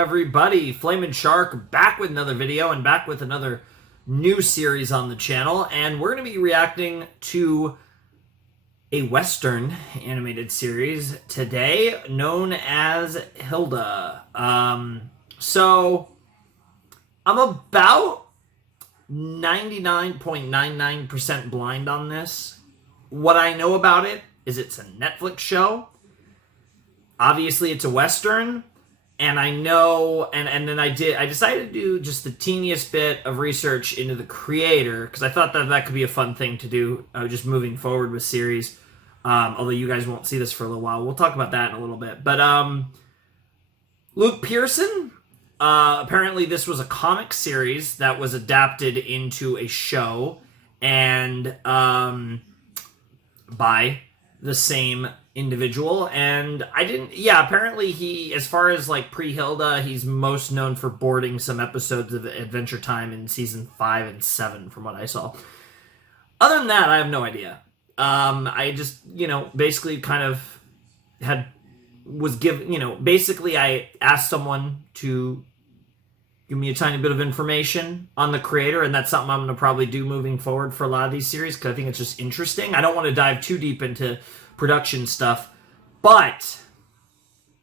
everybody, Flamin' Shark back with another video and back with another new series on the channel, and we're going to be reacting to a Western animated series today known as Hilda. So I'm about 99.99% blind on this. What I know about it is it's a Netflix show. Obviously, it's a Western, and I know, and then I decided to do just the teeniest bit of research into the creator, because I thought that could be a fun thing to do, just moving forward with series, although you guys won't see this for a little while. We'll talk about that in a little bit. But Luke Pearson, apparently this was a comic series that was adapted into a show, and by the same individual, and apparently he, as far as like pre-Hilda, he's most known for boarding some episodes of Adventure Time in season 5 and 7 from what I saw. Other than that, I have no idea. I just, basically kind of basically I asked someone to give me a tiny bit of information on the creator, and that's something I'm going to probably do moving forward for a lot of these series, because I think it's just interesting. I don't want to dive too deep into production stuff, but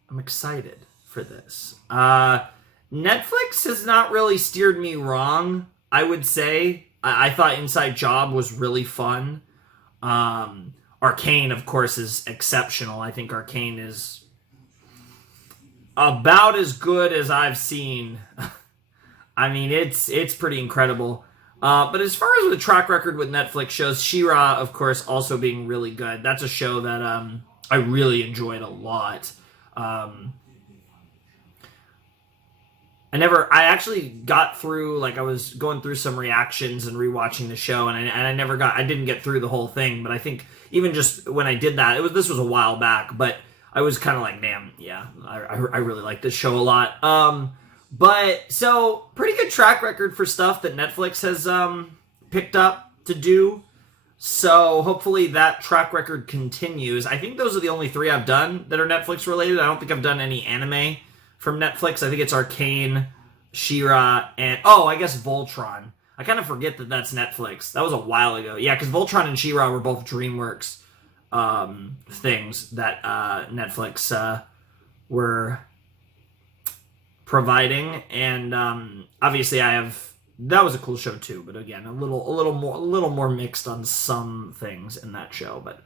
I'm excited for this. Netflix has not really steered me wrong, I would say. I thought Inside Job was really fun. Arcane, of course, is exceptional. I think Arcane is about as good as I've seen. I mean, it's pretty incredible. But as far as the track record with Netflix shows, She-Ra, of course, also being really good. That's a show that I really enjoyed a lot. I actually got through, I was going through some reactions and rewatching the show, and I didn't get through the whole thing, but I think even just when I did that, this was a while back, but I was kind of like, damn, yeah, I really like this show a lot. But, so, pretty good track record for stuff that Netflix has picked up to do. So, hopefully that track record continues. I think those are the only 3 I've done that are Netflix related. I don't think I've done any anime from Netflix. I think it's Arcane, She-Ra, and, I guess Voltron. I kind of forget that that's Netflix. That was a while ago. Yeah, because Voltron and She-Ra were both DreamWorks things that Netflix were providing, and obviously that was a cool show too, but again, a little more mixed on some things in that show. But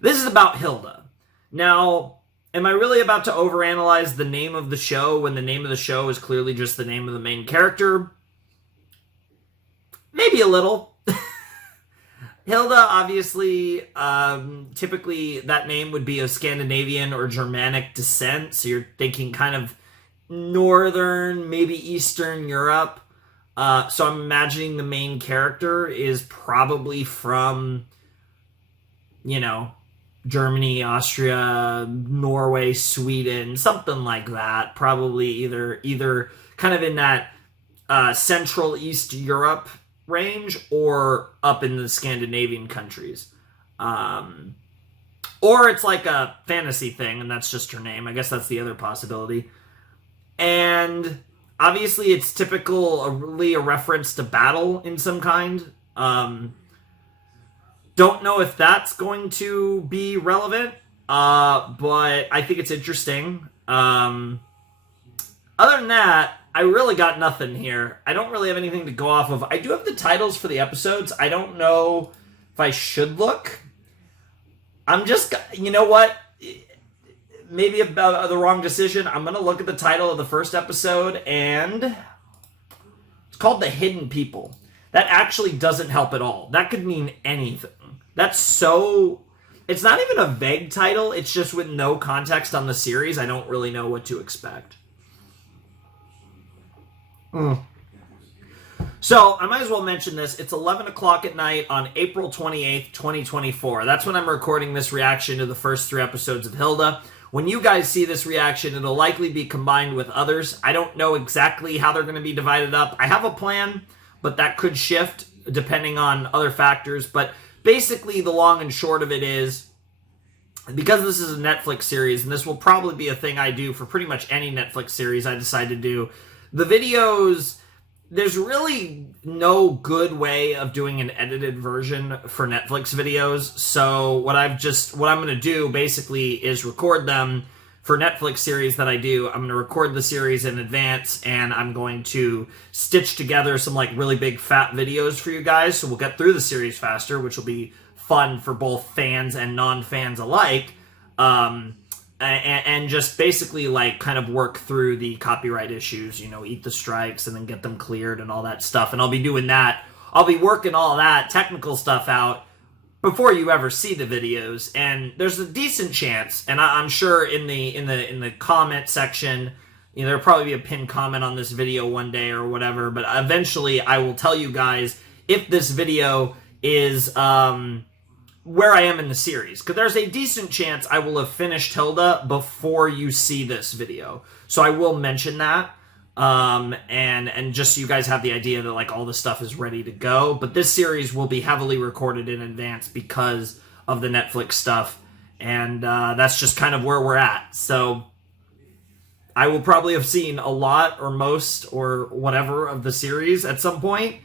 this is about Hilda. Now, am I really about to overanalyze the name of the show when the name of the show is clearly just the name of the main character? Maybe a little. Hilda, obviously, typically that name would be of Scandinavian or Germanic descent, so you're thinking kind of Northern, maybe Eastern Europe. So I'm imagining the main character is probably from, Germany, Austria, Norway, Sweden, something like that. Probably either kind of in that Central East Europe range or up in the Scandinavian countries. Or it's like a fantasy thing, and that's just her name. I guess that's the other possibility. And obviously it's typically a reference to battle in some kind. Don't know if that's going to be relevant, but I think it's interesting. Other than that, I really got nothing here. I don't really have anything to go off of. I do have the titles for the episodes. I don't know if I should look. I'm just, you know what? Maybe about the wrong decision. I'm going to look at the title of the first episode, and it's called The Hidden People. That actually doesn't help at all. That could mean anything. It's not even a vague title. It's just with no context on the series. I don't really know what to expect. So, I might as well mention this. It's 11 o'clock at night on April 28th, 2024. That's when I'm recording this reaction to the first 3 episodes of Hilda. When you guys see this reaction, it'll likely be combined with others. I don't know exactly how they're going to be divided up. I have a plan, but that could shift depending on other factors. But basically, the long and short of it is, because this is a Netflix series, and this will probably be a thing I do for pretty much any Netflix series I decide to do, the videos, there's really no good way of doing an edited version for Netflix videos. So what I'm going to do basically is record them for Netflix series that I do. I'm going to record the series in advance, and I'm going to stitch together some like really big fat videos for you guys, so we'll get through the series faster, which will be fun for both fans and non-fans alike, and just basically like kind of work through the copyright issues, you know, eat the strikes and then get them cleared and all that stuff. And I'll be doing that. I'll be working all that technical stuff out before you ever see the videos. And there's a decent chance, and I'm sure in the comment section, you know, there'll probably be a pinned comment on this video one day or whatever, but eventually I will tell you guys if this video is where I am in the series, because there's a decent chance I will have finished Hilda before you see this video. So I will mention that, and just so you guys have the idea that like all the stuff is ready to go. But this series will be heavily recorded in advance because of the Netflix stuff, and that's just kind of where we're at. So I will probably have seen a lot or most or whatever of the series at some point,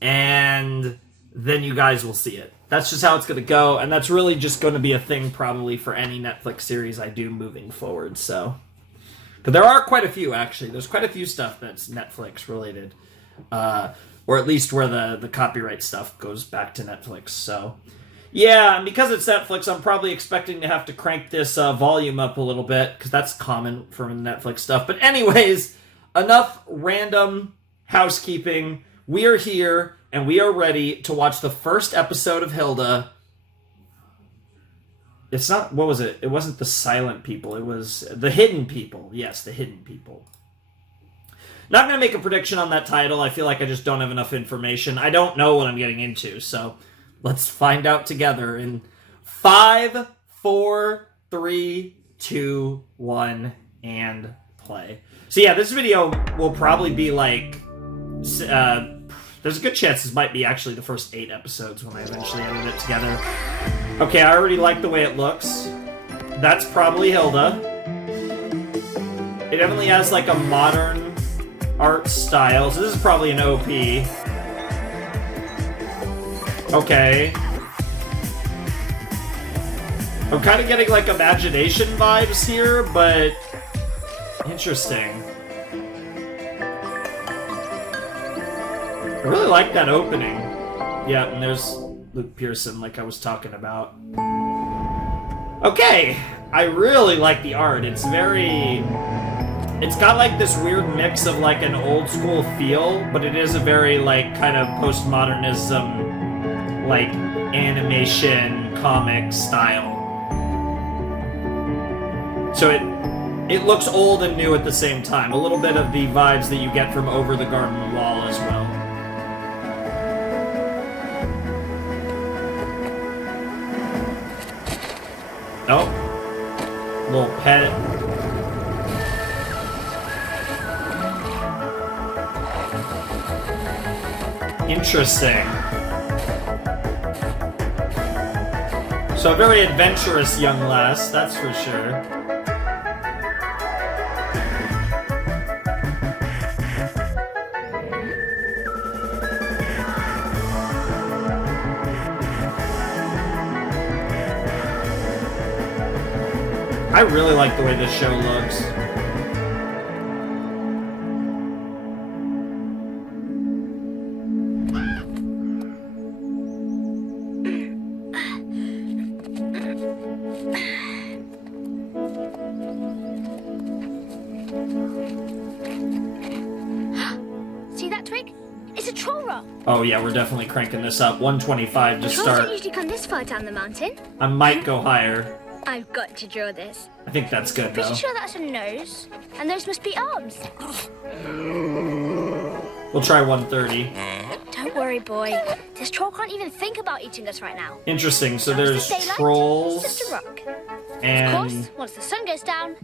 and then you guys will see it. That's just how it's going to go, and that's really just going to be a thing probably for any Netflix series I do moving forward. So, but there are quite a few, actually. There's quite a few stuff that's Netflix related, or at least where the copyright stuff goes back to Netflix. So, yeah, and because it's Netflix, I'm probably expecting to have to crank this volume up a little bit, because that's common for Netflix stuff. But anyways, enough random housekeeping. We are here, and we are ready to watch the first episode of Hilda. It's not, what was it? It wasn't the silent people. It was the hidden people. Yes, the hidden people. Not going to make a prediction on that title. I feel like I just don't have enough information. I don't know what I'm getting into, so let's find out together in 5, 4, 3, 2, 1, and play. So yeah, this video will probably be like... there's a good chance this might be actually the first 8 episodes when I eventually edit it together. Okay, I already like the way it looks. That's probably Hilda. It definitely has like a modern art style, so this is probably an OP. Okay. I'm kind of getting like imagination vibes here, but interesting. I really like that opening. Yeah, and there's Luke Pearson, like I was talking about. Okay, I really like the art. It's got like this weird mix of like an old school feel, but it is a very like kind of postmodernism, like animation comic style. So it looks old and new at the same time. A little bit of the vibes that you get from Over the Garden Wall as well. Oh, little pet. Interesting. So a very adventurous young lass, that's for sure. I really like the way this show looks. See that twig? It's a troll rock. Oh yeah, we're definitely cranking this up. 125 to Trolls start. don't usually come this far down the mountain. I might go higher. I've got to draw this. I think that's good, though. Pretty sure that's a nose, and those must be arms. We'll try 130. Don't worry, boy. This troll can't even think about eating us right now. Interesting. So Once there's it's daylight, trolls. It's just a rock. And Of course, once the sun goes down,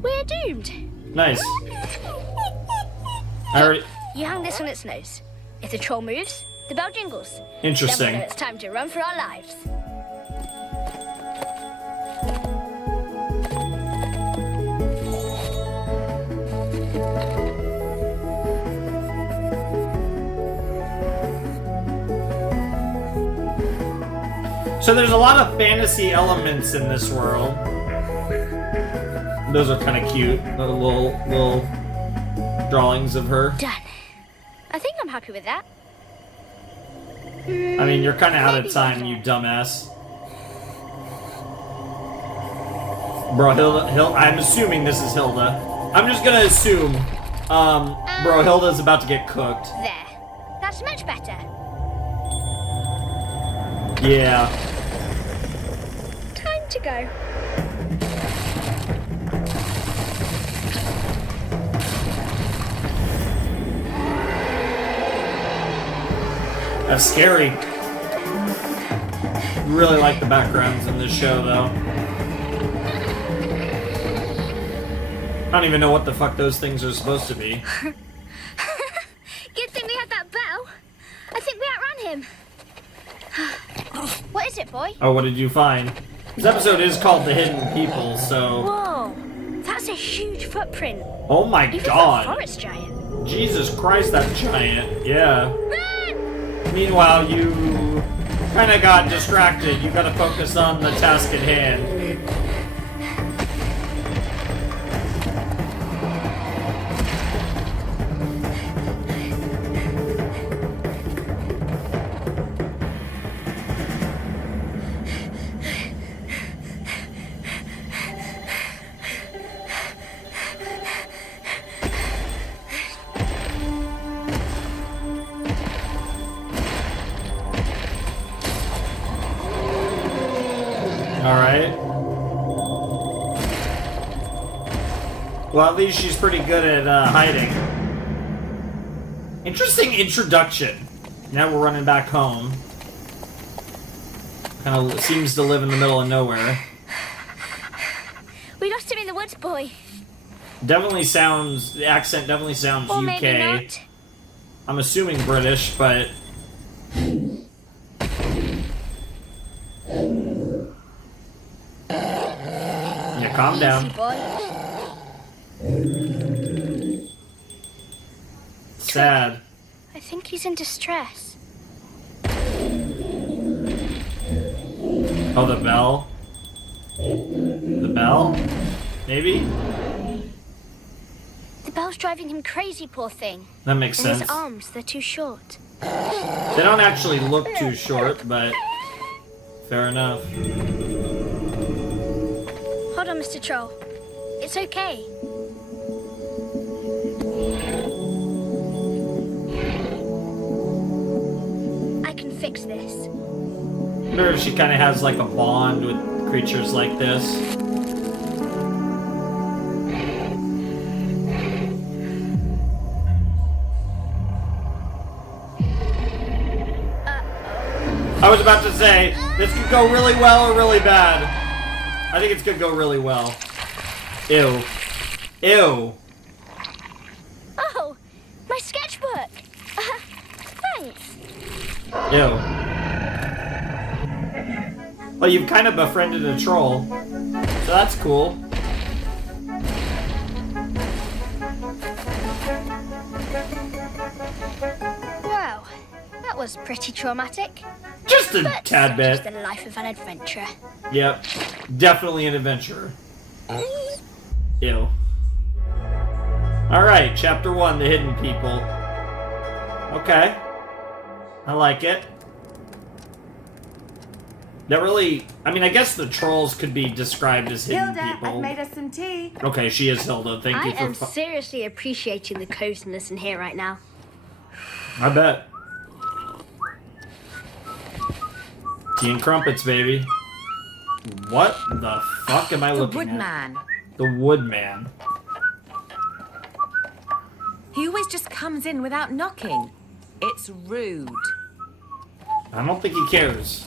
we're doomed. nice. I already... You hang this on its nose. If the troll moves, the bell jingles. Then we Interesting. know it's time to run for our lives. So there's a lot of fantasy elements in this world. Those are kind of cute. The little drawings of her. Done. I think I'm happy with that. I mean, you're kind of out of Maybe time, one you more. dumbass. Bro, Hilda, I'm assuming this is Hilda. I'm just gonna assume, bro, Hilda's about to get cooked. There. That's much better. Yeah. Time to go. That's scary. Really like the backgrounds in this show, though. I don't even know what the fuck those things are supposed to be. Good thing we had that bell. I think we outran him. What is it, boy? Oh, what did you find? This episode is called The Hidden People, so... Whoa, that's a huge footprint. Oh my Even god. for a forest giant. Jesus Christ, that's giant. Yeah. Run! Meanwhile, you kind of got distracted. You gotta focus on the task at hand. Alright. Well, at least she's pretty good at hiding. Interesting introduction. Now we're running back home. Kind of seems to live in the middle of nowhere. We lost him in the woods, boy. Definitely sounds... The accent definitely sounds Or UK. maybe not. I'm assuming British, but... Yeah, calm down. Easy, boy. Sad. I think he's in distress. Oh, the bell? The bell? Maybe? The bell's driving him crazy, poor thing. That makes And sense. his arms, they're too short. They don't actually look too short, but... Fair enough. Hold on, Mr. Troll. It's okay. I can fix this. I wonder if she kind of has like a bond with creatures like this. I was about to say, this could go really well or really bad. I think it's gonna go really well. Ew. Ew. Oh, my sketchbook. Thanks. Ew. Well, you've kind of befriended a troll. So that's cool. Wow, that was pretty traumatic. Just a But tad bit. just the life of an adventurer. Yep. Definitely an adventurer. Ew. Alright, chapter 1, The Hidden People. Okay. I like it. That really... I mean, I guess the trolls could be described as hidden Hilda, people. I've made us some tea. Okay, she is Hilda. Thank I you for... am seriously appreciating the coziness in here right now. I bet. Tea and crumpets, baby. What the fuck am I The looking at? woodman. The Woodman. He always just comes in without knocking. It's rude. I don't think he cares.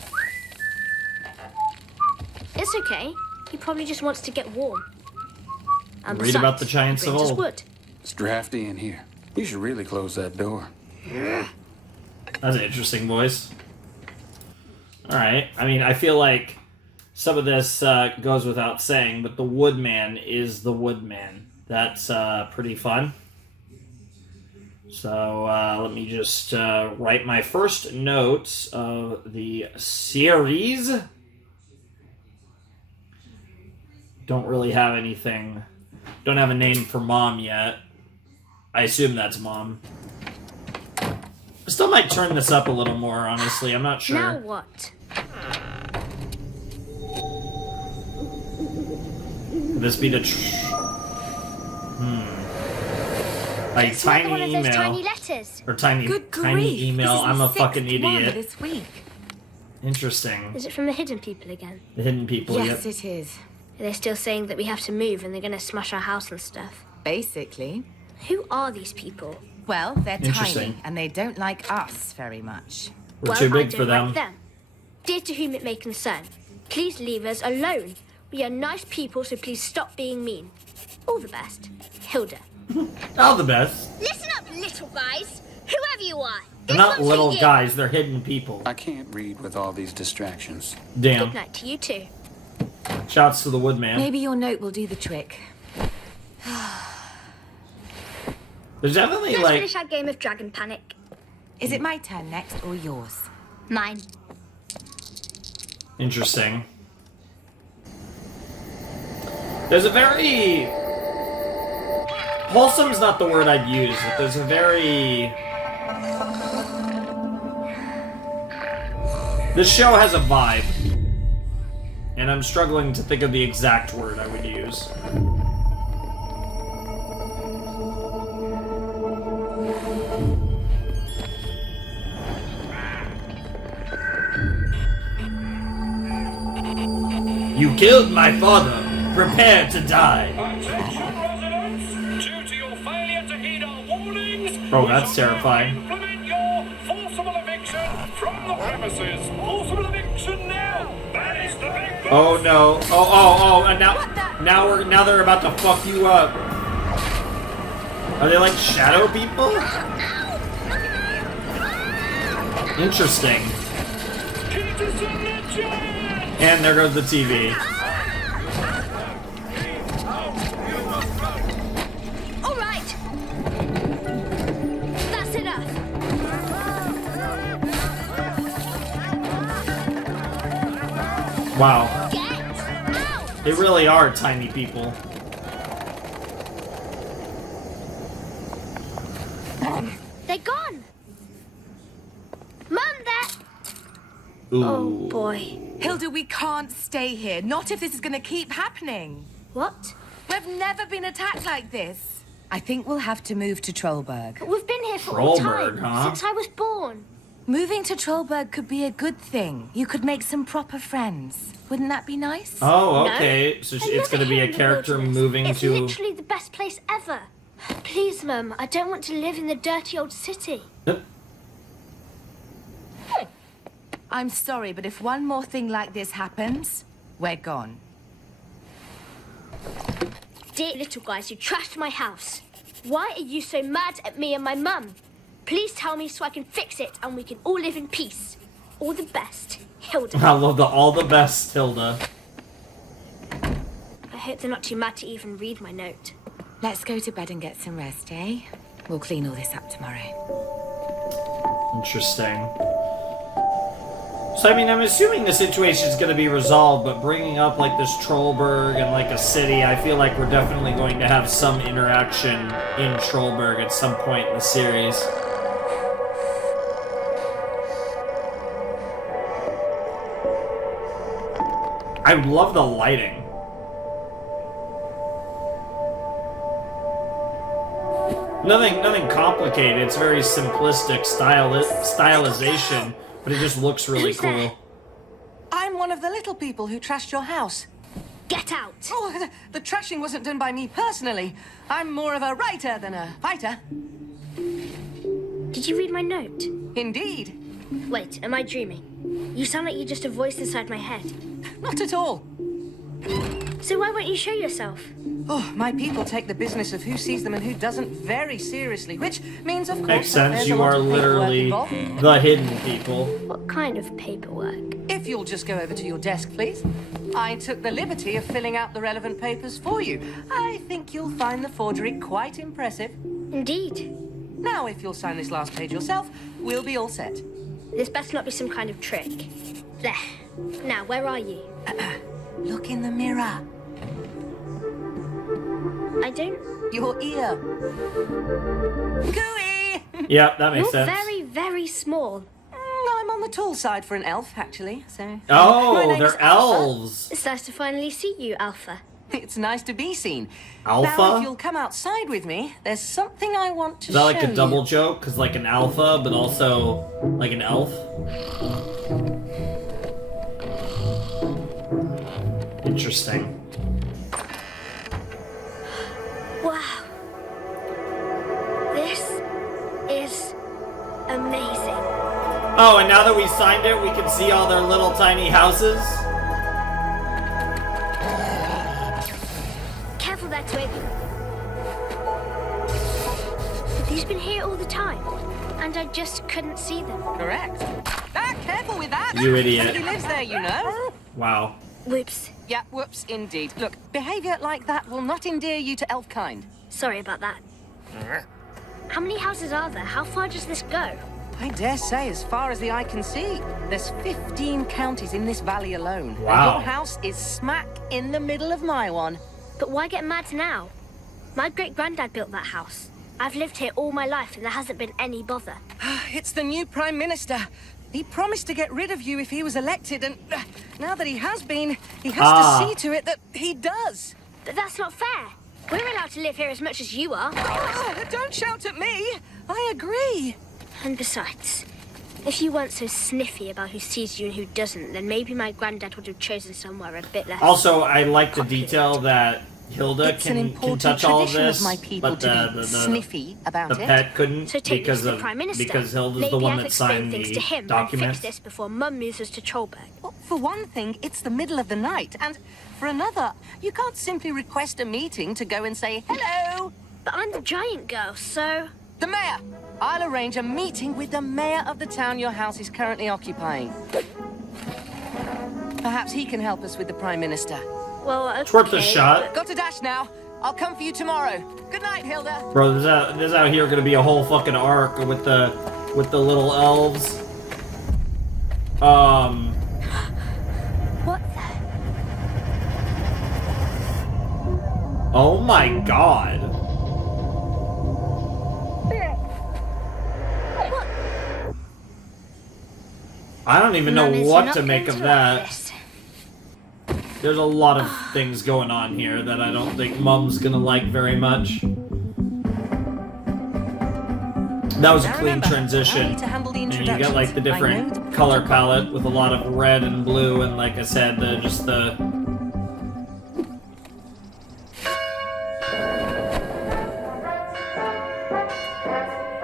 It's okay. He probably just wants to get warm. And Read about besides, the giants he of brings us old. wood. It's drafty in here. You should really close that door. That's an interesting voice. Alright, I mean, I feel like some of this goes without saying, but the Woodman is the Woodman. That's pretty fun. So let me just write my first notes of the series. Don't really have anything. Don't have a name for Mom yet. I assume that's Mom. I still might turn this up a little more, honestly. I'm not sure. Now what? Would this be the... Like It's another one tiny of those email. tiny letters. Or tiny Good tiny grief. email. This is I'm the a fucking sixth one idiot. this week. Interesting. Is it from the hidden people again? The hidden people, Yes, yep. it is. Are they still saying that we have to move and they're going to smash our house and stuff? Basically. Who are these people? Well, they're Interesting. tiny, and they don't like us very much. We're well, too big I don't for them. like them. Dear to whom it may concern, please leave us alone. We are nice people, so please stop being mean. All the best, Hilda. All the best. Listen up, little guys. Whoever you are. They're not little guys, they're hidden people. I can't read with all these distractions. Damn. Good night to you too. Shouts to the Woodman. Maybe your note will do the trick. There's definitely Let's like... finish our game of Dragon Panic. Is it my turn next or yours? Mine. Interesting. There's a very... Wholesome's not the word I'd use, but there's a very... This show has a vibe. And I'm struggling to think of the exact word I would use. You killed my father. Prepare to die. Attention residents! Due to your failure to heed our warnings, Oh, that's we shall now terrifying. implement your forcible eviction from the premises. Forcible eviction now! That is the big boss! Oh no. And now they're about to fuck you up. Are they like shadow people? Interesting. It is a legend! And there goes the TV. All right. That's enough. Wow. Get out. They really are tiny people. They're gone. Mum, there. Ooh. Oh boy. Hilda, we can't stay here. Not if this is going to keep happening. What? We've never been attacked like this. I think we'll have to move to Trollberg. We've been here for all Trollberg, time huh? since I was born. Moving to Trollberg could be a good thing. You could make some proper friends. Wouldn't that be nice? Oh, No. okay. So I'd it's never going to be here a in the character wilderness. moving it's to... literally the best place ever. Please, Mum, I don't want to live in the dirty old city. I'm sorry, but if one more thing like this happens, we're gone. Dear little guys who trashed my house, why are you so mad at me and my mum? Please tell me so I can fix it and we can all live in peace. All the best, Hilda. I love the all the best, Hilda. I hope they're not too mad to even read my note. Let's go to bed and get some rest, eh? We'll clean all this up tomorrow. Interesting. So, I mean, I'm assuming the situation is going to be resolved, but bringing up, like, this Trollberg and, like, a city, I feel like we're definitely going to have some interaction in Trollberg at some point in the series. I love the lighting. Nothing complicated. It's very simplistic stylization, but it just looks really Who's there? cool. I'm one of the little people who trashed your house. Get out! Oh, the trashing wasn't done by me personally. I'm more of a writer than a fighter. Did you read my note? Indeed. Wait, am I dreaming? You sound like you're just a voice inside my head. Not at all. So why won't you show yourself? Oh, my people take the business of who sees them and who doesn't very seriously, which means, of course, Makes that sense. there's You a lot are of paperwork literally involved. the hidden people. What kind of paperwork? If you'll just go over to your desk, please. I took the liberty of filling out the relevant papers for you. I think you'll find the forgery quite impressive. Indeed. Now, if you'll sign this last page yourself, we'll be all set. This better not be some kind of trick. There. Now, where are you? Look in the mirror. I don't... Your ear. Gooey! Yep, that makes You're sense. very, very small. I'm on the tall side for an elf, actually, so... My Oh, name's they're Alpha. elves. It's nice to finally see you, Alpha. It's nice to be seen. Alpha? Now, if you'll come outside with me, there's something I want to Is that like show a double you. joke? Because like an alpha, but also like an elf? Interesting. Wow. This is amazing. Oh, and now that we signed it, we can see all their little tiny houses? Careful there, Twig. These been here all the time, and I just couldn't see them. Correct. Ah, careful with that! You idiot. Somebody lives there, you know. Wow. Whoops. Yeah, whoops, indeed. Look, behaviour like that will not endear you to elf kind. Sorry about that. How many houses are there? How far does this go? I dare say as far as the eye can see. There's 15 counties in this valley alone. Wow. And your house is smack in the middle of my one. But why get mad now? My great-granddad built that house. I've lived here all my life and there hasn't been any bother. It's the new Prime Minister. He promised to get rid of you if he was elected, and now that he has been, he has to see to it that he does. But that's not fair. We're allowed to live here as much as you are. Don't shout at me. I agree. And besides, if you weren't so sniffy about who sees you and who doesn't, then maybe my granddad would have chosen somewhere a bit less... Also, I like the detail that Hilda It's an can important touch all of tradition this, of my people but to be the sniffy about the it. pet couldn't So take because this to the of Prime Minister. because Hilda's maybe the one I've that explained signed things the to him and documents. fix this before Mum moves us to Trollberg. Well, for one thing, it's the middle of the night, and for another, you can't simply request a meeting to go and say, hello, But I'm the giant girl, so... the mayor. I'll arrange a meeting with the mayor of the town your house is currently occupying. Perhaps he can help us with the Prime Minister. Well, okay, It's worth a shot. Got to dash now. I'll come for you tomorrow. Good night, Hilda. Bro, there's out here gonna be a whole fucking arc with the little elves. What the... Oh my god. What? I don't even know Mum is what not to make going of to that. like this. There's a lot of things going on here that I don't think Mum's gonna like very much. That was a Now clean remember, I transition. need to handle the And you get like the introductions. I know different the color protocol. palette with a lot of red and blue, and like I said, the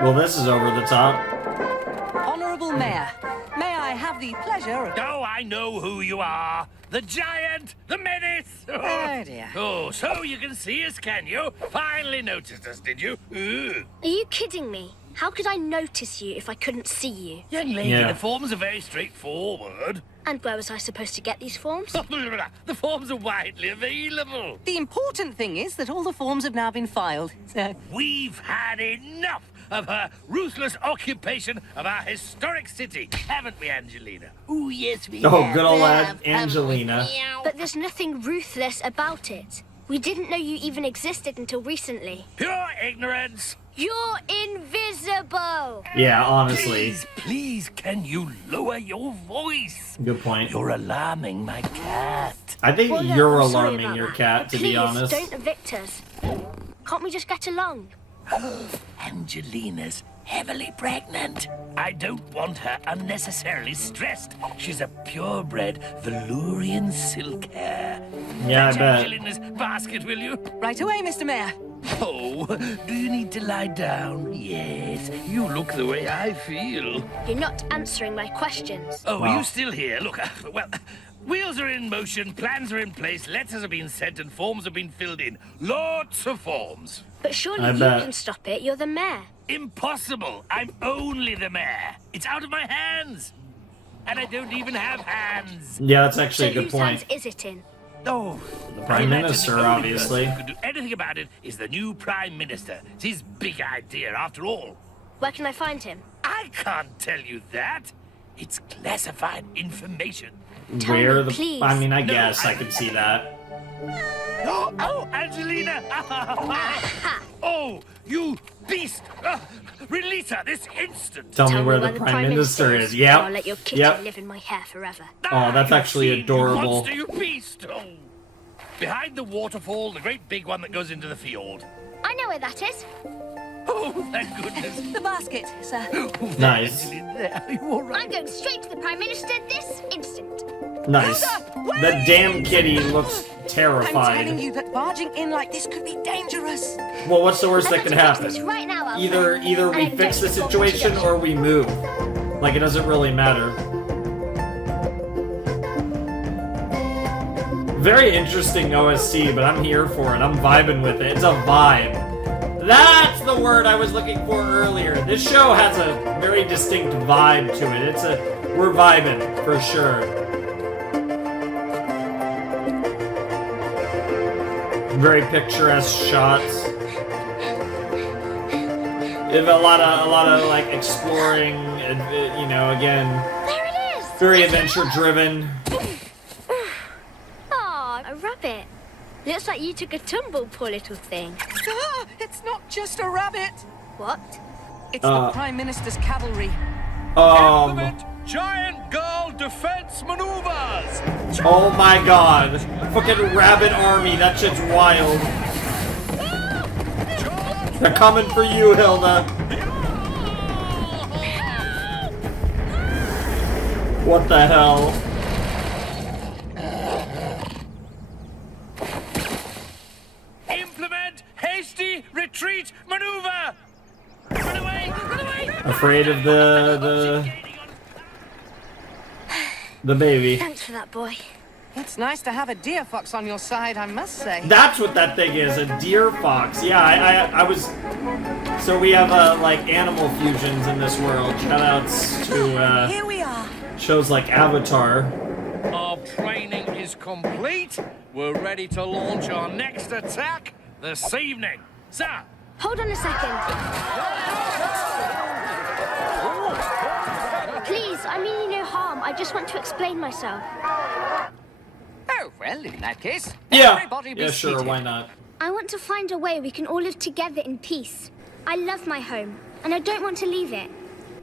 well, this is over the top. Honourable Mayor, may I have the pleasure of... Oh, I know who you are. The giant, the menace. Oh, dear. Oh, so you can see us, can you? Finally noticed us, did you? Ooh. Are you kidding me? How could I notice you if I couldn't see you? Young lady, Yeah. the forms are very straightforward. And where was I supposed to get these forms? The forms are widely available. The important thing is that all the forms have now been filed. So, We've had enough of her ruthless occupation of our historic city, haven't we, Angelina? Oh, yes, we Oh, have. good old lad, Angelina. But there's nothing ruthless about it. We didn't know you even existed until recently. Pure ignorance. You're invisible! Yeah, honestly, Please, can you lower your voice? good point. You're alarming my cat. I think Well, look, you're I'm sorry alarming about your that, cat, but to please, be honest. don't evict us. Can't we just get along? Angelina's heavily pregnant. I don't want her unnecessarily stressed. She's a purebred Valyrian silk hair. Yeah, I Fetch bet. Angelina's basket, will you? right away, Mr. Mayor. Oh, do you need to lie down? Yes, you look the way I feel. You're not answering my questions. Oh, Wow. are you still here? Look, well, wheels are in motion, plans are in place, letters have been sent, and forms have been filled in. Lots of forms. But surely I you bet. can stop it. You're the mayor. Impossible. I'm only the mayor. It's out of my hands. And I don't even have hands. Yeah, that's So actually a good whose point. hands is it in? Oh, The Prime Minister, the only obviously. person who could do anything about it is the new Prime Minister. It's his big idea, after all. Where can I find him? I can't tell you that. It's classified information. Tell Where me, the? please. I mean, I No, guess I could see that. Oh, Angelina! Oh, you beast! Release her this instant! Tell me where the Prime Minister is. or Yep. I'll let your kitty Yep. live in my hair forever. Oh, that's You actually fiend, adorable. You monster, you beast! Oh. Behind the waterfall, the great big one that goes into the fjord. I know where that is. Oh, thank goodness. The basket, sir. Nice. There, are you all right? I'm going straight to the Prime Minister this instant. Nice. Hilda, where The are damn you? kitty looks I'm telling terrified. you that barging in like this could be dangerous. Well, what's the worst I'm that could going to fix this happen? right now, Alpha. Either And we I fix don't the look forward to situation judging. or we move. Like, it doesn't really matter. Very interesting OSC, but I'm here for it. I'm vibing with it. It's a vibe. That's the word I was looking for earlier. This show has a very distinct vibe to it. We're vibing for sure. Very picturesque shots. If a lot of like exploring, you know, again, There it is. very adventure driven. Aw, a rabbit. Looks like you took a tumble, poor little thing. Ah, it's not just a rabbit. What? It's the Prime Minister's cavalry. Implement giant girl defense maneuvers! Oh my god. Fucking rabbit army, that shit's wild. They're coming for you, Hilda. What the hell? Implement hasty retreat maneuver! Run away! Run away! Afraid of the baby. Thanks for that, boy. It's nice to have a deer fox on your side, I must say. That's what that thing is, a deer fox. Yeah, I was. So we have like animal fusions in this world. Shoutouts to Here we are. shows like Avatar. Our training is complete. We're ready to launch our next attack this evening. Sir, Hold on a second. Please, I mean you no harm. I just want to explain myself. Oh, well, in that case, Yeah. everybody be Yeah, sure. seated. Why not? I want to find a way we can all live together in peace. I love my home, and I don't want to leave it.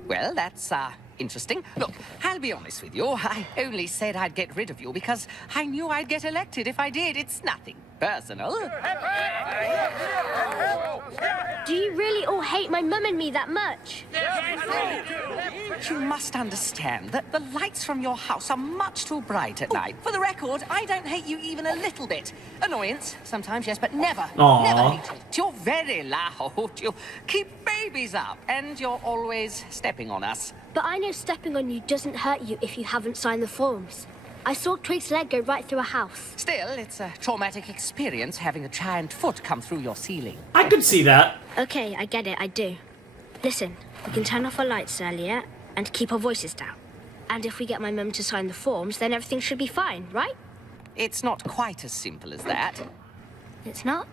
Well, that's interesting. Look, I'll be honest with you. I only said I'd get rid of you because I knew I'd get elected if I did. It's nothing personal. Do you really all hate my mum and me that much? You must understand that the lights from your house are much too bright at night. For the record, I don't hate you even a little bit. Annoyance, sometimes, yes, but never, Aw. never hatred. You're very loud. You keep babies up, and you're always stepping on us. But I know stepping on you doesn't hurt you if you haven't signed the forms. I saw Twig's leg go right through a house. Still, it's a traumatic experience having a giant foot come through your ceiling. I could see that. Okay, I get it, I do. Listen, we can turn off our lights earlier and keep our voices down. And if we get my mum to sign the forms, then everything should be fine, right? It's not quite as simple as that. It's not?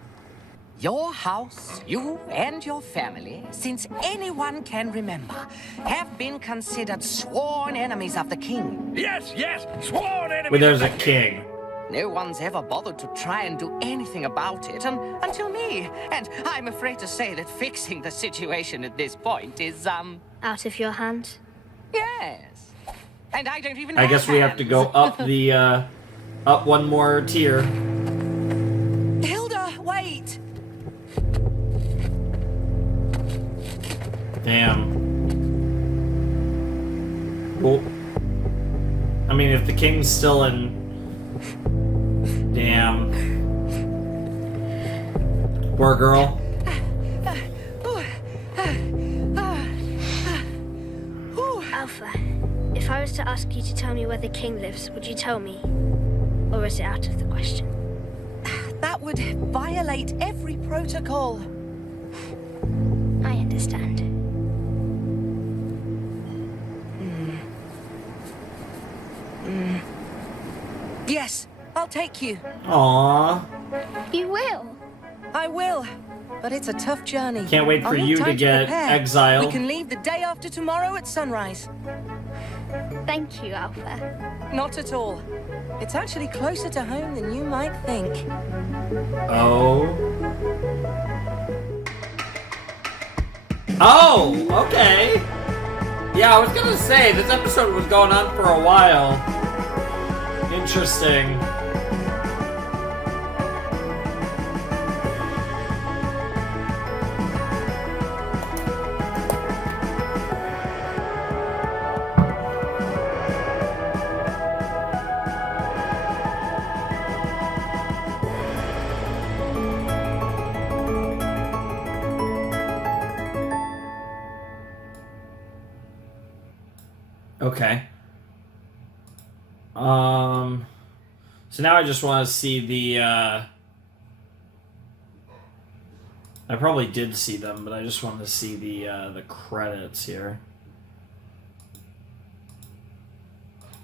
Your house, you and your family, since anyone can remember, have been considered sworn enemies of the king. yes, yes, sworn enemy. Where there's a king. No one's ever bothered to try and do anything about it until me. And I'm afraid to say that fixing the situation at this point is, Out of your hands? yes. And I don't even I guess we have to go up the up one more tier. Hilda, wait! Damn. Well, I mean, if the king's still in. Damn. Poor girl. Alpha, if I was to ask you to tell me where the king lives, would you tell me? Or is it out of the question? That would violate every protocol. I understand. Yes, I'll take you. Aww. You will? I will. but it's a tough journey. Can't wait for I'll need you to time get prepare. exiled. We can leave the day after tomorrow at sunrise. Thank you, Alpha. Not at all. It's actually closer to home than you might think. Oh. Oh, okay. Yeah, I was gonna say, this episode was going on for a while. Interesting. Okay. So now I just want to see the, I probably did see them, but I just want to see the credits here.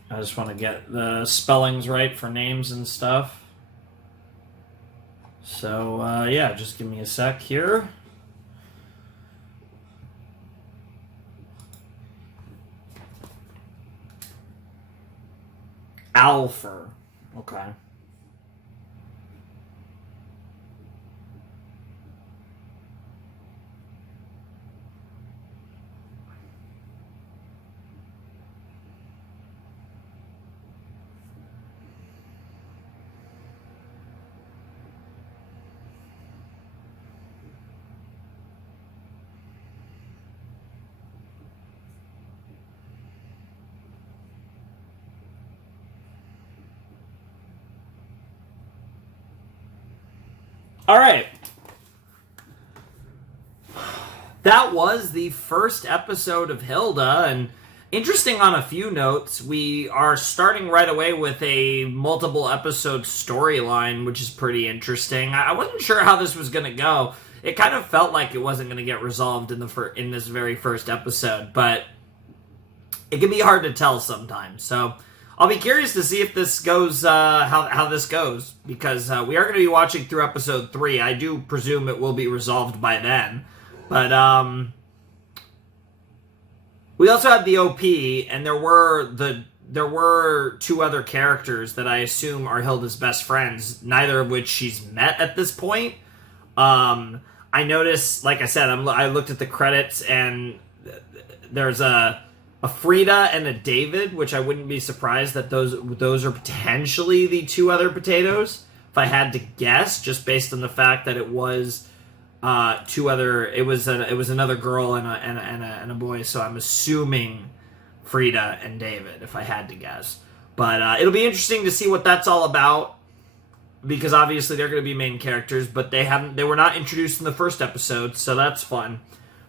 I just want to get the spellings right for names and stuff. So, yeah, just give me a sec here. Alpha. Okay. All right. That was the first episode of Hilda, and interesting on a few notes, we are starting right away with a multiple episode storyline, which is pretty interesting. I wasn't sure how this was going to go. It kind of felt like it wasn't going to get resolved in this very first episode, but it can be hard to tell sometimes. So I'll be curious to see if this goes, how this goes, because we are going to be watching through episode 3. I do presume it will be resolved by then. But, we also had the OP, and there were 2 other characters that I assume are Hilda's best friends, neither of which she's met at this point. I noticed, like I said, I looked at the credits, and there's a Frida and a David, which I wouldn't be surprised that those are potentially the 2 other potatoes, if I had to guess, just based on the fact that it was it was another girl and a boy, so I'm assuming Frida and David, if I had to guess. But it'll be interesting to see what that's all about, because obviously they're going to be main characters, but they were not introduced in the first episode, so that's fun.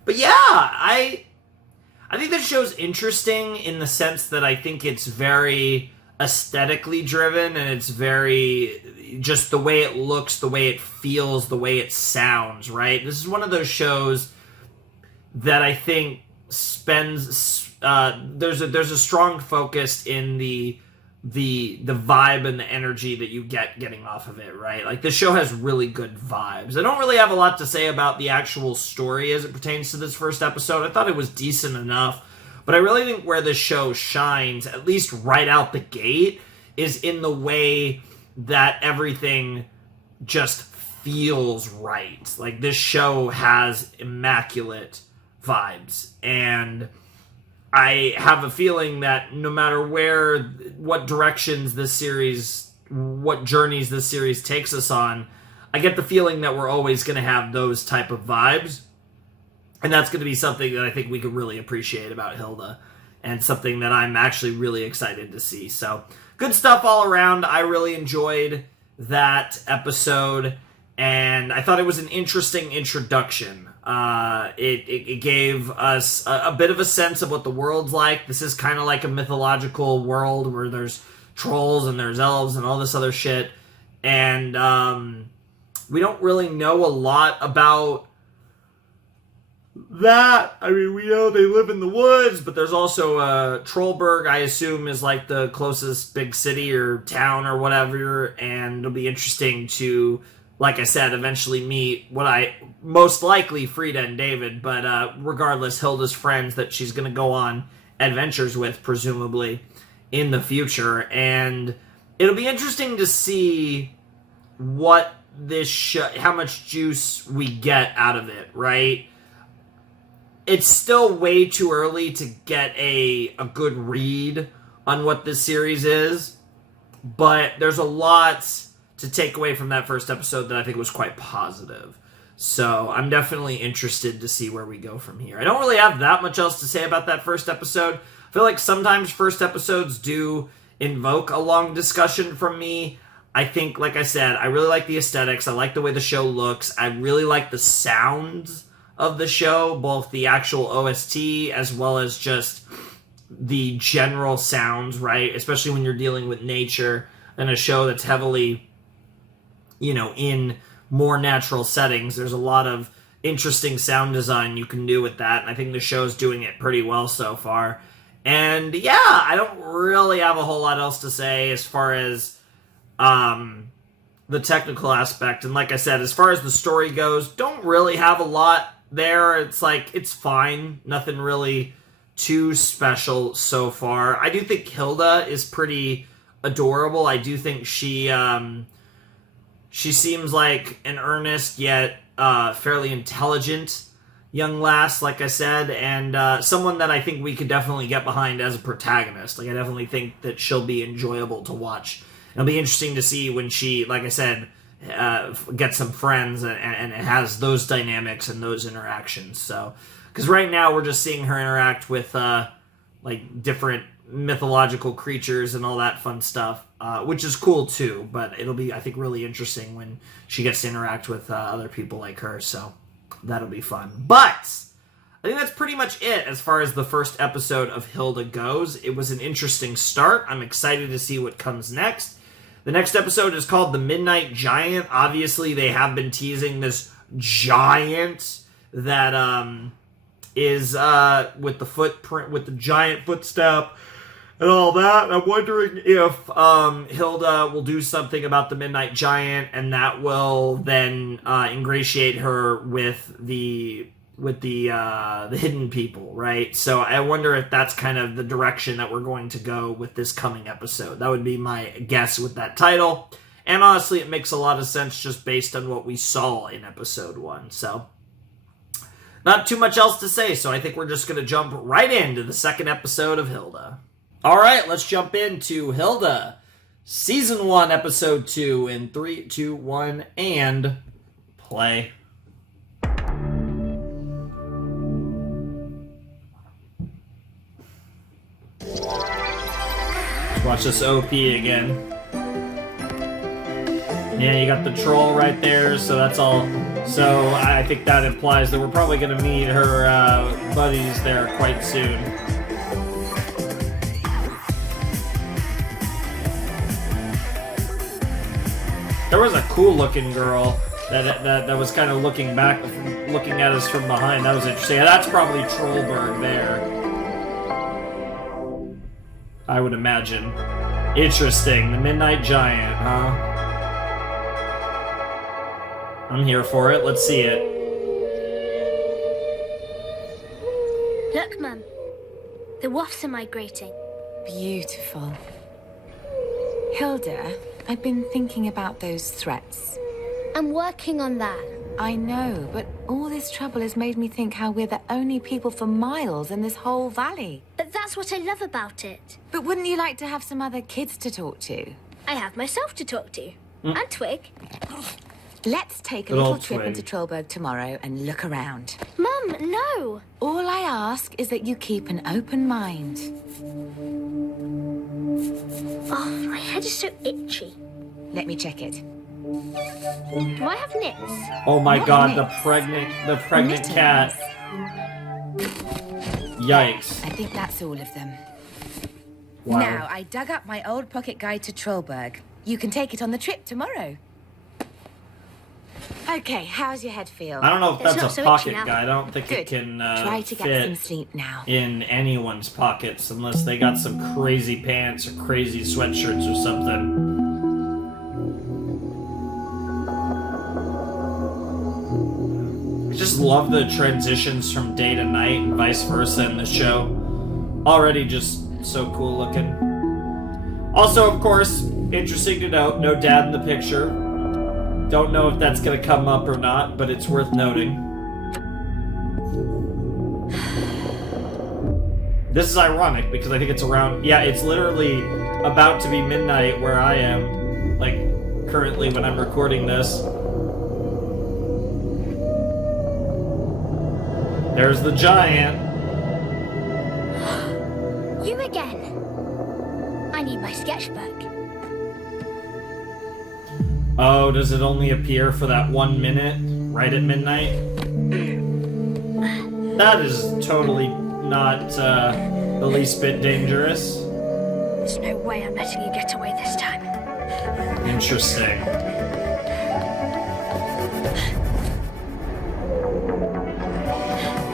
But yeah, I think this show's interesting in the sense that I think it's very aesthetically driven, and it's very just the way it looks, the way it feels, the way it sounds, right? This is one of those shows that I think spends there's a strong focus in the vibe and the energy that you getting off of it, right? Like, this show has really good vibes. I don't really have a lot to say about the actual story as it pertains to this first episode. I thought it was decent enough, but I really think where the show shines, at least right out the gate, is in the way that everything just feels right. Like, this show has immaculate vibes, and I have a feeling that no matter what journeys this series takes us on, I get the feeling that we're always going to have those type of vibes. And that's going to be something that I think we could really appreciate about Hilda, and something that I'm actually really excited to see. So, good stuff all around. I really enjoyed that episode, and I thought it was an interesting introduction. It gave us a bit of a sense of what the world's like. This is kind of like a mythological world where there's trolls and there's elves and all this other shit. And we don't really know a lot about that. I mean, we know they live in the woods, but there's also Trollberg, I assume, is like the closest big city or town or whatever, and it'll be interesting to like I said, eventually meet what I most likely Frida and David, but regardless, Hilda's friends that she's going to go on adventures with, presumably, in the future. And it'll be interesting to see what this how much juice we get out of it, right? It's still way too early to get a good read on what this series is, but there's a lot to take away from that first episode that I think was quite positive. So I'm definitely interested to see where we go from here. I don't really have that much else to say about that first episode. I feel like sometimes first episodes do invoke a long discussion from me. I think, like I said, I really like the aesthetics. I like the way the show looks. I really like the sounds of the show, both the actual OST as well as just the general sounds, right? Especially when you're dealing with nature in a show that's heavily, in more natural settings. There's a lot of interesting sound design you can do with that, and I think the show's doing it pretty well so far. And yeah, I don't really have a whole lot else to say as far as the technical aspect. And like I said, as far as the story goes, don't really have a lot there. It's fine. Nothing really too special so far. I do think Hilda is pretty adorable. I do think she seems like an earnest yet fairly intelligent young lass, like I said, and someone that I think we could definitely get behind as a protagonist. I definitely think that she'll be enjoyable to watch. It'll be interesting to see when she, like I said, gets some friends and it has those dynamics and those interactions. So, because right now we're just seeing her interact with different mythological creatures and all that fun stuff, which is cool too. But it'll be, I think, really interesting when she gets to interact with other people like her. So that'll be fun. But I think that's pretty much it as far as the first episode of Hilda goes. It was an interesting start. I'm excited to see what comes next. The next episode is called The Midnight Giant. Obviously, they have been teasing this giant that is with the footprint, with the giant footstep and all that. I'm wondering if Hilda will do something about the Midnight Giant, and that will then ingratiate her with the hidden people, right? So I wonder if that's kind of the direction that we're going to go with this coming episode. That would be my guess with that title. And honestly, it makes a lot of sense just based on what we saw in episode 1. So not too much else to say, so I think we're just going to jump right into the second episode of Hilda. All right, let's jump into Hilda, Season 1, Episode 2, in 3, 2, 1, and play. Watch this OP again. Yeah, you got the troll right there, so that's all. So I think that implies that we're probably going to meet her buddies there quite soon. There was a cool looking girl that was kind of looking at us from behind. That was interesting. That's probably Trollberg there, I would imagine. Interesting. The Midnight Giant, huh? I'm here for it. Let's see it. Look, Mum. The wasps are migrating. Beautiful. Hilda, I've been thinking about those threats. I'm working on that. I know, but all this trouble has made me think how we're the only people for miles in this whole valley. But that's what I love about it. But wouldn't you like to have some other kids to talk to? I have myself to talk to. And Twig. Let's take a Good little old trip Twig. into Trollberg tomorrow and look around. Mum, no. All I ask is that you keep an open mind. Oh, my head is so itchy. Let me check it. Do I have nits? Oh my Not god, the nits. pregnant Mittens. cat. Yikes. I think that's all of them. Wow. Now, I dug up my old pocket guide to Trollberg. You can take it on the trip tomorrow. Okay, how's your head feel? I don't know if It's that's not a so pocket itchy now. guy. I don't think it Good. can Try to get some fit sleep now. in anyone's pockets unless they got some crazy pants or crazy sweatshirts or something. love the transitions from day to night and vice versa in the show. Already just so cool looking. Also, of course, interesting to note, no dad in the picture. Don't know if that's going to come up or not, but it's worth noting. This is ironic because I think it's around... Yeah, it's literally about to be midnight where I am. Like, currently when I'm recording this. There's the giant. You again. I need my sketchbook. Oh, does it only appear for that 1 minute right at midnight? That is totally not the least bit dangerous. There's no way I'm letting you get away this time. Interesting.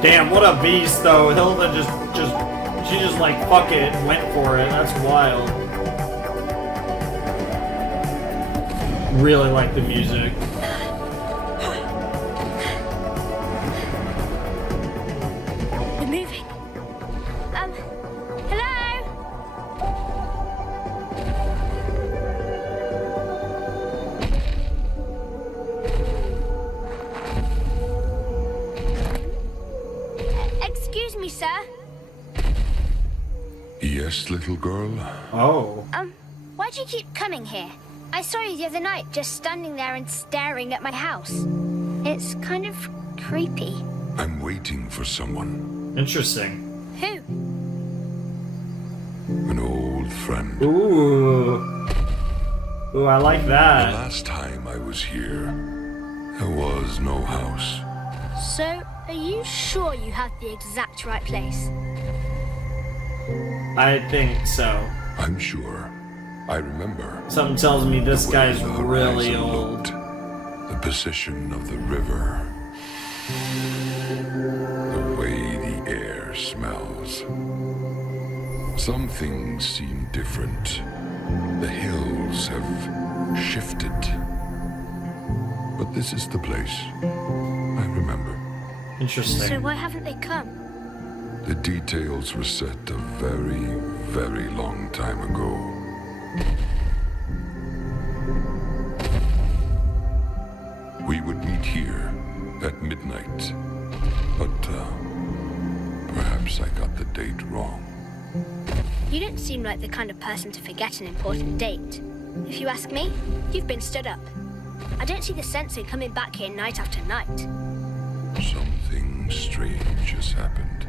Damn, what a beast though. Hilda she just like fuck it and went for it. That's wild. Really like the music. We're moving. Hello? Excuse me, sir. Yes, little girl? Oh. Why do you keep coming here? I saw you the other night just standing there and staring at my house. It's kind of creepy. I'm waiting for someone. Interesting. Who? An old friend. Ooh. Ooh, I like The that. last time I was here, there was no house. So, are you sure you have the exact right place? I think so. I'm sure. I remember. Something tells me this the way guy's the really horizon old. looked, the position of the river. The way the air smells. Some things seem different. The hills have shifted. But this is the place. I remember. Interesting. So why haven't they come? The details were set a very, very long time ago. We would meet here at midnight. But, perhaps I got the date wrong. You don't seem like the kind of person to forget an important date. If you ask me, you've been stood up. I don't see the sense in coming back here night after night. Something strange has happened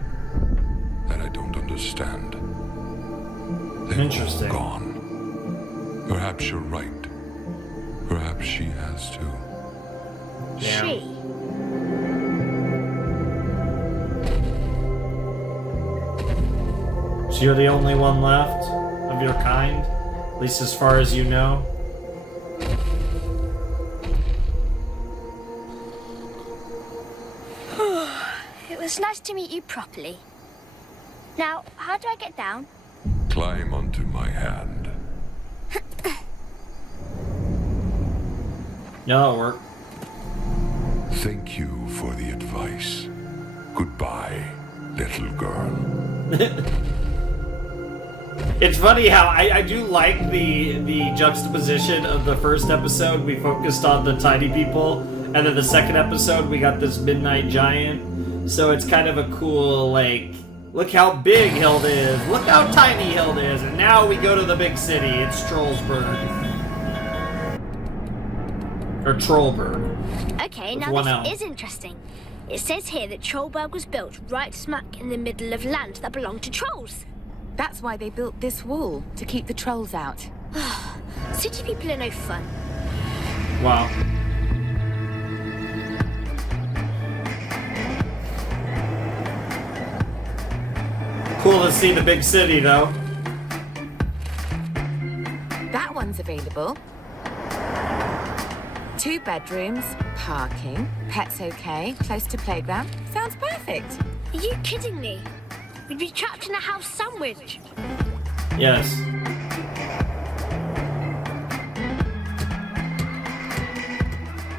that I don't understand. They've Interesting. all gone. Perhaps you're right. Perhaps she has too. Damn. She? So you're the only one left of your kind? At least as far as you know? It was nice to meet you properly. Now, how do I get down? Climb onto my hand. Yeah, that'll work. Thank you for the advice. Goodbye, little girl. It's funny how I do like the juxtaposition of the first episode. We focused on the tiny people, and then the second episode we got this midnight giant. So it's kind of a cool, like, look how big Hilda is, look how tiny Hilda is, and now we go to the big city. It's Trollsburg. Or Trollberg. Okay, With now one this L. is interesting. It says here that Trollberg was built right smack in the middle of land that belonged to trolls. That's why they built this wall, to keep the trolls out. City people are no fun. Wow. Cool to see the big city, though. That one's available. 2 bedrooms, parking, pets okay, close to playground. Sounds perfect. Are you kidding me? We'd be trapped in a house sandwich. Yes.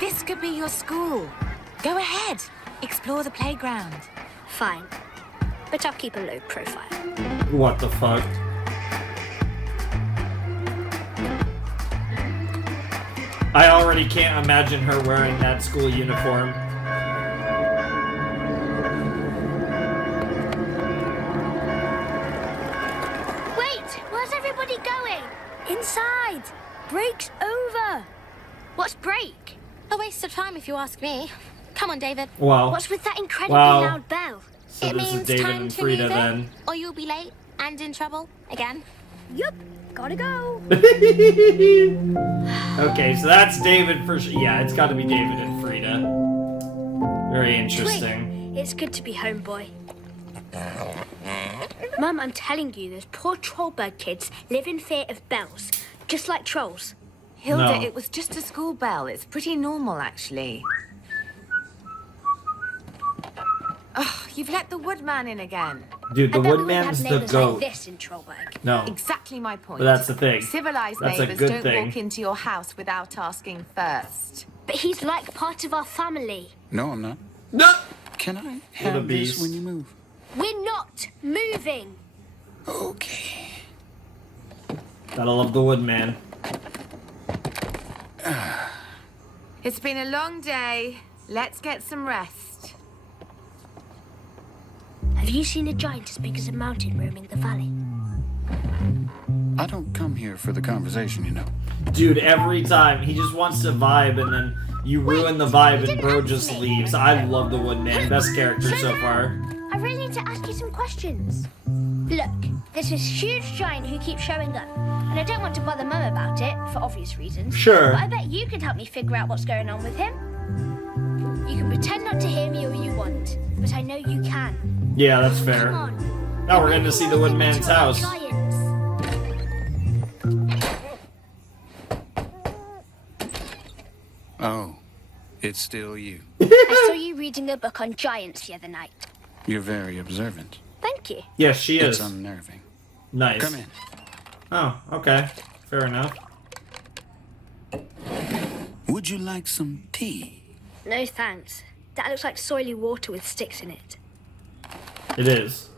This could be your school. Go ahead. Explore the playground. Fine. But I'll keep a low profile. What the fuck? I already can't imagine her wearing that school uniform. Wait! Where's everybody going? Inside! Break's over! What's break? A waste of time if you ask me. Come on, David. Wow. What's with that incredibly Wow. loud bell? So It this is means David time and to Frida move then. in, or you'll be late and in trouble again. Yup, gotta go. Okay, so that's David for sure. Yeah, it's got to be David and Frida. Very interesting. It's good to be home, boy. Mum, I'm telling you, those poor trollbird kids live in fear of bells, just like trolls. Hilda, No. it was just a school bell. It's pretty normal, actually. Oh, you've let the woodman in again. Dude, the I bet we wouldn't Woodman's have the neighbours goat. like this in Trollberg. No, Exactly my point. but that's the thing. Civilized That's a neighbors good don't thing. walk into your house without asking first. But he's like part of our family. No, I'm not. No! Can I What a have this beast. when you move? We're not moving. Okay. Gotta love the Woodman. It's been a long day. Let's get some rest. Have you seen a giant as big as a mountain roaming the valley? I don't come here for the conversation, you know. Dude, every time he just wants to vibe and then you ruin the vibe and bro just leaves. I love the Woodman. Best character so far. I really need to ask you some questions. Look, there's this huge giant who keeps showing up. And I don't want to bother Mum about it, for obvious reasons. Sure. But I bet you could help me figure out what's going on with him. You can pretend not to hear me all you want, but I know you can. Yeah, that's fair. Come on. Now we're going to see the Maybe Woodman's we'll house. giants. Oh, it's still you. I saw you reading a book on giants the other night. You're very observant. Thank you. Yes, she It's is. unnerving. Nice. Come in. Oh, okay. Fair enough. Would you like some tea? No thanks. That looks like soily water with sticks in it. It is.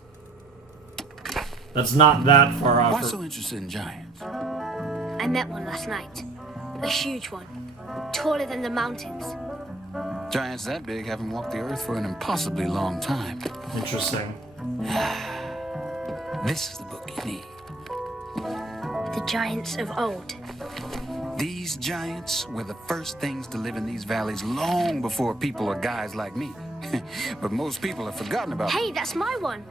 That's not that far Why off. so interested in giants? I met one last night. A huge one. Taller than the mountains. Giants that big haven't walked the earth for an impossibly long time. Interesting. This is the book you need. The giants of old. These giants were the first things to live in these valleys long before people or guys like me. But most people have forgotten about them. Hey, that's my one!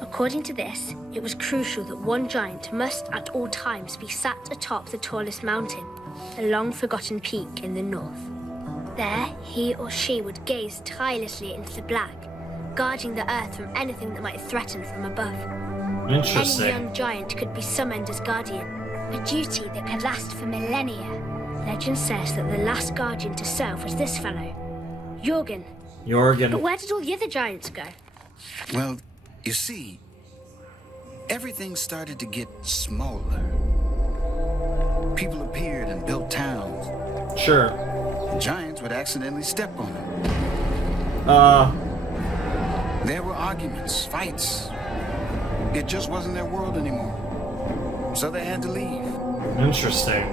According to this, it was crucial that one giant must at all times be sat atop the tallest mountain, a long-forgotten peak in the north. There, he or she would gaze tirelessly into the black, guarding the earth from anything that might threaten from above. Any Interesting. young giant could be summoned as guardian, a duty that could last for millennia. Legend says that the last guardian to serve was this fellow, Jorgen. But Jorgen. where did all the other giants go? Well, you see, everything started to get smaller. People appeared and built towns. Sure. Giants would accidentally step on them. There were arguments, fights. It just wasn't their world anymore. So they had to leave. Interesting.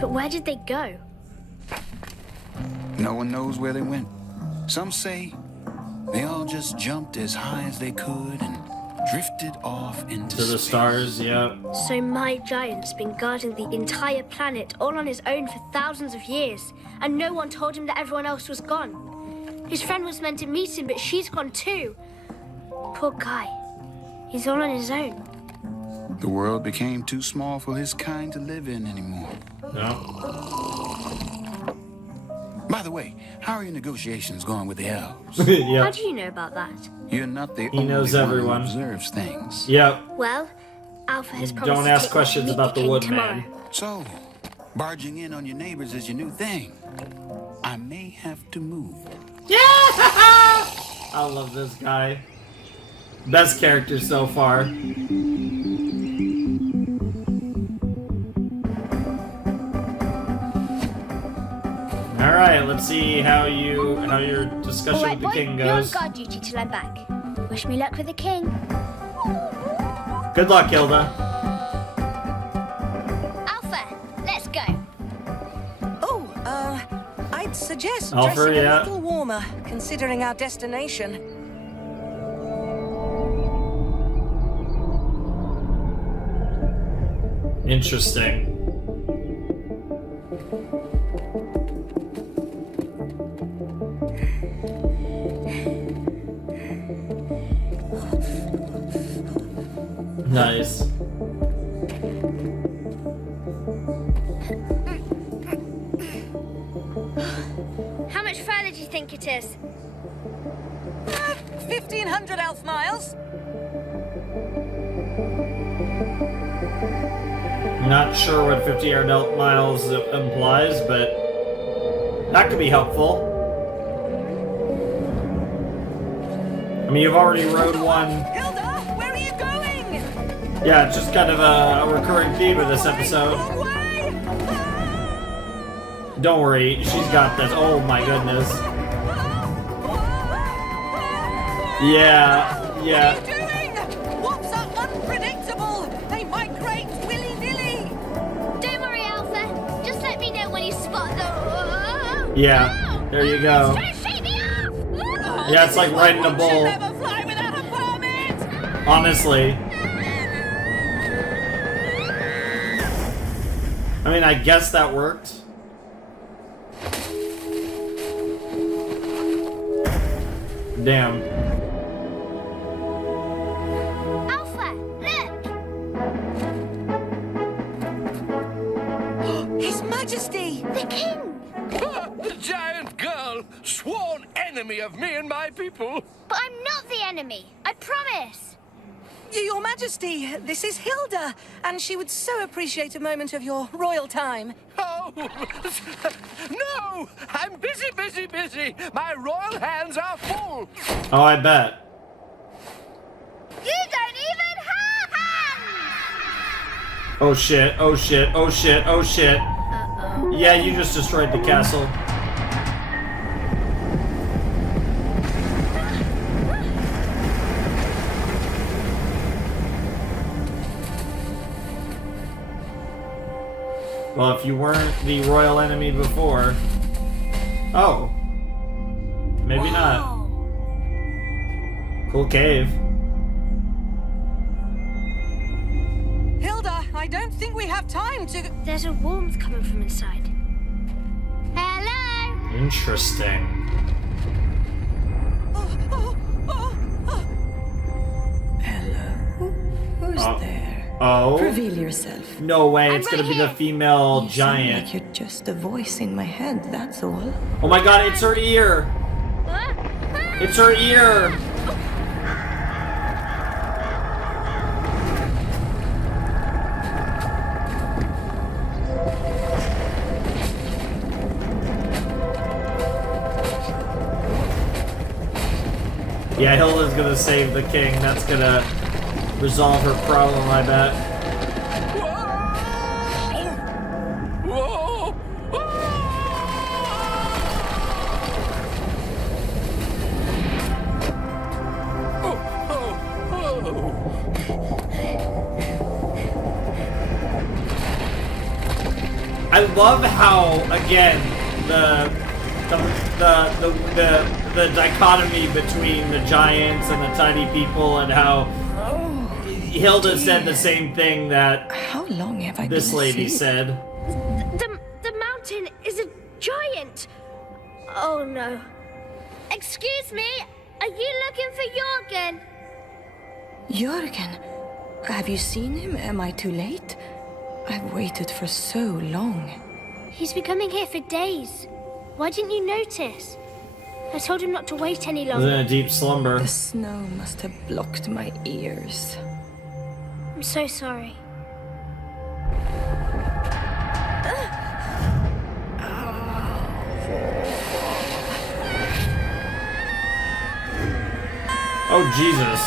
But where did they go? No one knows where they went. Some say they all just jumped as high as they could and drifted off into To the space. stars, yeah. So my giant's been guarding the entire planet all on his own for thousands of years, and no one told him that everyone else was gone. His friend was meant to meet him, but she's gone too. Poor guy. He's all on his own. The world became too small for his kind to live in anymore. No. By the way, how are your negotiations going with the elves? How Yep. do you know about that? You're not the He only knows one everyone. who observes things. Yep. Well, Alpha has promised Don't to ask take me questions to meet about the king Woodman. tomorrow. So, barging in on your neighbors is your new thing. I may have to move. I love this guy. Best character so far. All right, let's see how your discussion All right, with the boy, king you're on goes. guard duty till I'm back. Wish me luck with the king. Good luck, Hilda. Alpha, let's go. Oh, I'd suggest Alfred, dressing yeah. a little warmer, considering our destination. Interesting. Nice. How much further do you think it is? 1,500 elf miles. Not sure what 50 air miles implies, but that could be helpful. I mean, you've already rode one. Hilda, where are you going? Yeah, it's just kind of a recurring theme of this episode. Wrong way! Don't worry, she's got this. Oh my goodness. Yeah. What are you doing? What's so unpredictable? They migrate willy-nilly. Don't worry, Alpha. Just let me know when you spot the... Yeah, there you go. It's trying to shake me off! Yeah, it's like riding a One should bull. never fly without a permit. Honestly. I mean, I guess that worked. Damn. Alpha, look! His Majesty! The king! The giant girl, sworn enemy of me and my people. But I'm not the enemy. I promise. Your Majesty, this is Hilda, and she would so appreciate a moment of your royal time. Oh, no! I'm busy, busy, busy. My royal hands are full. Oh, I bet. You don't even have hands! Oh shit, oh shit, oh shit, oh shit. Uh-oh. Yeah, you just destroyed the castle. Well, if you weren't the royal enemy before... Oh. Maybe not. Cool cave. Hilda, I don't think we have time to... There's a warmth coming from inside. Hello? Interesting. Hello. Who's there? Oh? Reveal yourself. No way, I'm it's gonna right be the here. female You giant. sound like you're just a voice in my head, that's all. Oh my god, it's her ear! It's her ear! Yeah, Hilda's gonna save the king. That's gonna resolve her problem, I bet. Whoa! I love how, again, the dichotomy between the giants and the tiny people, and how Hilda said the same thing that How long have I this been lady asleep? said. The mountain is a giant. Oh no. Excuse me, are you looking for Jorgen? Jürgen, have you seen him? Am I too late? I've waited for so long. He's been coming here for days. Why didn't you notice? I told him not to wait any Was in longer. a deep slumber. The snow must have blocked my ears. I'm so sorry. Oh, Jesus.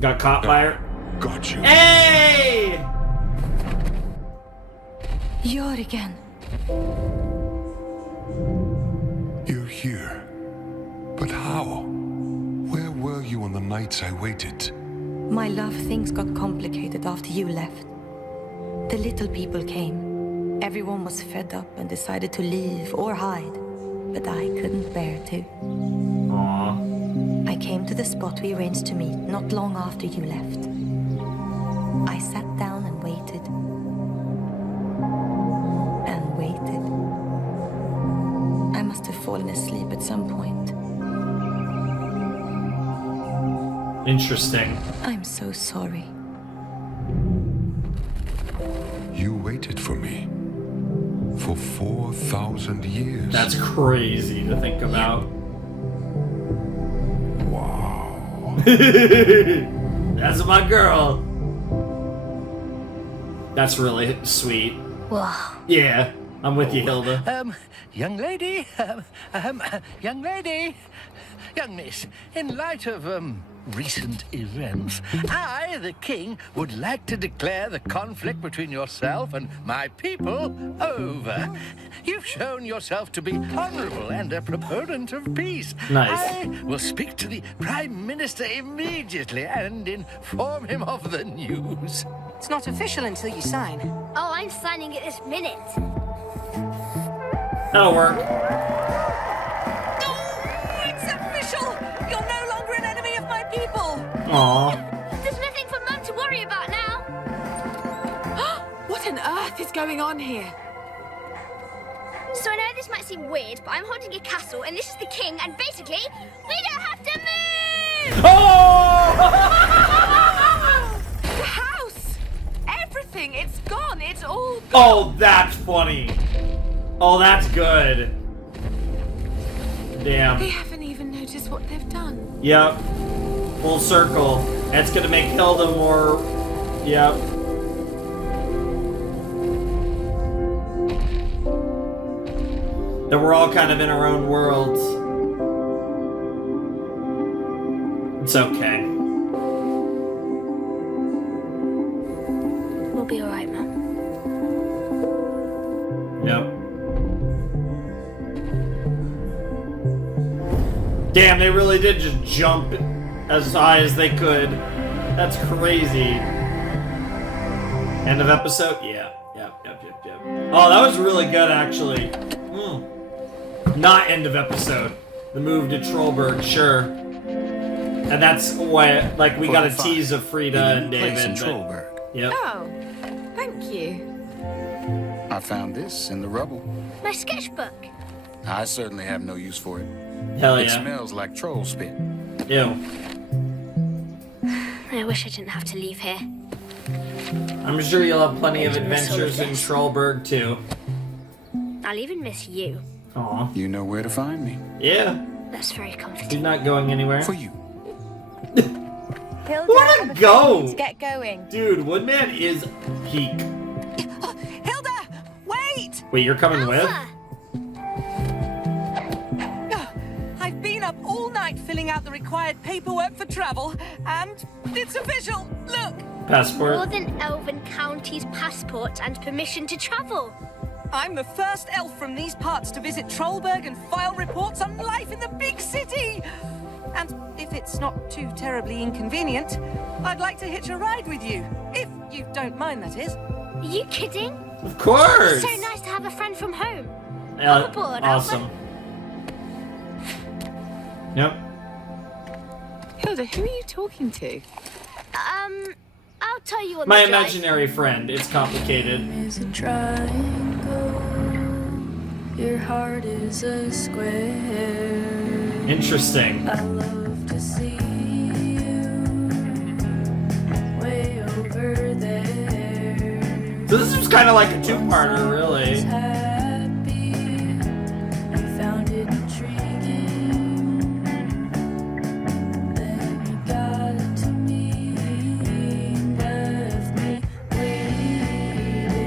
Got caught by her. Got you. Hey! Jürgen, You're here. But how? Where were you on the nights I waited? My love, things got complicated after you left. The little people came. Everyone was fed up and decided to leave or hide. But I couldn't bear to. Aww. I came to the spot we arranged to meet not long after you left. I sat down and waited. And waited. I must have fallen asleep at some point. Interesting. I'm so sorry. You waited for me. For 4,000 years. That's crazy to think about. Wow. That's my girl. That's really sweet. Wow. Yeah, I'm with you, Hilda. Young lady, young lady, young miss, in light of, recent events, I, the king, would like to declare the conflict between yourself and my people over. You've shown yourself to be honorable and a proponent of peace. Nice. I will speak to the Prime Minister immediately and inform him of the news. It's not official until you sign. Oh, I'm signing it this minute. That'll work. Oh, it's official! You're no longer an enemy of my people! Aww. There's nothing for Mum to worry about now. What on earth is going on here? So I know this might seem weird, but I'm holding a castle, and this is the king, and basically, we don't have to move! Oh! The house! Everything, it's gone. It's all gone. Oh, that's funny. Oh, that's good. Damn. They haven't even noticed what they've done. Yep. Full circle. That's gonna make Hilda more... Yep. That we're all kind of in our own worlds. It's okay. We'll be alright, Mum. Yep. Damn, they really did just jump as high as they could. That's crazy. End of episode? Yeah. Yep. Oh, that was really good, actually. Not end of episode. The move to Trollberg, sure. And that's why, like, we got a tease of Frida and David. In but- Trollberg. Yep. Oh, thank you. I found this in the rubble. My sketchbook. I certainly have no use for it. Hell It yeah. smells like troll spit. Ew. I wish I didn't have to leave here. I'm sure you'll have plenty of Maybe miss all of adventures in this. Trollberg, too. I'll even miss you. Aw. You know where to find me. Yeah. That's very He's comforting. not going anywhere. For you. Hilda, Let I'm it afraid go. we need to get going. Dude, Woodman is peak. Hilda, wait! Wait, you're coming with? Alpha! I've been up all night filling out the required paperwork for travel, and it's official. Look! Passport? Northern Elven County's passport and permission to travel. I'm the first elf from these parts to visit Trollberg and file reports on life in the big city. And if it's not too terribly inconvenient, I'd like to hitch a ride with you. If you don't mind, that is. Are you kidding? Of course! So nice to have a friend from home. Yeah, Come aboard, awesome. Yep. Hilda, who are you talking to? I'll tell you on My the drive. imaginary friend. It's complicated. Is a triangle. Your heart is a square. Interesting. I love to see you way over there. So this is kind of like a two-parter, really. Happy, I found it intriguing. Then you got to me, left me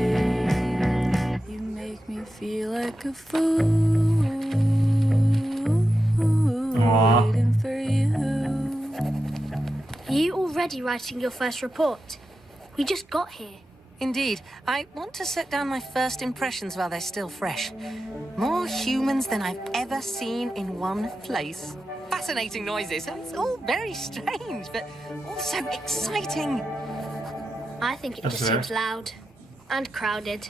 waiting. You make me feel like a fool. Aw. Waiting for you. Are you already writing your first report? We just got here. Indeed. I want to set down my first impressions while they're still fresh. More humans than I've ever seen in one place. Fascinating noises. It's all very strange, but also exciting. I think it That's just fair. seems loud and crowded.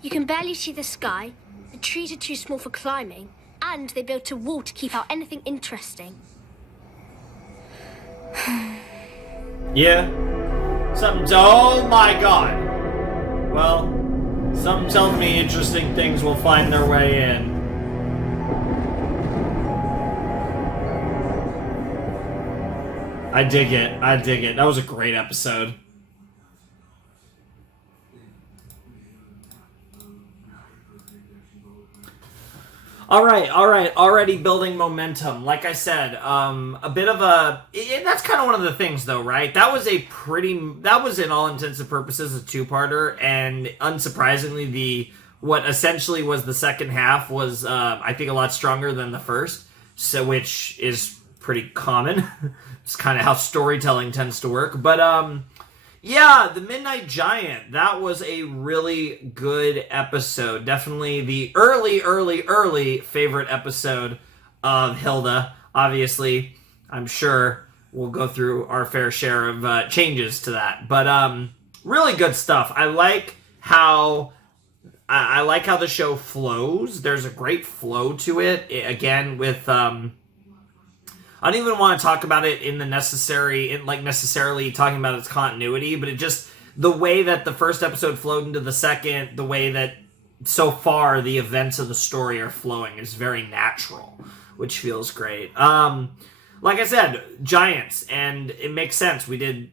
You can barely see the sky, the trees are too small for climbing, and they built a wall to keep out anything interesting. Yeah. Oh my god. Well, something tells me interesting things will find their way in. I dig it. I dig it. That was a great episode. All right. Already building momentum. Like I said, a bit of a... And that's kind of one of the things, though, right? That was in all intents and purposes, a two-parter, and unsurprisingly, what essentially was the second half was, I think, a lot stronger than the first, so which is pretty common. It's kind of how storytelling tends to work. But, yeah, The Midnight Giant, that was a really good episode. Definitely the early favorite episode of Hilda. Obviously, I'm sure we'll go through our fair share of changes to that. But really good stuff. I like how the show flows. There's a great flow to it. Again, with... I don't even want to talk about it necessarily talking about its continuity, but it just, the way that the first episode flowed into the second, the way that so far the events of the story are flowing is very natural, which feels great. Like I said, giants, and it makes sense. We did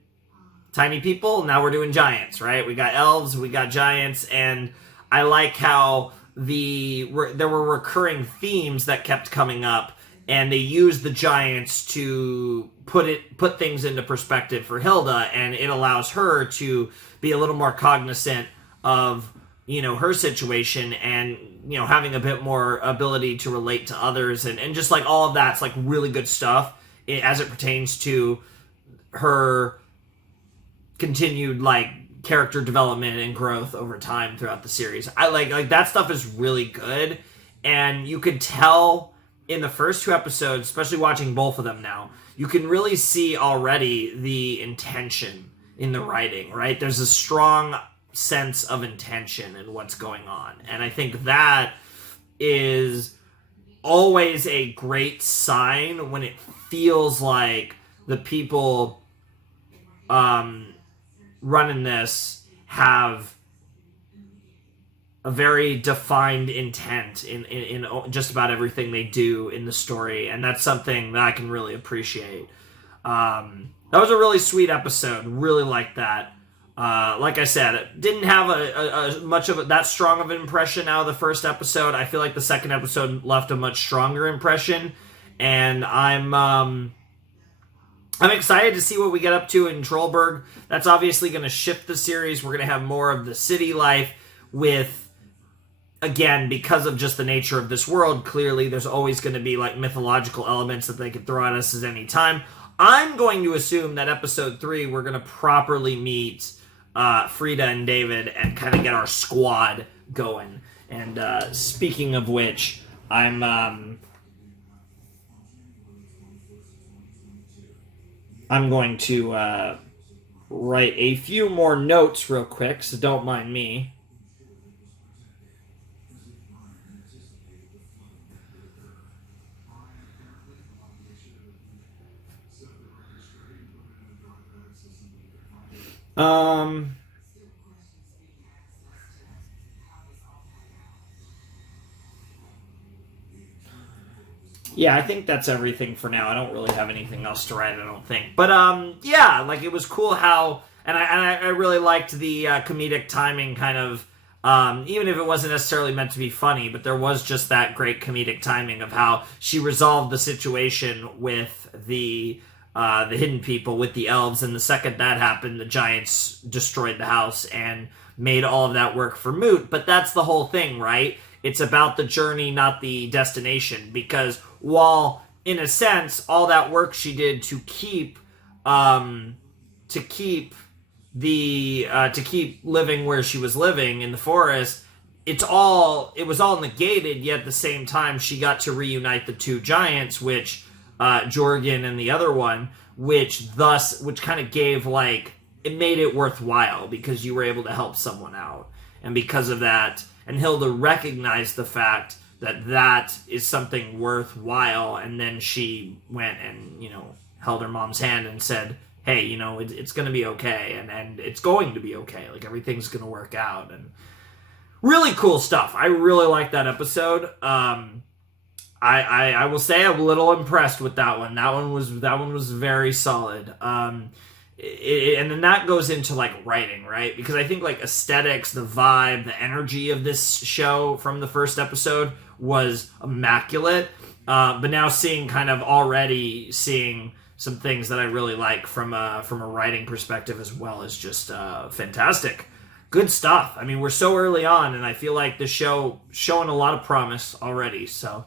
tiny people, now we're doing giants, right? We got elves, we got giants, and I like how there were recurring themes that kept coming up, and they used the giants to put things into perspective for Hilda, and it allows her to be a little more cognizant of, her situation, and, having a bit more ability to relate to others, and just like all of that's like really good stuff as it pertains to her continued like character development and growth over time throughout the series. I like that stuff is really good, and you could tell in the first two episodes, especially watching both of them now, you can really see already the intention in the writing, right? There's a strong sense of intention in what's going on. And I think that is always a great sign when it feels like the people running this have a very defined intent in just about everything they do in the story, and that's something that I can really appreciate. That was a really sweet episode. Really liked that. Like I said, it didn't have a much of that strong of an impression out of the first episode. I feel like the second episode left a much stronger impression, and I'm excited to see what we get up to in Trollberg. That's obviously going to shift the series. We're going to have more of the city life with, again, because of just the nature of this world, clearly there's always going to be like mythological elements that they could throw at us at any time. I'm going to assume that episode 3, we're going to properly meet Frida and David and kind of get our squad going. And speaking of which, I'm going to write a few more notes real quick, so don't mind me. Yeah, I think that's everything for now. I don't really have anything else to write, I don't think. But, yeah, like, it was cool how... And I really liked the comedic timing kind of... even if it wasn't necessarily meant to be funny, but there was just that great comedic timing of how she resolved the situation with the hidden people, with the elves, and the second that happened, the giants destroyed the house and made all of that work for moot. But that's the whole thing, right? It's about the journey, not the destination, because while, in a sense, all that work she did to keep to keep living where she was living in the forest, it was all negated, yet at the same time she got to reunite the two giants, which Jorgen and the other one, which kind of gave, like, it made it worthwhile because you were able to help someone out. And because of that, and Hilda recognized the fact that is something worthwhile, and then she went and, held her mom's hand and said, hey, it's going to be okay, and it's going to be okay. Like, everything's going to work out. And really cool stuff. I really like that episode. I will say I'm a little impressed with that one. That one was very solid. And then that goes into, like, writing, right? Because I think, like, aesthetics, the vibe, the energy of this show from the first episode was immaculate. But now seeing some things that I really like from a writing perspective as well is just fantastic. Good stuff. I mean, we're so early on, and I feel like the show showing a lot of promise already. So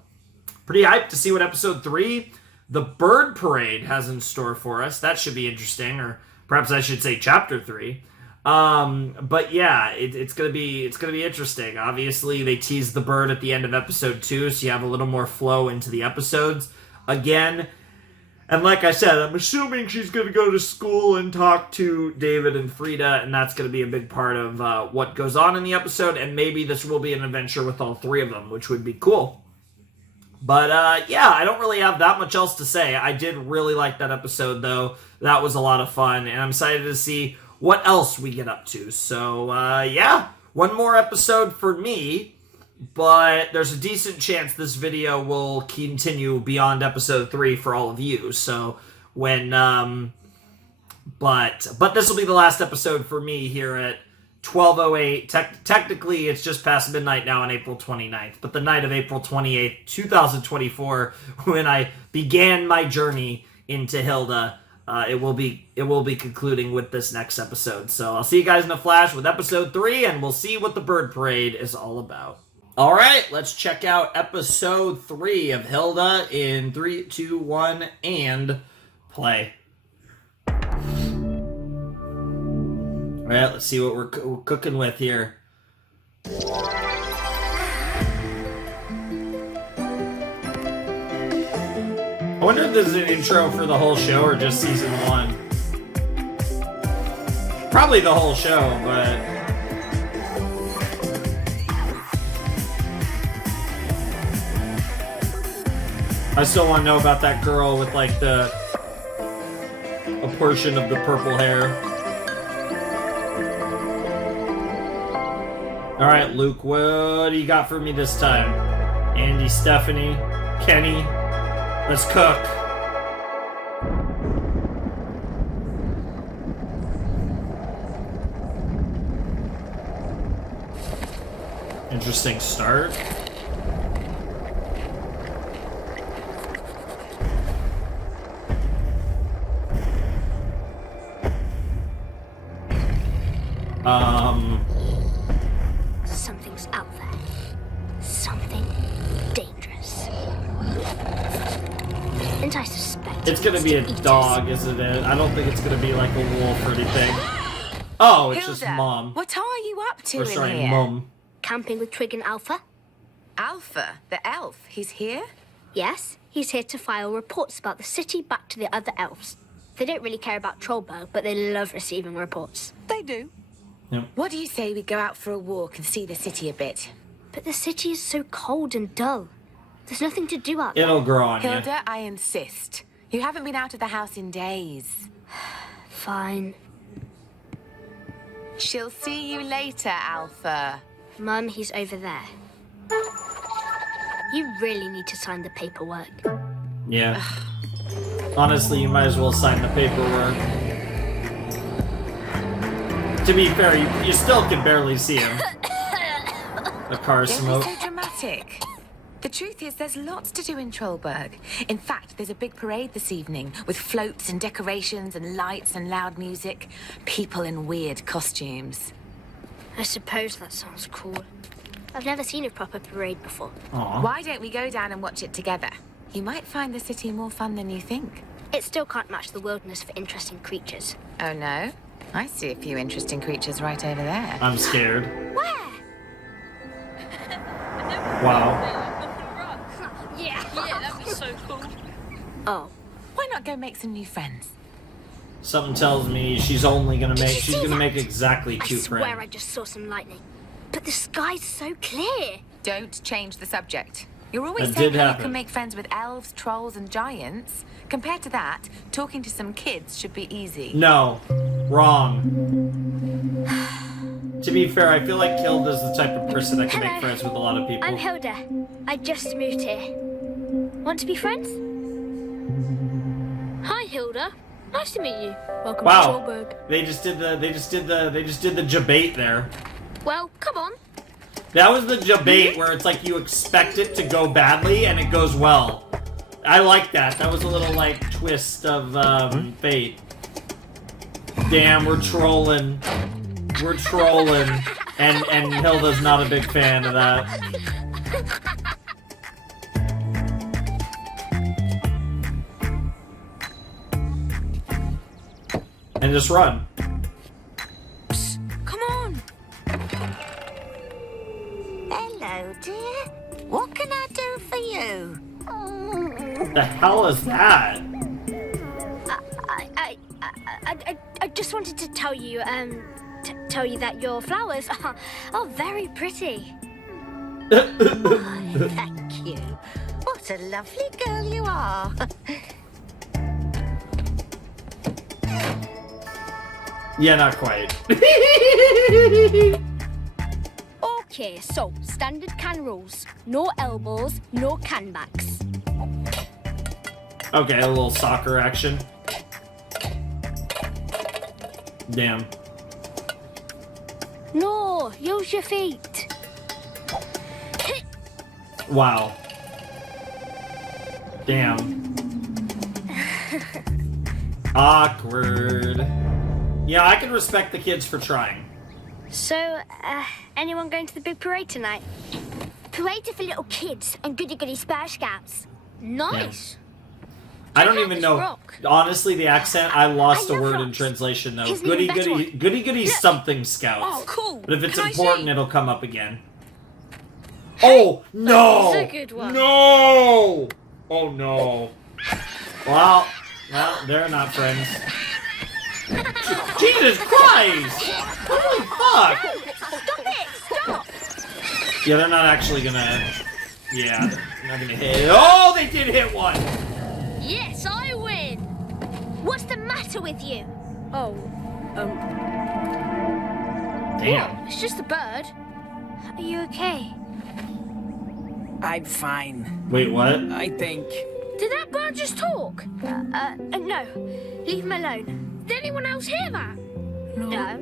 pretty hyped to see what episode 3, the Bird Parade, has in store for us. That should be interesting, or perhaps I should say chapter 3. But yeah, it's gonna be interesting. Obviously, they teased the bird at the end of episode 2, so you have a little more flow into the episodes again. And like I said, I'm assuming she's going to go to school and talk to David and Frida, and that's going to be a big part of what goes on in the episode, and maybe this will be an adventure with all 3 of them, which would be cool. But yeah, I don't really have that much else to say. I did really like that episode, though. That was a lot of fun, and I'm excited to see what else we get up to. So yeah, one more episode for me. But there's a decent chance this video will continue beyond episode 3 for all of you. So when, but this will be the last episode for me here at 12:08. Technically, it's just past midnight now on April 29th, but the night of April 28th, 2024, when I began my journey into Hilda, it will be concluding with this next episode. So I'll see you guys in a flash with episode 3, and we'll see what the Bird Parade is all about. All right, let's check out episode 3 of Hilda in 3, 2, 1, and play. All right, let's see what we're cooking with here. I wonder if this is an intro for the whole show or just season 1. Probably the whole show, but... I still want to know about that girl with, like, a portion of the purple hair. Alright, Luke, what do you got for me this time? Andy, Stephanie, Kenny, let's cook. Interesting start. Something's out there. Something dangerous. And I suspect it's gonna be a dog, isn't it? I don't think it's gonna be like a wolf or anything. Oh, it's Hilda, just Mom. What are you up to Or sorry, in here? Mum. camping with Twig and Alpha. Alpha, the elf, he's here? Yes, he's here to file reports about the city back to the other elves. They don't really care about Trollberg, but they love receiving reports. They do. Yep. What do you say we go out for a walk and see the city a bit? But the city is so cold and dull. There's nothing to do out there. It'll grow on you. Hilda, I insist. You haven't been out of the house in days. Fine. She'll see you later, Alpha. Mum, he's over there. You really need to sign the paperwork. Yeah. Honestly, you might as well sign the paperwork. To be fair, you still can barely see him. The car Don't smoke. be so dramatic. The truth is, there's lots to do in Trollberg. In fact, there's a big parade this evening with floats and decorations and lights and loud music. People in weird costumes. I suppose that sounds cool. I've never seen a proper parade before. Aww. Why don't we go down and watch it together? You might find the city more fun than you think. It still can't match the wilderness for interesting creatures. Oh, no? I see a few interesting creatures right over there. I'm scared. Where? Wow. Yeah, that'd be so cool. Oh, why not go make some new friends? Something tells me she's gonna make exactly I 2 swear I friends. just saw some lightning. But the sky's so clear. Don't change the subject. You're always That saying did how you happen. can make friends with elves, trolls, and giants. Compared to that, talking to some kids should be easy. No. Wrong. To be fair, I feel like Hilda's the type of person that can make Hello. friends with a lot of people. I'm Hilda. I just moved here. Want to be friends? Hi, Hilda. Nice to meet you. Welcome to Wow. Trollberg. They just did the debate there. Well, come on. That was the debate where it's like you expect it to go badly and it goes well. I like that. That was a little like twist of fate. Damn, we're trolling. We're trolling. And Hilda's not a big fan of that. And just run. Come on. Hello, dear. What can I do for you? The hell is that? I just wanted to tell you, tell you that your flowers are very pretty. Thank you. What a lovely girl you are. Yeah, not quite. Okay, so standard can rules. No elbows, no can backs. Okay, a little soccer action. Damn. No, use your feet. Wow. Damn. Awkward. Yeah, I can respect the kids for trying. So, anyone going to the big parade tonight? Parade for little kids and goody-goody Sparrow Scouts. Nice. I don't even know. Rock. Honestly, the accent, I lost I a love word in rocks. translation though. Here's an Goody even better goody, one. goody goody Look. something scouts. Oh, cool. But if it's Can I important, see? it'll come up again. Oh, no! That's a good one. No! Oh, no. Well, they're not friends. Jesus Christ! Holy fuck! Stop it! Stop! Yeah, they're not actually gonna... Yeah, they're not gonna hit. Oh, they did hit one! Yes, I win! What's the matter with you? Oh, Damn. It's just a bird. Are you okay? I'm fine. Wait, what? I think. Did that bird just talk? No. Leave him alone. Did anyone else hear that? No.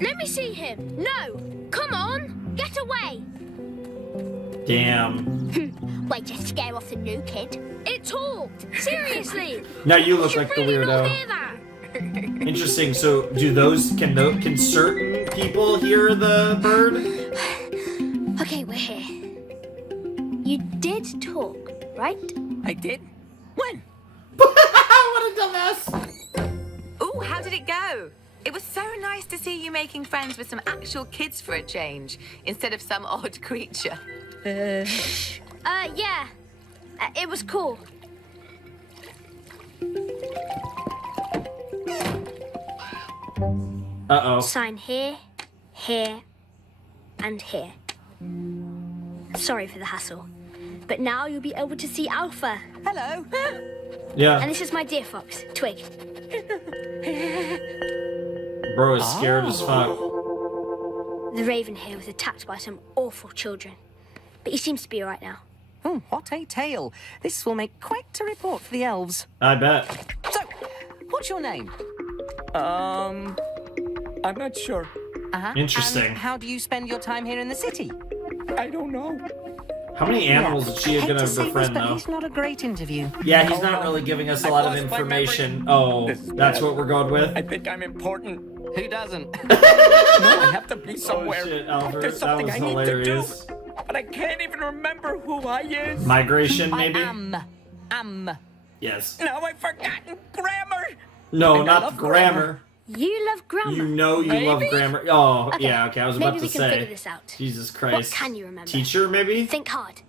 Let me see him. No. Come on. Get away. Damn. Wait, just scare off the new kid. It talked. Seriously. Now you look like the really not weirdo. hear that. Interesting. So, can certain people hear the bird? Okay, we're here. You did talk, right? I did? When? What a dumbass! Ooh, how did it go? It was so nice to see you making friends with some actual kids for a change, instead of some odd creature. Yeah. It was cool. Uh-oh. Sign here, here, and here. Sorry for the hassle. But now you'll be able to see Alpha. Hello. Yeah. And this is my deer fox, Twig. Bro is scared as fuck. The raven here was attacked by some awful children. But he seems to be alright now. What a tale. This will make quite a report for the elves. I bet. So, what's your name? I'm not sure. Interesting. And how do you spend your time here in the city? I don't know. How many animals is she Hate gonna to say this, befriend, but though? he's not a great interview. Yeah, he's not really giving us a lot of information. Oh, that's what we're going with? I think I'm important. Who doesn't? No, I have to be somewhere. Oh, shit, Albert, There's that something was I need hilarious. to do. But I can't even remember who I is. Migration, maybe? Am. Yes. Now I've forgotten grammar. No, And I not love grammar. You love grammar. You know you love grammar. Oh, Okay, yeah, okay, I was maybe about to we can say. figure this out. Jesus What Christ. can you remember? Teacher, maybe? Think hard.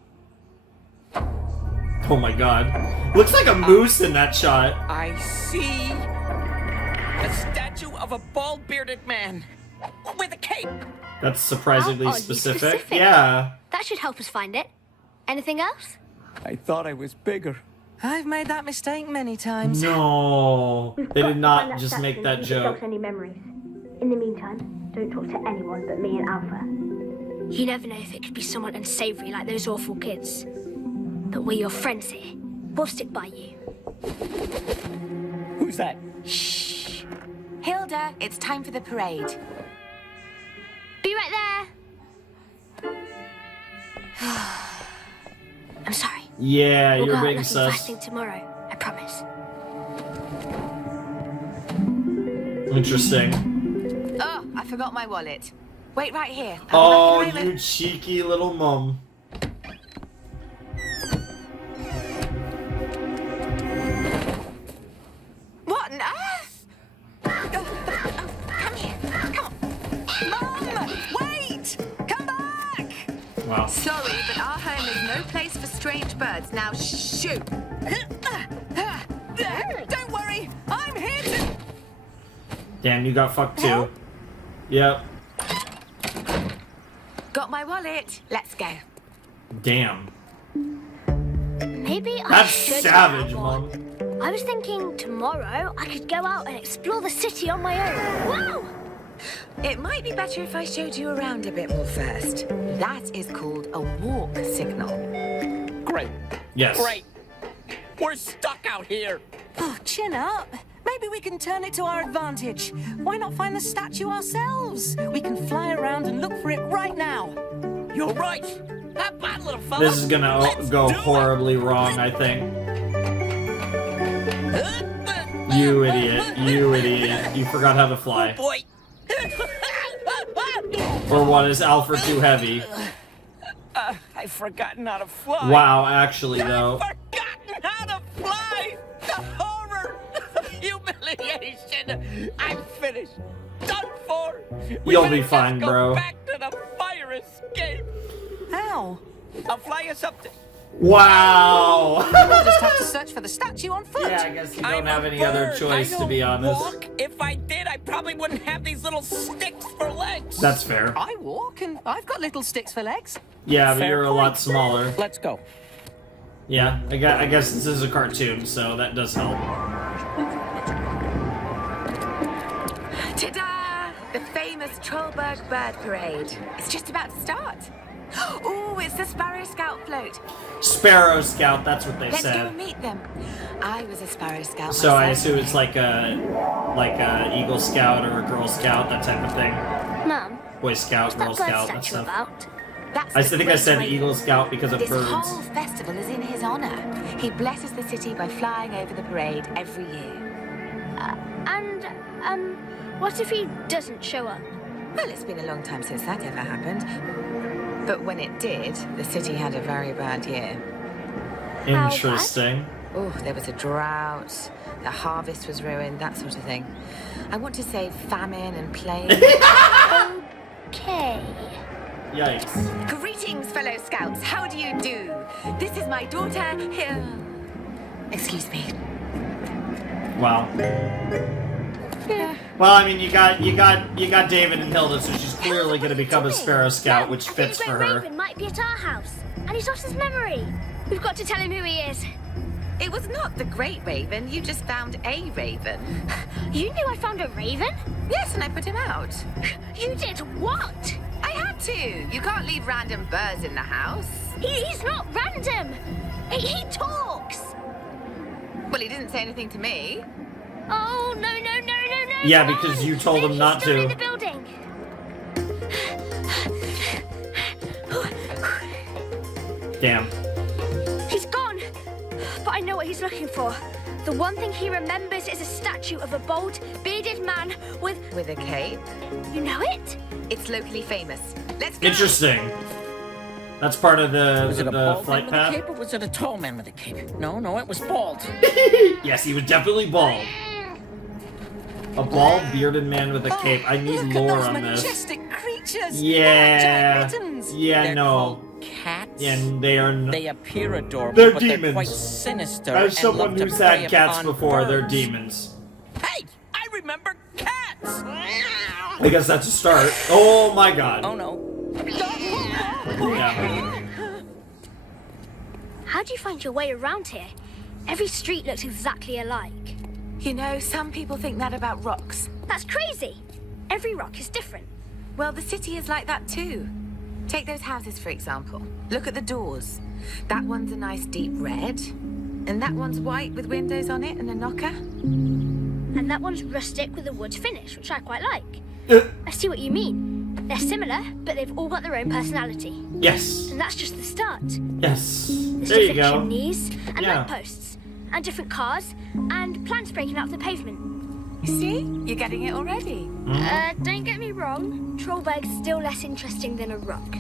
Oh my god. Looks like a moose in that shot. I see a statue of a bald-bearded man with a cape. That's surprisingly How oddly specific. Yeah. That should help us find it. Anything else? I thought I was bigger. I've made that mistake many times. No. They did not just make that joke. Any memories. In the meantime, don't talk to anyone but me and Alpha. You never know if it could be someone unsavory like those awful kids. But we're your friends here. We'll stick by you. Who's that? Shh. Hilda, it's time for the parade. Be right there. I'm sorry. Yeah, We'll you're go out being looking sus. first thing tomorrow. I promise. Interesting. Oh, I forgot my wallet. Wait right here. Oh, I'll be back in a you moment. cheeky little mum. What on earth? Come here. Come on. Mum! Wait! Come back! Wow. Sorry, but our home is no place for strange birds. Now shoot. Don't worry, I'm here to... Damn, you got fucked too. Yep. Got my wallet. Let's go. Damn. Maybe I That's should savage, have one. Mom. I was thinking tomorrow I could go out and explore the city on my own. Wow! It might be better if I showed you around a bit more first. That is called a walk signal. Great. Yes. Great. We're stuck out here. Oh, chin up. Maybe we can turn it to our advantage. Why not find the statue ourselves? We can fly around and look for it right now. You're right. Not bad, little fella. This is gonna Let's go do it. horribly wrong, I think. You idiot. You idiot. You forgot how to fly. Boy. Or what, is Alfred too heavy? I've forgotten how to fly. Wow, actually, though. I've forgotten how to fly. The horror. Humiliation. I'm finished. Done for. We You'll better be just fine, go bro. Back to the fire escape. How? I'll fly us up to... Wow! We'll just have to search for the statue on foot. Yeah, I guess you don't I'm have a any other bird. choice, I to be don't honest. Walk. If I did, I probably wouldn't have these little sticks for legs. That's fair. I walk, and I've got little sticks for legs. Yeah, but Fair you're a point. lot smaller. Let's go. Yeah, I guess this is a cartoon, so that does help. Ta-da! The famous Trollberg Bird Parade. It's just about to start. Oh, it's the Sparrow Scout float. Sparrow Scout, that's what they Let's go said. and meet them. I was a Sparrow Scout So I myself. assume it's like a Eagle Scout or a Girl Scout, that type of thing. Mum, Boy Scout, what's that Girl bird Scout, that statue stuff. about? That's I the think I great said raven. Eagle Scout because of This birds. whole festival is in his honor. He blesses the city by flying over the parade every year. What if he doesn't show up? Well, it's been a long time since that ever happened. But when it did, the city had a very bad year. Interesting. Oh, there was a drought, the harvest was ruined, that sort of thing. I want to say famine and plague. Okay. Yikes. Greetings, fellow scouts. How do you do? This is my daughter, Hilda. Excuse me. Wow. Well, I mean, you got David and Hilda, so she's clearly going to become a Sparrow Scout, which fits for her. Raven might be at our house, and he's lost his memory. We've got to tell him who he is. It was not the Great Raven. You just found a raven. You knew I found a raven? Yes, and I put him out. You did what? I had to. You can't leave random birds in the house. He's not random. He talks. Well, he didn't say anything to me. Oh, no. Yeah, come because on. you told Maybe him not he's still to. in the building. Damn. He's gone. But I know what he's looking for. The one thing he remembers is a statue of a bold, bearded man with... With a cape? You know it? It's locally famous. Let's go. Interesting. That's part of Was it a the bald flight man with a path. cape or was it a tall man with a cape? No, it was bald. Yes, he was definitely bald. A bald bearded man with a cape. I need Look lore at those on this. majestic creatures. Yeah. Giant mittens. Yeah, They're no. called cats. And they are They appear adorable, They're but demons. they're quite sinister. As and someone love to who's prey had cats upon before, they're birds. demons. Hey, I remember cats. I guess that's a start. Oh my god. Oh no. Yeah. How do you find your way around here? Every street looks exactly alike. You know, some people think that about rocks. That's crazy. Every rock is different. Well, the city is like that too. Take those houses, for example. Look at the doors. That one's a nice deep red. And that one's white with windows on it and a knocker. And that one's rustic with a wood finish, which I quite like. I see what you mean. They're similar, but they've all got their own personality. Yes. And that's just the start. Yes. There's There you different go. chimneys and Yeah. lampposts, and different cars, and plants breaking up the pavement. You see? You're getting it already. Don't get me wrong, Trollberg's still less interesting than a rock.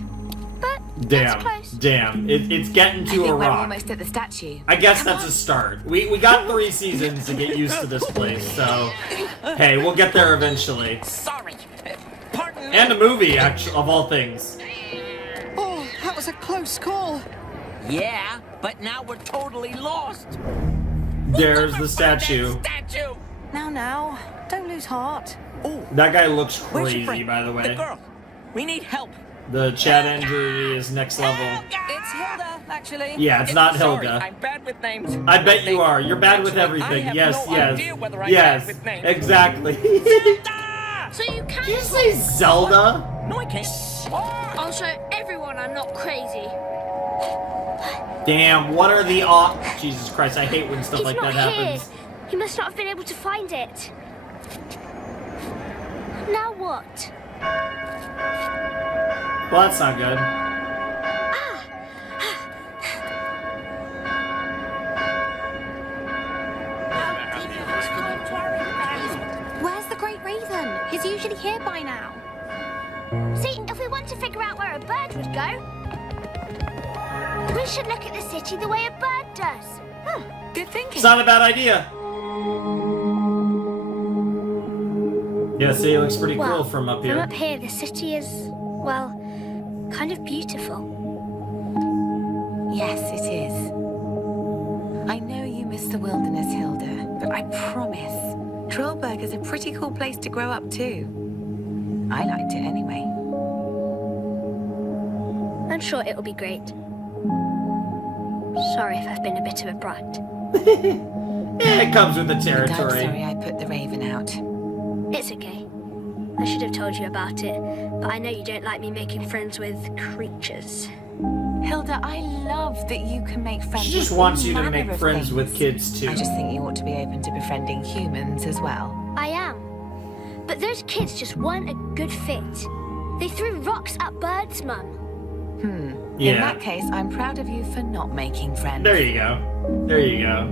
But that's Damn. close. Damn. It's getting I to think a we're rock. almost at the statue. I guess Come that's on. a start. We got 3 seasons to get used to this place, so hey, we'll get there eventually. Sorry. Pardon me. And a movie, actually, of all things. Oh, that was a close call. Yeah, but now we're totally lost. There's the Never find statue. that statue. Now, don't lose heart. Oh, That guy looks where's your crazy, friend? by the The way. girl. We need help. The chat injury is next level. It's Hilda, actually. Yeah, it's not Sorry, Hilda. I'm bad with names. I bet you are. You're bad with Actually, everything. I have Yes, no yes. idea whether I'm Yes, bad with names. exactly. So you can. Did you say Zelda? No, I can't. I'll show everyone I'm not crazy. Damn, what are the Jesus Christ, I hate when stuff It's like not that here. happens. He must not have been able to find it. Now what? Well, that's not good. Where's the Great Raven? He's usually here by now. See, if we want to figure out where a bird would go, we should look at the city the way a bird does. Good thinking. It's not a bad idea. Yeah, see, it looks pretty cool from up From here. up here, the city is, well, kind of beautiful. Yes, it is. I know you miss the wilderness, Hilda, but I promise, Trollberg is a pretty cool place to grow up too. I liked it anyway. I'm sure it'll be great. Sorry if I've been a bit of a brat. Yeah, it comes with the I'm territory. sorry I put the raven out. It's okay. I should have told you about it, but I know you don't like me making friends with creatures. Hilda, I love that you can make friends She just with wants all you to manner make of friends with things. kids too. I just think you ought to be open to befriending humans as well. I am. But those kids just weren't a good fit. They threw rocks at birds, Mum. In Yeah. that case, I'm proud of you for not making friends. There you go. There you go.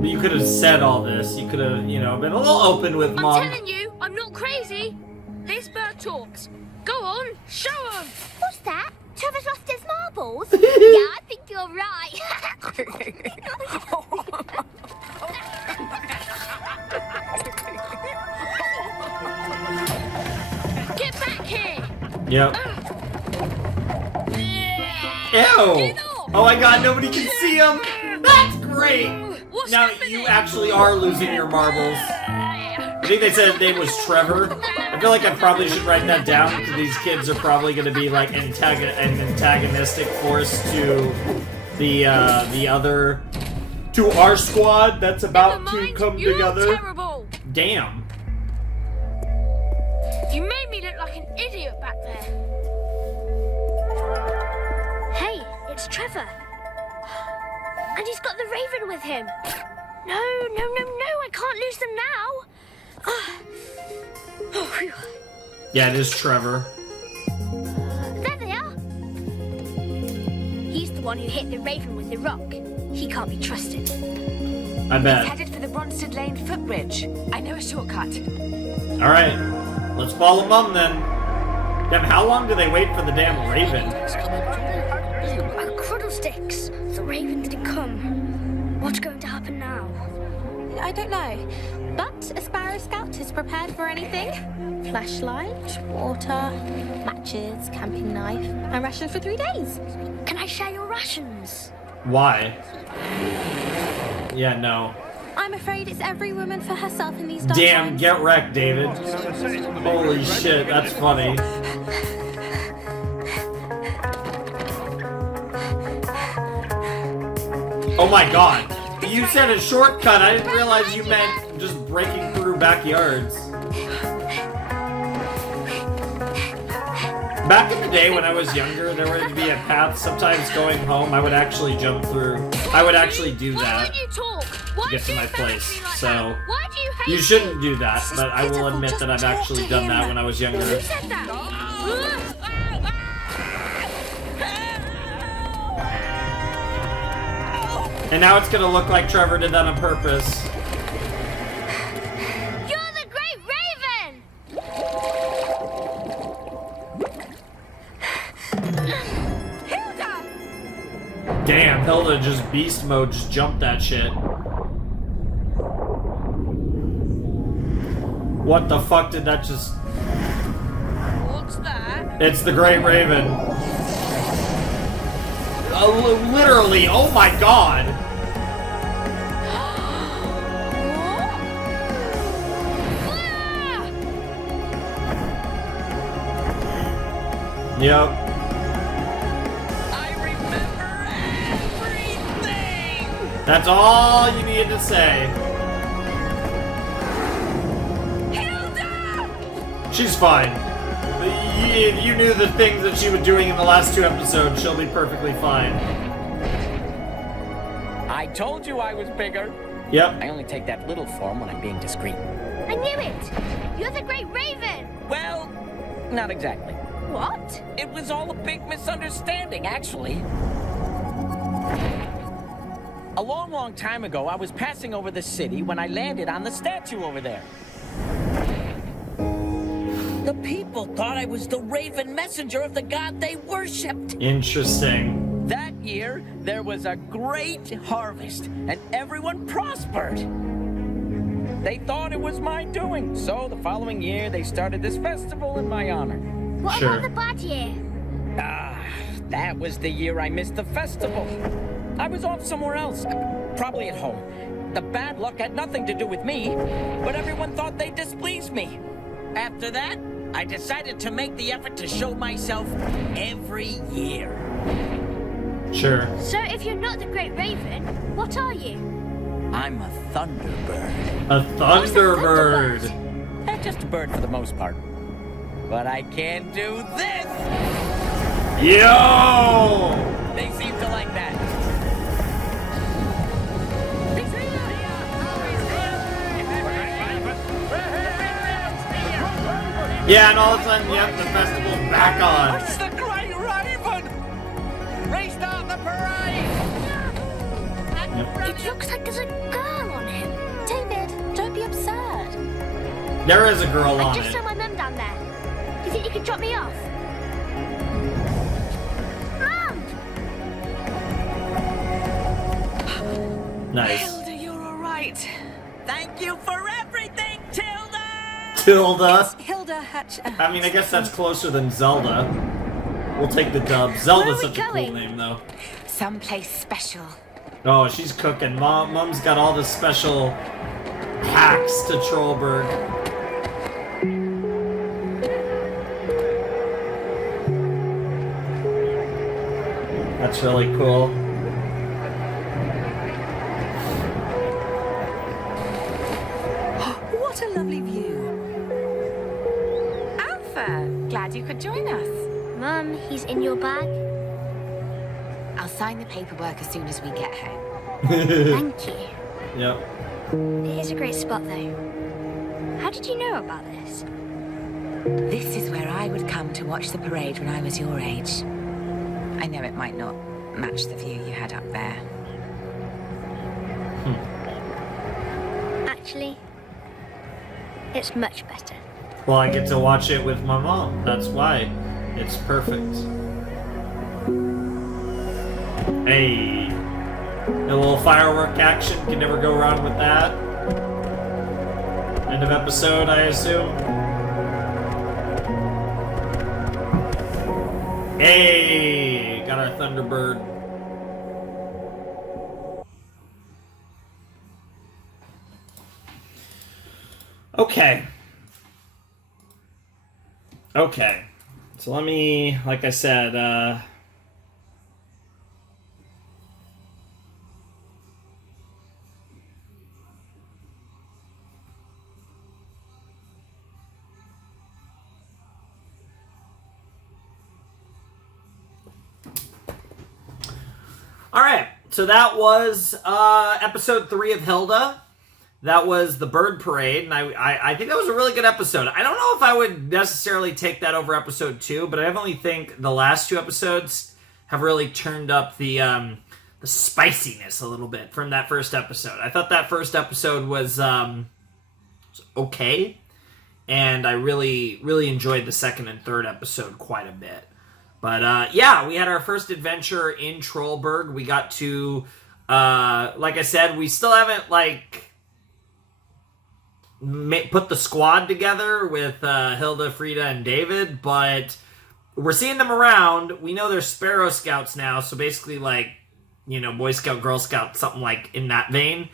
But you could have said all this. You could have, been a little open with I'm Mom. telling you, I'm not crazy. This bird talks. Go on, show him. What's that? Trevor's lost his marbles? Yeah, I think you're right. Get back here. Yep. Ew! Oh my god, nobody can see him! That's great! What's Now happening? you actually are losing your marbles. I think they said his name was Trevor. I feel like I probably should write that down because these kids are probably going to be like an antagonistic force to the other, to our squad that's about to come You're together. terrible. Damn. You made me look like an idiot back there. Hey, it's Trevor. And he's got the raven with him. No, I can't lose them now. Oh, phew. Yeah, it is Trevor. There they are. He's the one who hit the raven with the rock. He can't be trusted. I He's bet. headed for the Bronsted Lane footbridge. I know a shortcut. Alright, let's follow Mum then. Damn, how long do they wait for the damn raven? Cruddlesticks. The raven didn't come. What's going to happen now? I don't know. But a Sparrow Scout is prepared for anything. Flashlight, water, matches, camping knife, and rations for 3 days. Can I share your rations? Why? Yeah, no. I'm afraid it's every woman for herself in these dark Damn, times. get wrecked, David. Holy shit, that's funny. Oh my god. You said a shortcut. I didn't realize you meant just breaking through backyards. Back in the day when I was younger, there would be a path sometimes going home. I would actually jump through. I would actually do that to get to my place. So you shouldn't do that, but I will admit that I've actually done that when I was younger. Who said that? And now it's gonna look like Trevor did that on purpose. You're the Great Raven! Hilda! Damn, Hilda just beast mode, just jumped that shit. What the fuck did that just... What's that? It's the Great Raven. Literally, oh my god! Yep. I remember everything! That's all you needed to say. Hilda! She's fine. If you knew the things that she was doing in the last 2 episodes, she'll be perfectly fine. I told you I was bigger. Yep. I only take that little form when I'm being discreet. I knew it! You're the Great Raven! Well, not exactly. What? It was all a big misunderstanding, actually. A long, long time ago, I was passing over the city when I landed on the statue over there. The people thought I was the Raven messenger of the god they worshipped. Interesting. That year, there was a great harvest, and everyone prospered. They thought it was my doing, so the following year, they started this festival in my honor. What about the bad year? That was the year I missed the festival. I was off somewhere else, probably at home. The bad luck had nothing to do with me, but everyone thought they displeased me. After that, I decided to make the effort to show myself every year. Sure. So if you're not the Great Raven, what are you? I'm a thunderbird. A thunderbird. Just a bird for the most part. But I can do this! Yo! They seem to like that. Yeah, and all of a sudden, yep, the festival's back on. It's the Great Raven! Restart the parade! It looks like there's a girl on him. David, don't be absurd. There is a girl I on just it. saw my mum down there. Do you think you could drop me off? Mum! Nice. Hilda, you're all right. Thank you for everything, Tilda! Tilda. It's Hilda Hatch. I mean, I guess that's closer than Zelda. We'll take the dub. Zelda's such a cool name, though. Someplace special. Oh, she's cooking. Mom's got all the special hacks to Trollberg. That's really cool. What a lovely view. Alpha, glad you could join us. Mum, he's in your bag. I'll sign the paperwork as soon as we get home. Thank you. Yep. It is a great spot, though. How did you know about this? This is where I would come to watch the parade when I was your age. I know it might not match the view you had up there. Actually, it's much better. Well, I get to watch it with my mom. That's why. It's perfect. Hey. A little firework action. Can never go wrong with that. End of episode, I assume. Hey, got our Thunderbird. Okay. Okay. So let me, like I said, all right, so that was episode 3 of Hilda. That was the Bird Parade, and I think that was a really good episode. I don't know if I would necessarily take that over episode 2, but I definitely think the last 2 episodes have really turned up the spiciness a little bit from that first episode. I thought that first episode was okay, and I really, really enjoyed the second and third episode quite a bit. But yeah, we had our first adventure in Trollberg. We got to, like I said, we still haven't put the squad together with Hilda, Frida, and David, but we're seeing them around. We know they're Sparrow Scouts now, so basically Boy Scout, Girl Scout, something like in that vein.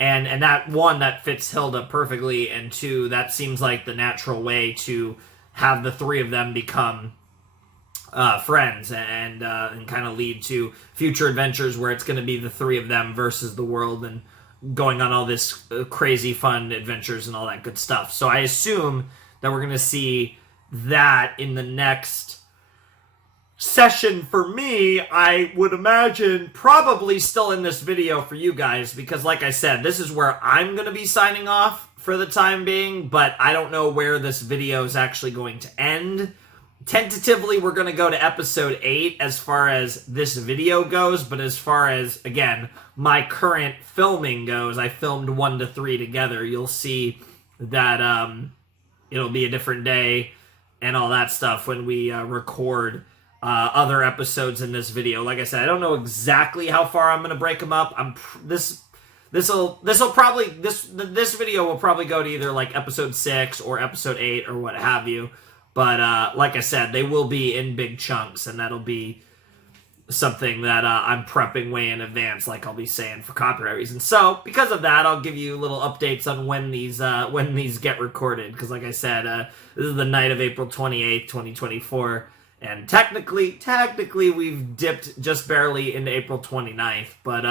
And that one, that fits Hilda perfectly, and 2, that seems like the natural way to have the 3 of them become friends and kind of lead to future adventures where it's going to be the 3 of them versus the world and going on all this crazy fun adventures and all that good stuff. So I assume that we're going to see that in the next session for me. I would imagine probably still in this video for you guys, because like I said, this is where I'm going to be signing off for the time being, but I don't know where this video is actually going to end. Tentatively, we're going to go to episode 8 as far as this video goes, but as far as, again, my current filming goes, I filmed 1 to 3 together. You'll see that it'll be a different day and all that stuff when we record other episodes in this video. Like I said, I don't know exactly how far I'm going to break them up. This video will probably go to either like episode 6 or episode 8 or what have you. But like I said, they will be in big chunks, and that'll be something that I'm prepping way in advance, like I'll be saying for copyright reasons. So because of that, I'll give you little updates on when these get recorded. Because like I said, this is the night of April 28th, 2024, and technically we've dipped just barely into April 29th. But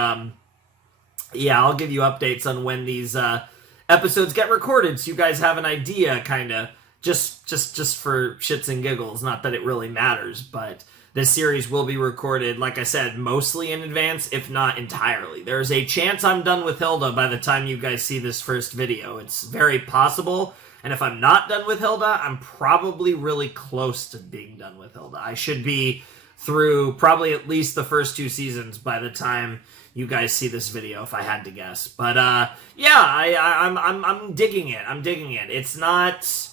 yeah, I'll give you updates on when these episodes get recorded, so you guys have an idea, kind of. Just for shits and giggles, not that it really matters, but this series will be recorded, like I said, mostly in advance, if not entirely. There's a chance I'm done with Hilda by the time you guys see this first video. It's very possible, and if I'm not done with Hilda, I'm probably really close to being done with Hilda. I should be through probably at least the first 2 seasons by the time you guys see this video, if I had to guess. But yeah, I'm digging it. I'm digging it. It's not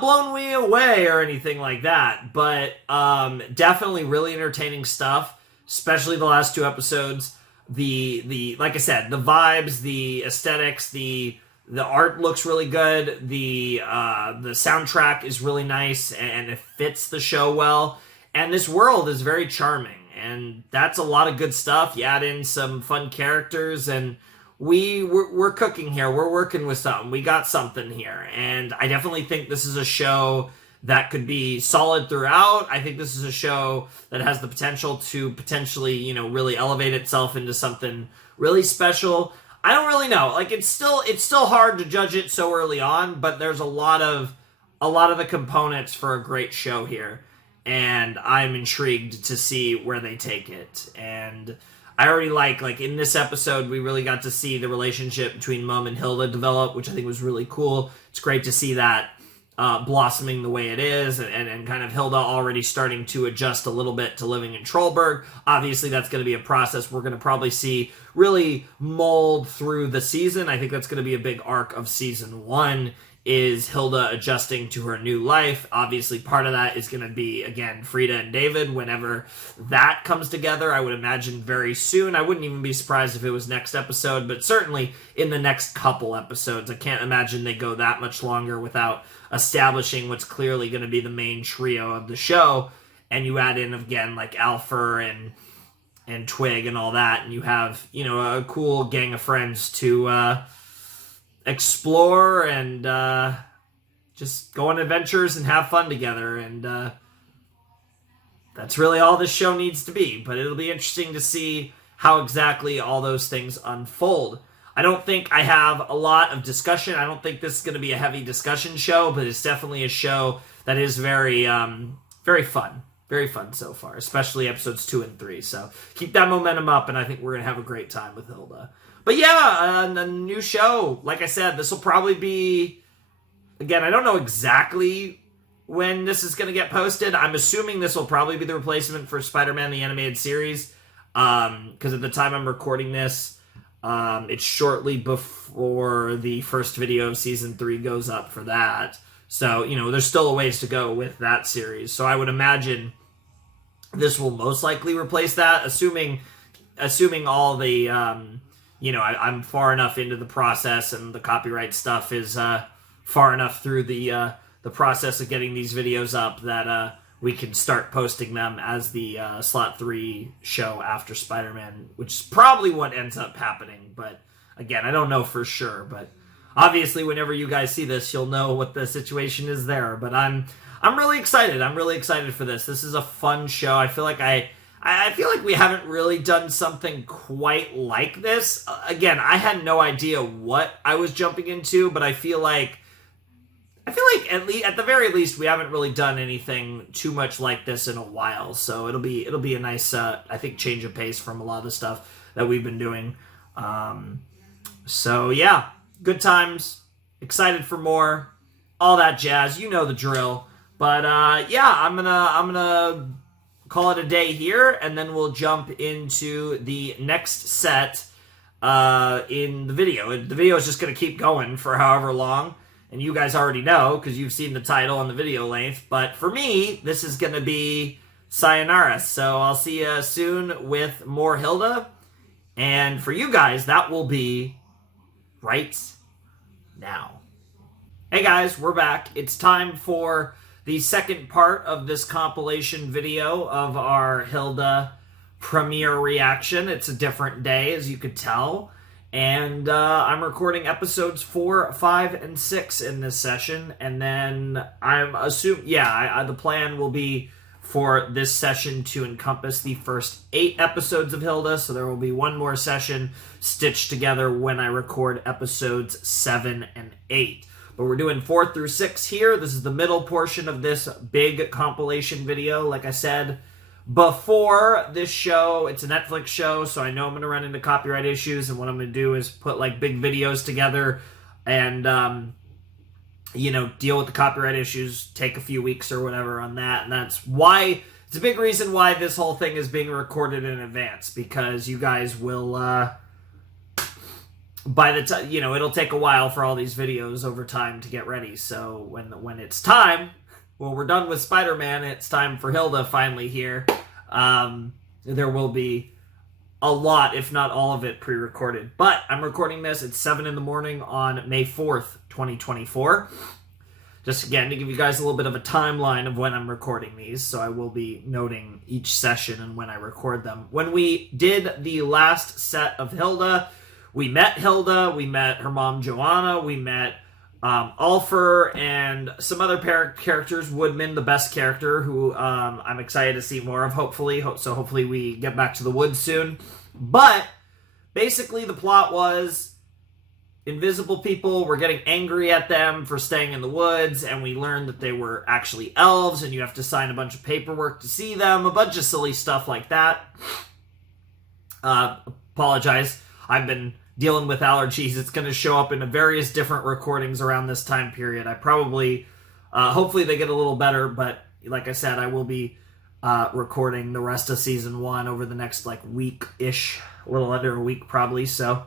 blown me away or anything like that, but definitely really entertaining stuff, especially the last 2 episodes. The like I said, the vibes, the aesthetics, the art looks really good. The soundtrack is really nice, and it fits the show well. And this world is very charming, and that's a lot of good stuff. You add in some fun characters, and we're cooking here. We're working with something. We got something here. And I definitely think this is a show that could be solid throughout. I think this is a show that has the potential to potentially, really elevate itself into something really special. I don't really know. Like, it's still hard to judge it so early on, but there's a lot of the components for a great show here. And I'm intrigued to see where they take it. And I already like in this episode, we really got to see the relationship between Mum and Hilda develop, which I think was really cool. It's great to see that blossoming the way it is, and kind of Hilda already starting to adjust a little bit to living in Trollberg. Obviously, that's going to be a process we're going to probably see really mold through the season. I think that's going to be a big arc of season 1, is Hilda adjusting to her new life. Obviously, part of that is going to be, again, Frida and David. Whenever that comes together, I would imagine very soon. I wouldn't even be surprised if it was next episode, but certainly in the next couple episodes. I can't imagine they go that much longer without establishing what's clearly going to be the main trio of the show. And you add in, again, like Alfer and Twig and all that, and you have, you know, a cool gang of friends to explore and just go on adventures and have fun together. And that's really all this show needs to be. But it'll be interesting to see how exactly all those things unfold. I don't think I have a lot of discussion. I don't think this is going to be a heavy discussion show, but it's definitely a show that is very, very fun. Very fun so far, especially episodes 2 and 3. So keep that momentum up, and I think we're going to have a great time with Hilda. But yeah, a new show. Like I said, this will probably be... Again, I don't know exactly when this is going to get posted. I'm assuming this will probably be the replacement for Spider-Man the Animated Series. Because at the time I'm recording this, it's shortly before the first video of Season 3 goes up for that. So, you know, there's still a ways to go with that series. So I would imagine this will most likely replace that, assuming all the, you know, I'm far enough into the process and the copyright stuff is far enough through the process of getting these videos up that we can start posting them as the Slot 3 show after Spider-Man, which is probably what ends up happening. But again, I don't know for sure, but obviously, whenever you guys see this, you'll know what the situation is there. But I'm really excited. I'm really excited for this. This is a fun show. I feel like I feel like we haven't really done something quite like this. Again, I had no idea what I was jumping into, but I feel like at the very least we haven't really done anything too much like this in a while. So it'll be a nice I think change of pace from a lot of the stuff that we've been doing. So yeah. Good times, excited for more, all that jazz. You know the drill. But yeah, I'm gonna call it a day here, and then we'll jump into the next set in the video. The video is just gonna keep going for however long, and you guys already know because you've seen the title and the video length. But for me, this is gonna be sayonara. So I'll see you soon with more Hilda, and for you guys, that will be right now. Hey guys, we're back. It's time for the second part of this compilation video of our Hilda premiere reaction. It's a different day, as you could tell, and I'm recording episodes 4, 5, and 6 in this session, and then I'm assuming, the plan will be for this session to encompass the first 8 episodes of Hilda, so there will be one more session stitched together when I record episodes 7 and 8. But we're doing 4 through 6 here. This is the middle portion of this big compilation video. Like I said before, this show, it's a Netflix show, so I know I'm going to run into copyright issues, and what I'm going to do is put like big videos together and you know, deal with the copyright issues, take a few weeks or whatever on that, and that's why, it's a big reason why this whole thing is being recorded in advance, because you guys will, by the time, you know, it'll take a while for all these videos over time to get ready, so when it's time, well, we're done with Spider-Man, it's time for Hilda finally here, there will be a lot, if not all of it, pre-recorded. But I'm recording this at 7 in the morning on May 4th, 2024. Just again, to give you guys a little bit of a timeline of when I'm recording these, so I will be noting each session and when I record them. When we did the last set of Hilda, we met her mom Joanna, we met Alfer, and some other characters, Woodman, the best character, who I'm excited to see more of, hopefully. So hopefully we get back to the woods soon. But basically the plot was invisible people were getting angry at them for staying in the woods, and we learned that they were actually elves, and you have to sign a bunch of paperwork to see them, a bunch of silly stuff like that. Apologize. I've been dealing with allergies. It's going to show up in various different recordings around this time period. I probably, hopefully they get a little better, but like I said, I will be recording the rest of season 1 over the next like week-ish, a little under a week probably. So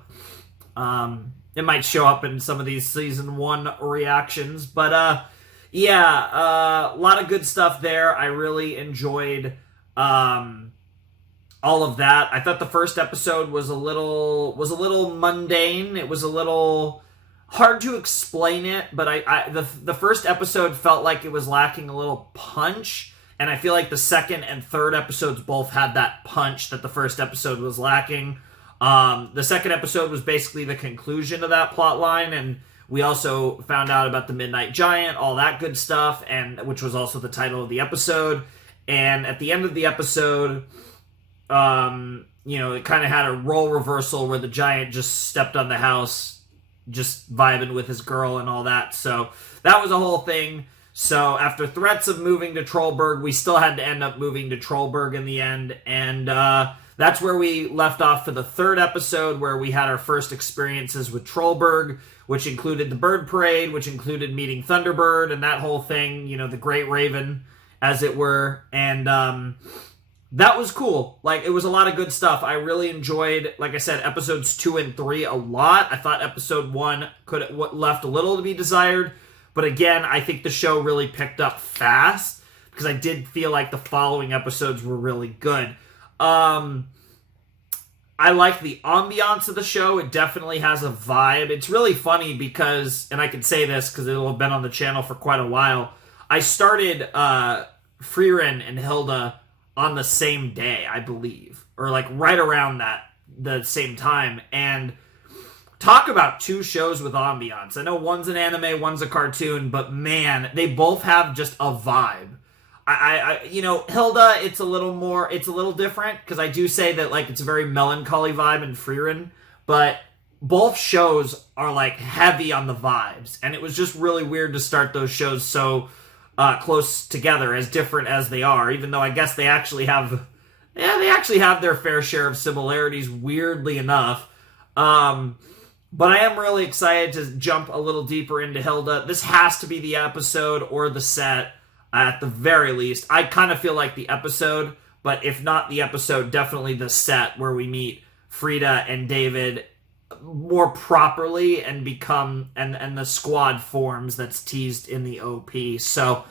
it might show up in some of these season 1 reactions. But yeah, a lot of good stuff there. I really enjoyed all of that. I thought the first episode was a little mundane. It was a little hard to explain it, but the first episode felt like it was lacking a little punch, and I feel like the second and third episodes both had that punch that the first episode was lacking. The second episode was basically the conclusion of that plot line, and we also found out about the Midnight Giant, all that good stuff, and which was also the title of the episode. And at the end of the episode, you know, it kind of had a role reversal where the giant just stepped on the house, just vibing with his girl and all that. So that was a whole thing. So after threats of moving to Trollberg, we still had to end up moving to Trollberg in the end. And that's where we left off for the third episode, where we had our first experiences with Trollberg, which included the bird parade, which included meeting Thunderbird and that whole thing, you know, the Great Raven, as it were. And that was cool. Like, it was a lot of good stuff. I really enjoyed, like I said, episodes 2 and 3 a lot. I thought episode 1 could have left a little to be desired. But again, I think the show really picked up fast, because I did feel like the following episodes were really good. I like the ambiance of the show. It definitely has a vibe. It's really funny because, and I can say this because it'll have been on the channel for quite a while, I started Frieren and Hilda on the same day, I believe, or like right around the same time. And talk about two shows with ambiance. I know one's an anime, one's a cartoon, but man, they both have just a vibe. I you know, Hilda, it's a little different, because I do say that, like, it's a very melancholy vibe in Frieren, but both shows are, like, heavy on the vibes, and it was just really weird to start those shows so close together, as different as they are, even though I guess they actually have their fair share of similarities, weirdly enough. But I am really excited to jump a little deeper into Hilda. This has to be the episode or the set, at the very least. I kind of feel like the episode, but if not the episode, definitely the set where we meet Frida and David more properly and become, and the squad forms that's teased in the OP. So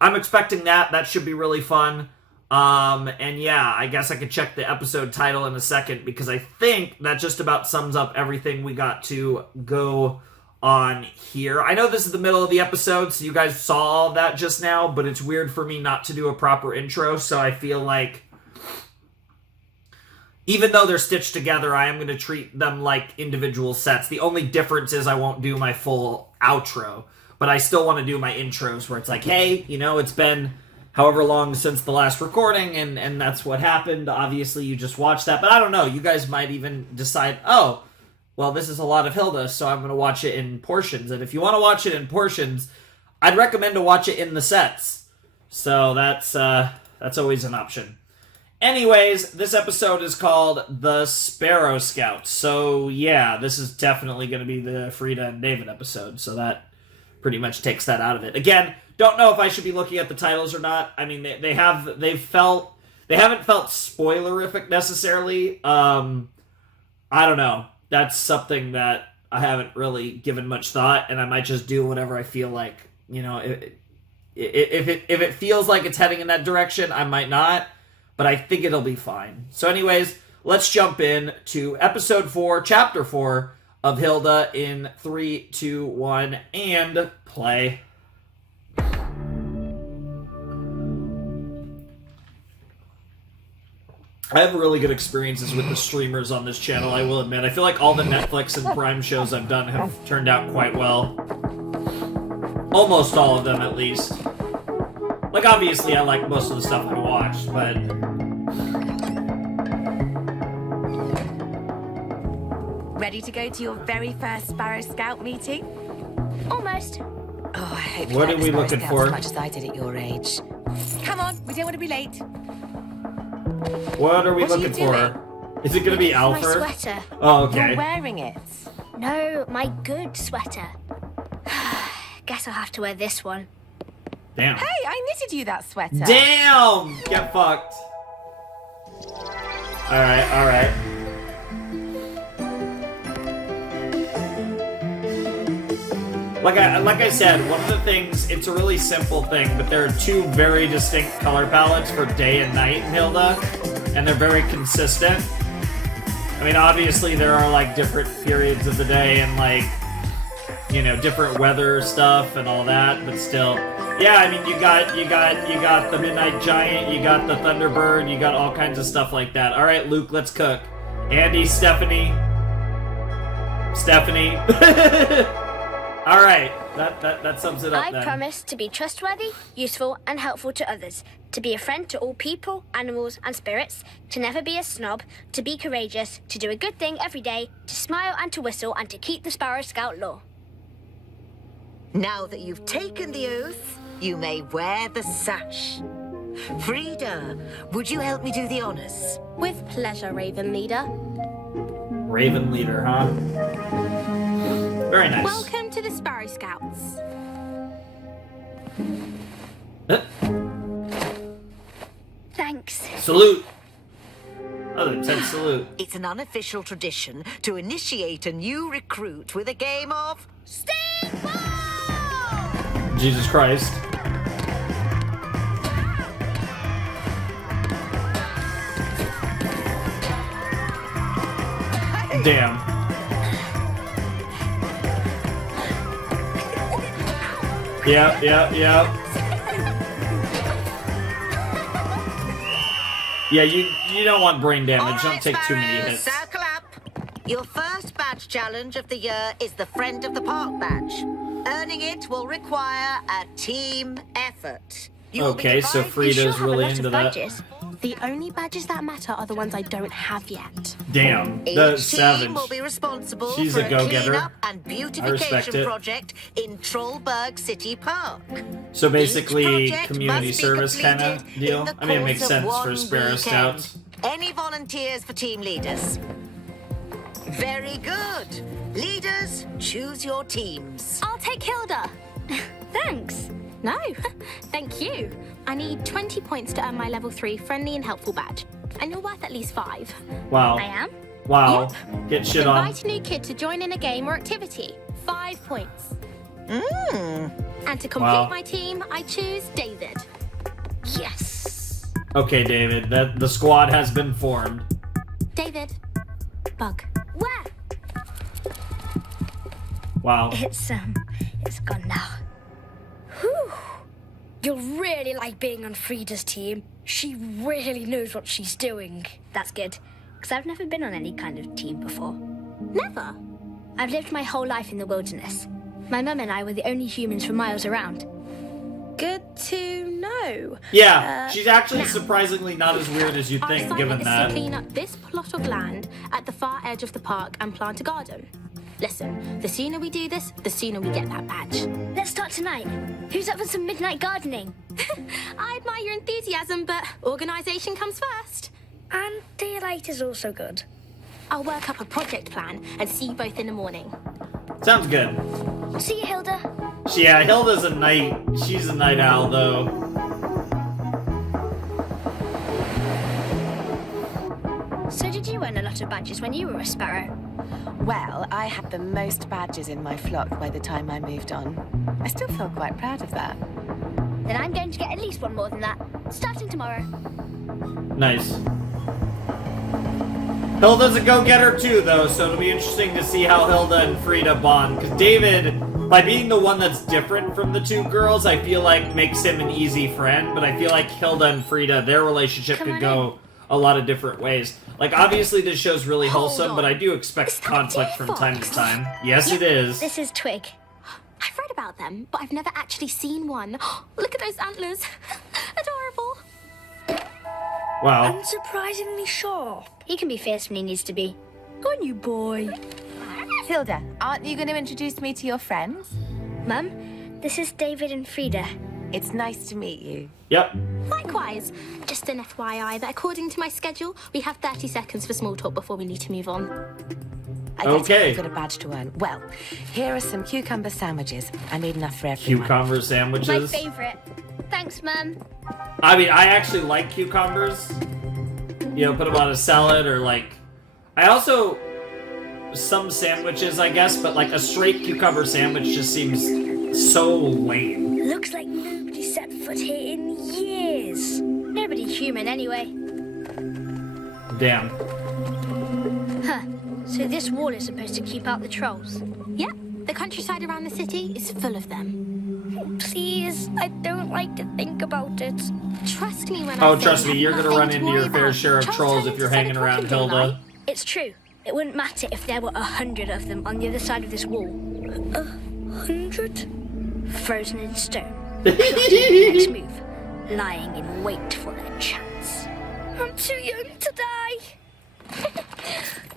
I'm expecting that. That should be really fun. And yeah, I guess I could check the episode title in a second, because I think that just about sums up everything we got to go on here. I know this is the middle of the episode, so you guys saw all of that just now, but it's weird for me not to do a proper intro, so I feel like even though they're stitched together, I am going to treat them like individual sets. The only difference is I won't do my full outro, but I still want to do my intros where it's like, hey, you know, it's been however long since the last recording, and that's what happened. Obviously, you just watched that, but I don't know. You guys might even decide, oh, well, this is a lot of Hilda, so I'm going to watch it in portions. And if you want to watch it in portions, I'd recommend to watch it in the sets. So that's always an option. Anyways, this episode is called The Sparrow Scouts. So yeah, this is definitely going to be the Frida and David episode. So that pretty much takes that out of it. Again, don't know if I should be looking at the titles or not. I mean, they haven't felt spoilerific necessarily. I don't know. That's something that I haven't really given much thought, and I might just do whatever I feel like. You know, if it feels like it's heading in that direction, I might not, but I think it'll be fine. So anyways, let's jump in to episode 4, chapter 4 of Hilda in 3, 2, 1, and play. I have really good experiences with the streamers on this channel, I will admit. I feel like all the Netflix and Prime shows I've done have turned out quite well. Almost all of them, at least. Like, obviously, I like most of the stuff I watched, but... Ready to go to your very first Sparrow Scout meeting? Almost. Oh, I hope What you are like we Sparrow looking Scouts for? as much as I did at your age. Come on, we don't want to be late. What are we What are looking you doing? for? Is it going to be My Alfred? sweater. Oh, okay. You're wearing it. No, my good sweater. Guess I'll have to wear this one. Damn. Hey, I knitted you that sweater. Damn! Get fucked. Alright, alright. Like I said, one of the things, it's a really simple thing, but there are two very distinct color palettes for day and night in Hilda, and they're very consistent. I mean, obviously there are like different periods of the day and like, you know, different weather stuff and all that, but still, yeah. I mean, you got the Midnight Giant, you got the Thunderbird, you got all kinds of stuff like that. All right, Luke, let's cook. Andy, Stephanie. All right, that sums it up. I then. promise to be trustworthy, useful, and helpful to others, to be a friend to all people, animals, and spirits, to never be a snob, to be courageous, to do a good thing every day, to smile and to whistle, and to keep the Sparrow Scout law. Now that you've taken the oath, you may wear the sash. Frida, would you help me do the honors? With pleasure, Raven Leader. Raven Leader, huh? Very nice. Welcome to the Sparrow Scouts. Thanks. Salute. Oh, it said salute. It's an unofficial tradition to initiate a new recruit with a game of Steamboat! Jesus Christ. Damn. Yep. Yeah, you don't want brain damage. Don't take too many hits. Circle up. Your first badge challenge of the year is the Friend of the Park badge. Earning it will require a team effort. Okay, so Frida's really into that. The only badges that matter are the ones I don't have yet. Damn, Each that's team savage. will be responsible She's for a go-getter. cleanup and I respect beautification it. project in Trollberg City Park. So basically, Each project community must be service kind of completed deal. in the I mean, it makes course of sense for one Sparrow weekend. Scouts. Any volunteers for team leaders? Very good. Leaders, choose your teams. I'll take Hilda. Thanks. No, thank you. I need 20 points to earn my level 3 friendly and helpful badge. And you're worth at least 5. Wow. I am? Wow. Get shit on. Invite a new kid to join in a game or activity. 5 points. And to complete my team, I choose David. Yes. Okay, David. The squad has been formed. David. Bug. Where? Wow. It's gone now. Whew. You'll really like being on Frida's team. She really knows what she's doing. That's good, because I've never been on any kind of team before. Never? I've lived my whole life in the wilderness. My mum and I were the only humans for miles around. Good to know. Yeah, she's actually surprisingly not as weird as you'd think, given that. To clean up this plot of land at the far edge of the park and plant a garden. Listen, the sooner we do this, the sooner we get that badge. Let's start tonight. Who's up for some midnight gardening? I admire your enthusiasm, but organisation comes first. And daylight is also good. I'll work up a project plan and see you both in the morning. Sounds good. See you, Hilda. Yeah, Hilda's a night. She's a night owl, though. So did you earn a lot of badges when you were a sparrow? Well, I had the most badges in my flock by the time I moved on. I still feel quite proud of that. Then I'm going to get at least one more than that, starting tomorrow. Nice. Hilda's a go-getter too, though, so it'll be interesting to see how Hilda and Frida bond. Because David, by being the one that's different from the two girls, I feel like makes him an easy friend. But I feel like Hilda and Frida, their relationship could go a lot of different ways. Like, obviously this show's really wholesome, but I do expect conflict from time to time. Yes, it is. This is Twig. I've read about them, but I've never actually seen one. Look at those antlers. Adorable. Wow. Unsurprisingly sharp. He can be fierce when he needs to be. Go on, you boy. Hilda, aren't you going to introduce me to your friends? Mum, this is David and Frida. It's nice to meet you. Yep. Likewise. Just an FYI that according to my schedule, we have 30 seconds for small talk before we need to move on. I guess I've got a badge to earn. Well, here are some cucumber sandwiches. I made enough for everyone. Cucumber sandwiches? My favourite. Thanks, Mum. I mean, I actually like cucumbers. You know, put them on a salad or like... I also... some sandwiches, I guess, but like a straight cucumber sandwich just seems so lame. Looks like nobody set foot here in years. Nobody human, anyway. Damn. Huh. So this wall is supposed to keep out the trolls? Yep. The countryside around the city is full of them. Please, I don't like to think about it. Trust me when Oh, I say trust me, you're gonna nothing run to into worry your fair about. share of trolls if you're hanging around Hilda. It's true. It wouldn't matter if there were 100 of them on the other side of this wall. 100? Frozen in stone. Plotting the next move. Lying in wait for their chance. I'm too young to die.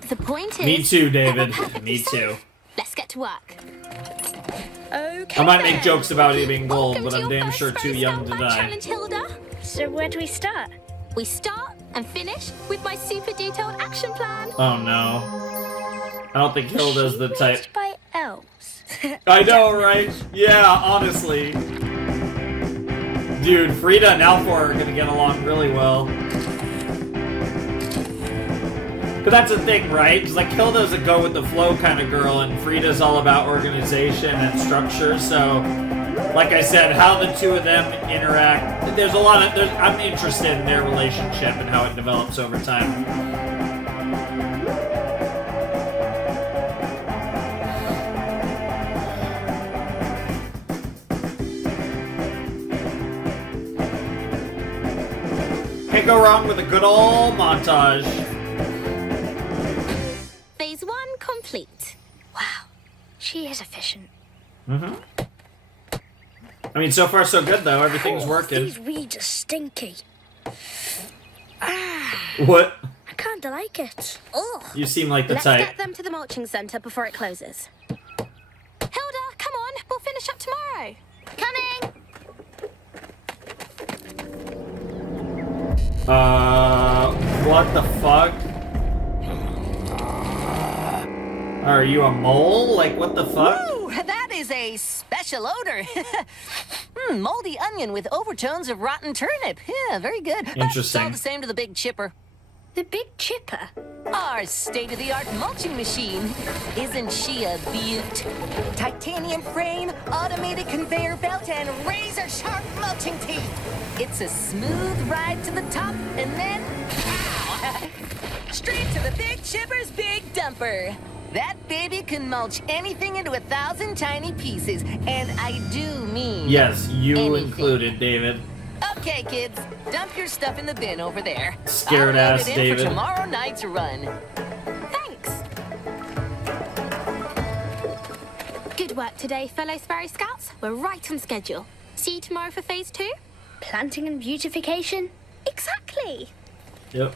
The point is... Me too, David. that we're Me perfectly too. safe. Let's get to work. Okay. I might make jokes about it being gold, Welcome but to I'm your damn first sure too Sparrow young to Scout Band die. Challenge, Hilda. So where do we start? We start and finish with my super detailed action plan. Oh no. I don't think Hilda's the type. Raised by elves. I know, right? Yeah, honestly. Dude, Frida and Alfor are gonna get along really well. But that's the thing, right? It's like Hilda's a go-with-the-flow kind of girl, and Frida's all about organization and structure, so... Like I said, how the two of them interact... I'm interested in their relationship and how it develops over time. Can't go wrong with a good old montage. Phase 1 complete. Wow. She is efficient. Mm-hmm. I mean, so far so good, though. Everything's working. These weeds are stinky. What? I kinda like it. Ugh. You seem like the Let's type. get them to the mulching centre before it closes. Hilda, come on. We'll finish up tomorrow. Coming! What the fuck? Are you a mole? Like, what the fuck? Ooh, that is a special odor. Moldy onion with overtones of rotten turnip. Yeah, very good. It's all Interesting. the same to the big chipper. The big chipper? Our state-of-the-art mulching machine. Isn't she a beaut? Titanium frame, automated conveyor belt, and razor-sharp mulching teeth. It's a smooth ride to the top, and then... Ow! Straight to the big chipper's big dumper. That baby can mulch anything into 1,000 tiny pieces, and I do mean... Yes, you anything. included, David. Okay, kids, dump your stuff in the bin over there. Scared I'll load ass it in David. for tomorrow night's run. Thanks. Good work today, fellow Sparrow Scouts. We're right on schedule. See you tomorrow for phase 2? Planting and beautification? Exactly. Yep.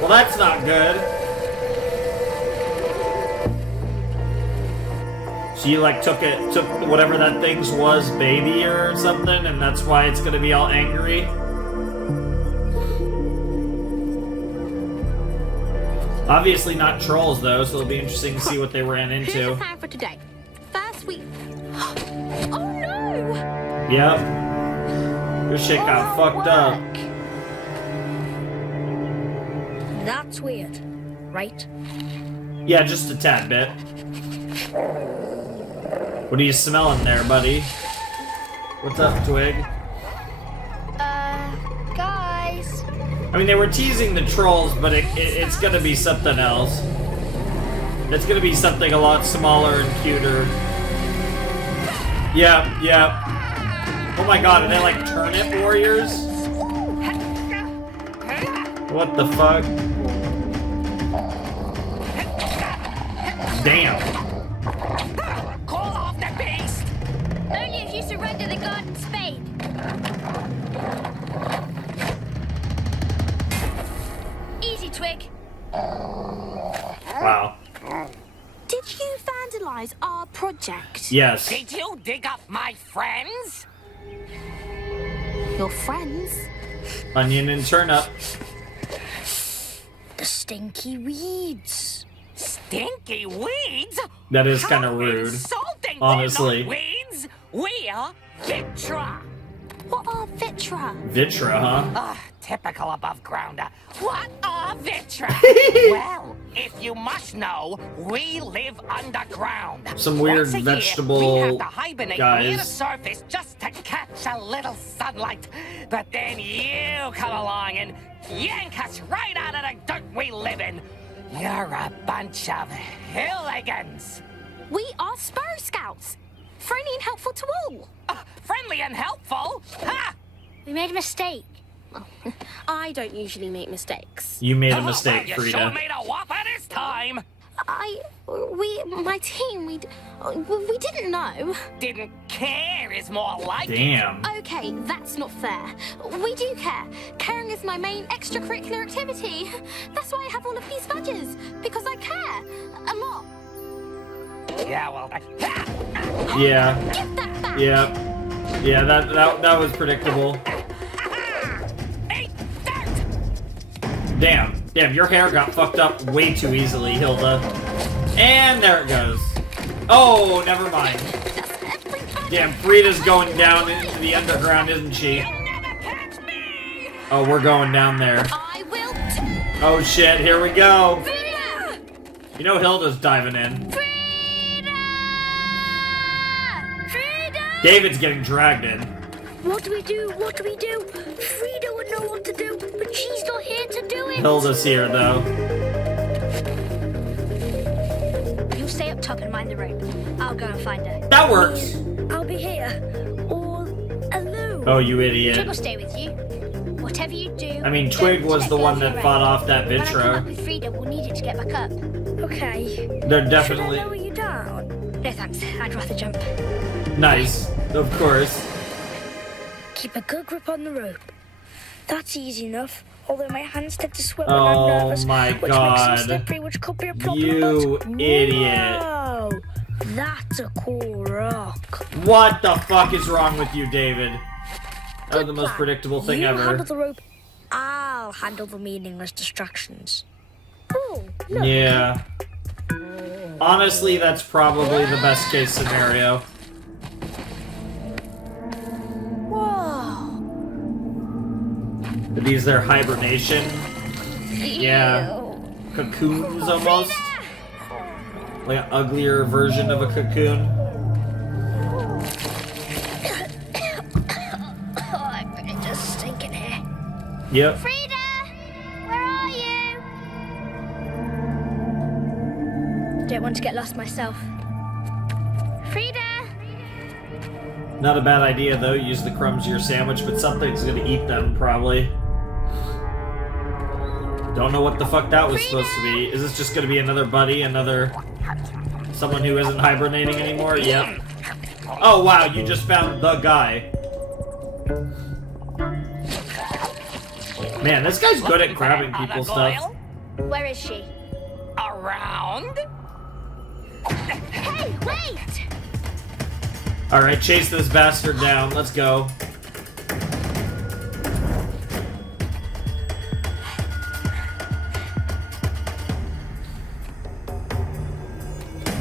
Well, that's not good. She like took whatever that thing's was, baby or something, and that's why it's gonna be all angry. Obviously not trolls though, so it'll be interesting to see what they ran Here's into. the plan for today. First we... Oh no! Yep. Your shit got fucked up. That's weird, right? Yeah, just a tad bit. What are you smelling there, buddy? What's up, Twig? Guys. I mean, they were teasing the trolls, but it's gonna be something else. It's gonna be something a lot smaller and cuter. Yeah, yeah. Oh my god, are they like turnip warriors? What the fuck? Damn. Call off the beast! Only if you surrender the garden spade. Easy, Twig. Wow. Did you vandalize our project? Yes. Did you dig up my friends? Your friends? Onion and turnip. The stinky weeds. Stinky weeds? That is kind of rude. Insulting! Honestly. We're not weeds! We're Victra! What are Vitra? Vitra, huh? Ah, typical above grounder. What are Vitra? Well, if you must know, we live underground. Some weird Once a year, vegetable we have to hibernate guys. near the surface just to catch a little sunlight. But then you come along and yank us right out of the dirt we live in. You're a bunch of hooligans. We are Sparrow Scouts. Friendly and helpful to all. Friendly and helpful? Ha! We made a mistake. I don't usually make mistakes. You made a mistake, You Frida. sure made a whopper this time. My team, we didn't know. Didn't care is more like Damn. Okay, that's not fair. We do care. Caring is my main extracurricular activity. That's why I have all of these badges. Because I care. A lot. Yeah, well, Yeah. Give that back. Yeah. Yeah, that was predictable. Damn, your hair got fucked up way too easily, Hilda. And there it goes. Oh, never mind. Damn, Frida's going down into the underground, isn't she? Oh, we're going down there. I will. Oh shit, here we go. You know Hilda's diving in. David's getting dragged in. What do we do? What do we do? Frida would know what to do, but she's not here to do it. Hilda's here, though. You stay up top and mind the rope. I'll go and find her. That works. I'll be here. All alone. Oh, you Twig will idiot. stay with you. Whatever you do. I mean, Twig was the one that fought off that When I come up Vitra. with Frida, we'll need it to get back up. Okay. They're definitely... Should I lower you down? No thanks. I'd rather jump. Nice, of course. Keep a good grip on the rope. That's easy enough. Although my hands tend to sweat when Oh I'm nervous, my which God. makes them slippery, which could be a problem. You but... idiot. Whoa, that's a cool rock. What the fuck is wrong with you, David? That was the most predictable thing you ever. handle the rope. I'll handle the meaningless distractions. Oh, look. Yeah. Honestly, that's probably the best case scenario. Whoa. Are these their hibernation? Yeah. Cocoons almost? Like an uglier version of a cocoon? Oh, I'm really just stinking here. Yep. Frida, where are you? Don't want to get lost myself. Frida! Not a bad idea, though. Use the crumbs of your sandwich, but something's gonna eat them, probably. Don't know what the fuck that was supposed to be. Is this just gonna be another buddy? Another... someone who isn't hibernating anymore? Yep. Oh, wow, you just found the guy. Man, this guy's good at grabbing people's stuff. Where is she? Around? Hey, wait! Alright, chase this bastard down. Let's go.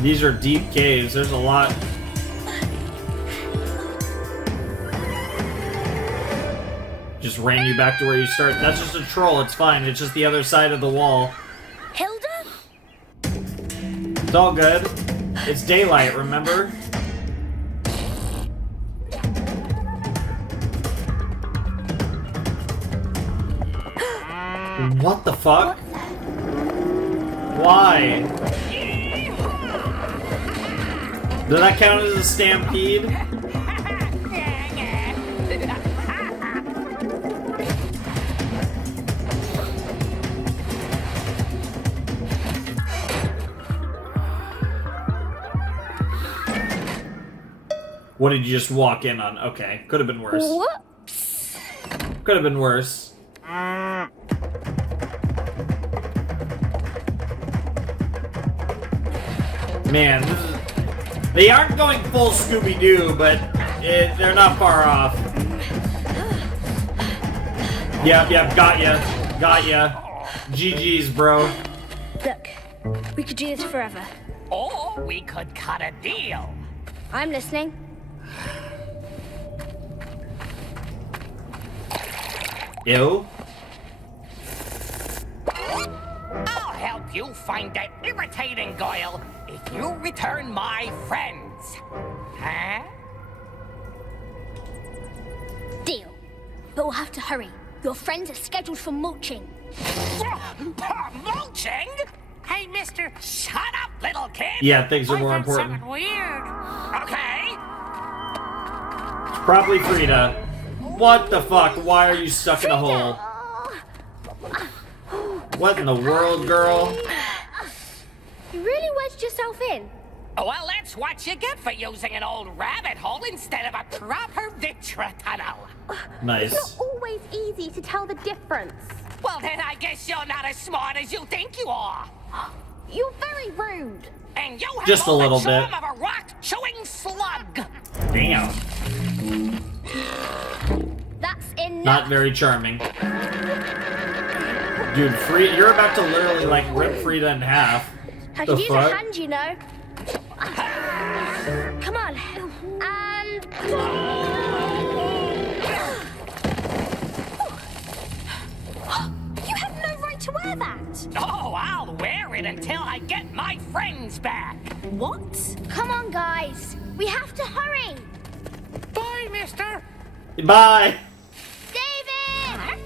These are deep caves. There's a lot. Just ran you back to where you start. That's just a troll. It's fine. It's just the other side of the wall. Hilda? It's all good. It's daylight, remember? What the fuck? Why? Did that count as a stampede? What did you just walk in on? Okay, could have been worse. Whoops. Could have been worse. Man, they aren't going full Scooby-Doo, but they're not far off. Yep, got ya. GG's, bro. Look, we could do this forever. Or we could cut a deal. I'm listening. Ew. I'll help you find that irritating girl if you return my friends. Huh? Deal. But we'll have to hurry. Your friends are scheduled for mulching. Mulching? Hey, mister, shut up, little kid. Yeah, things are I more heard important. something weird. Okay. It's probably Frida. What the fuck? Why are you stuck in a hole? What in the world, girl? You really wedged yourself in. Well, that's what you get for using an old rabbit hole instead of a proper Vitra tunnel. Nice. It's not always easy to tell the difference. Well, then I guess you're not as smart as you think you are. You're very rude. And you have Just a all little the charm bit. of a rock-chewing slug. Damn. That's enough. Not very charming. Dude, you're about to literally, like, rip Frida in half. I The could use fuck? a hand, you know. Come on. And... You have no right to wear that. Oh, I'll wear it until I get my friends back. What? Come on, guys. We have to hurry. Bye, mister. Bye! David!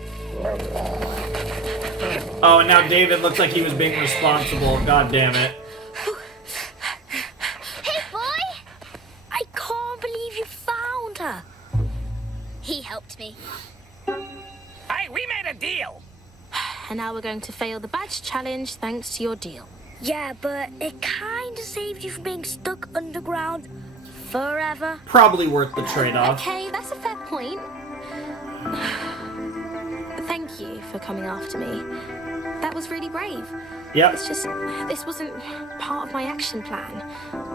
Oh, and now David looks like he was being responsible. God damn it. Hey, boy! I can't believe you found her. He helped me. Hey, we made a deal. And now we're going to fail the badge challenge thanks to your deal. Yeah, but it kind of saved you from being stuck underground forever. Probably worth the trade-off. Okay, that's a fair point. Thank you for coming after me. That was really brave. Yep. It's just, this wasn't part of my action plan.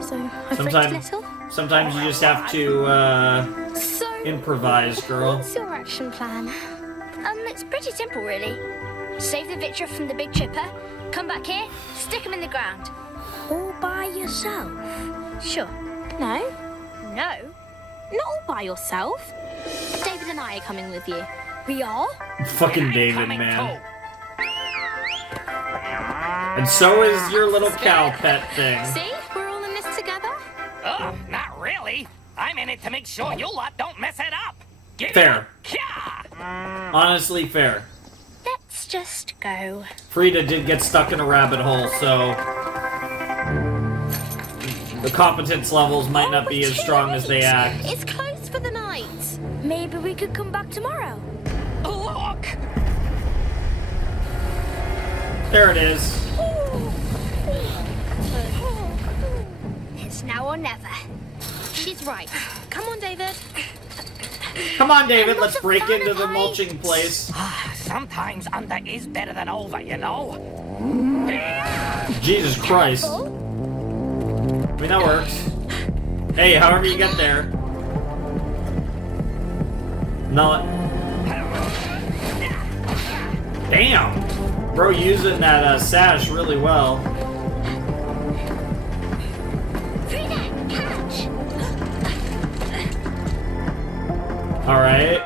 So I freaked a little. Sometimes you just have to, So, improvise, girl. what's your action plan? It's pretty simple, really. Save the Vitra from the big chipper, come back here, stick him in the ground. All by yourself? Sure. No, No? not all by yourself. David and I are coming with you. We are? Fucking David, man. And so is your little cow pet thing. See? We're all in this together. Oh, not really. I'm in it to make sure you lot don't mess it up. Give Fair. it a- Honestly, fair. Let's just go. Frida did get stuck in a rabbit hole, so the competence levels might not be as strong as they act. It's closed for the night. Maybe we could come back tomorrow. Look! There it is. It's now or never. She's right. Come on, David. Come on, David, let's break into the mulching place. Sometimes under is better than over, you know? Jesus Christ. I mean, that works. Hey, however you get there. Not. Damn! Bro using that sash really well. Frida, catch! Alright.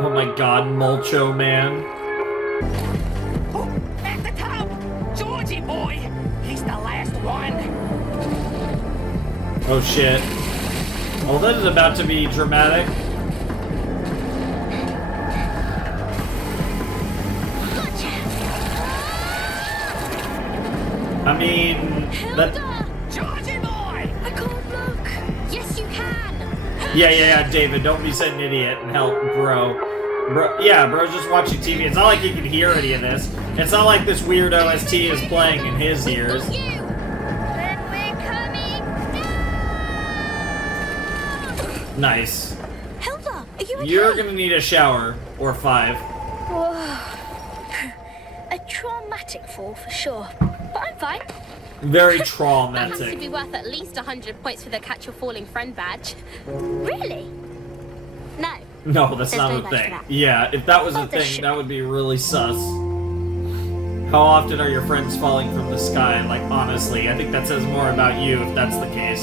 Oh my god, Mulcho Man. Oh, at the top! Georgie boy! He's the last one! Oh shit. Well, this is about to be dramatic. I mean, that. Georgie boy! I can't look. Yes, you can. Yeah, David, don't be such an idiot and help, bro. Yeah, bro's just watching TV. It's not like he can hear any of this. It's not like this weird OST is playing in his ears. Then we're coming down! Nice. Hilda, are you okay? You're gonna need a shower. Or 5. A traumatic fall for sure. But I'm fine. Very That has to traumatic. be worth at least 100 points for the Catch Your Falling Friend badge. Really? No. No, that's There's not no a badge for thing. that. Yeah, if that was a Oh, there thing, should that would be really sus. How often are your friends falling from the sky? Like, honestly, I think that says more about you if that's the case.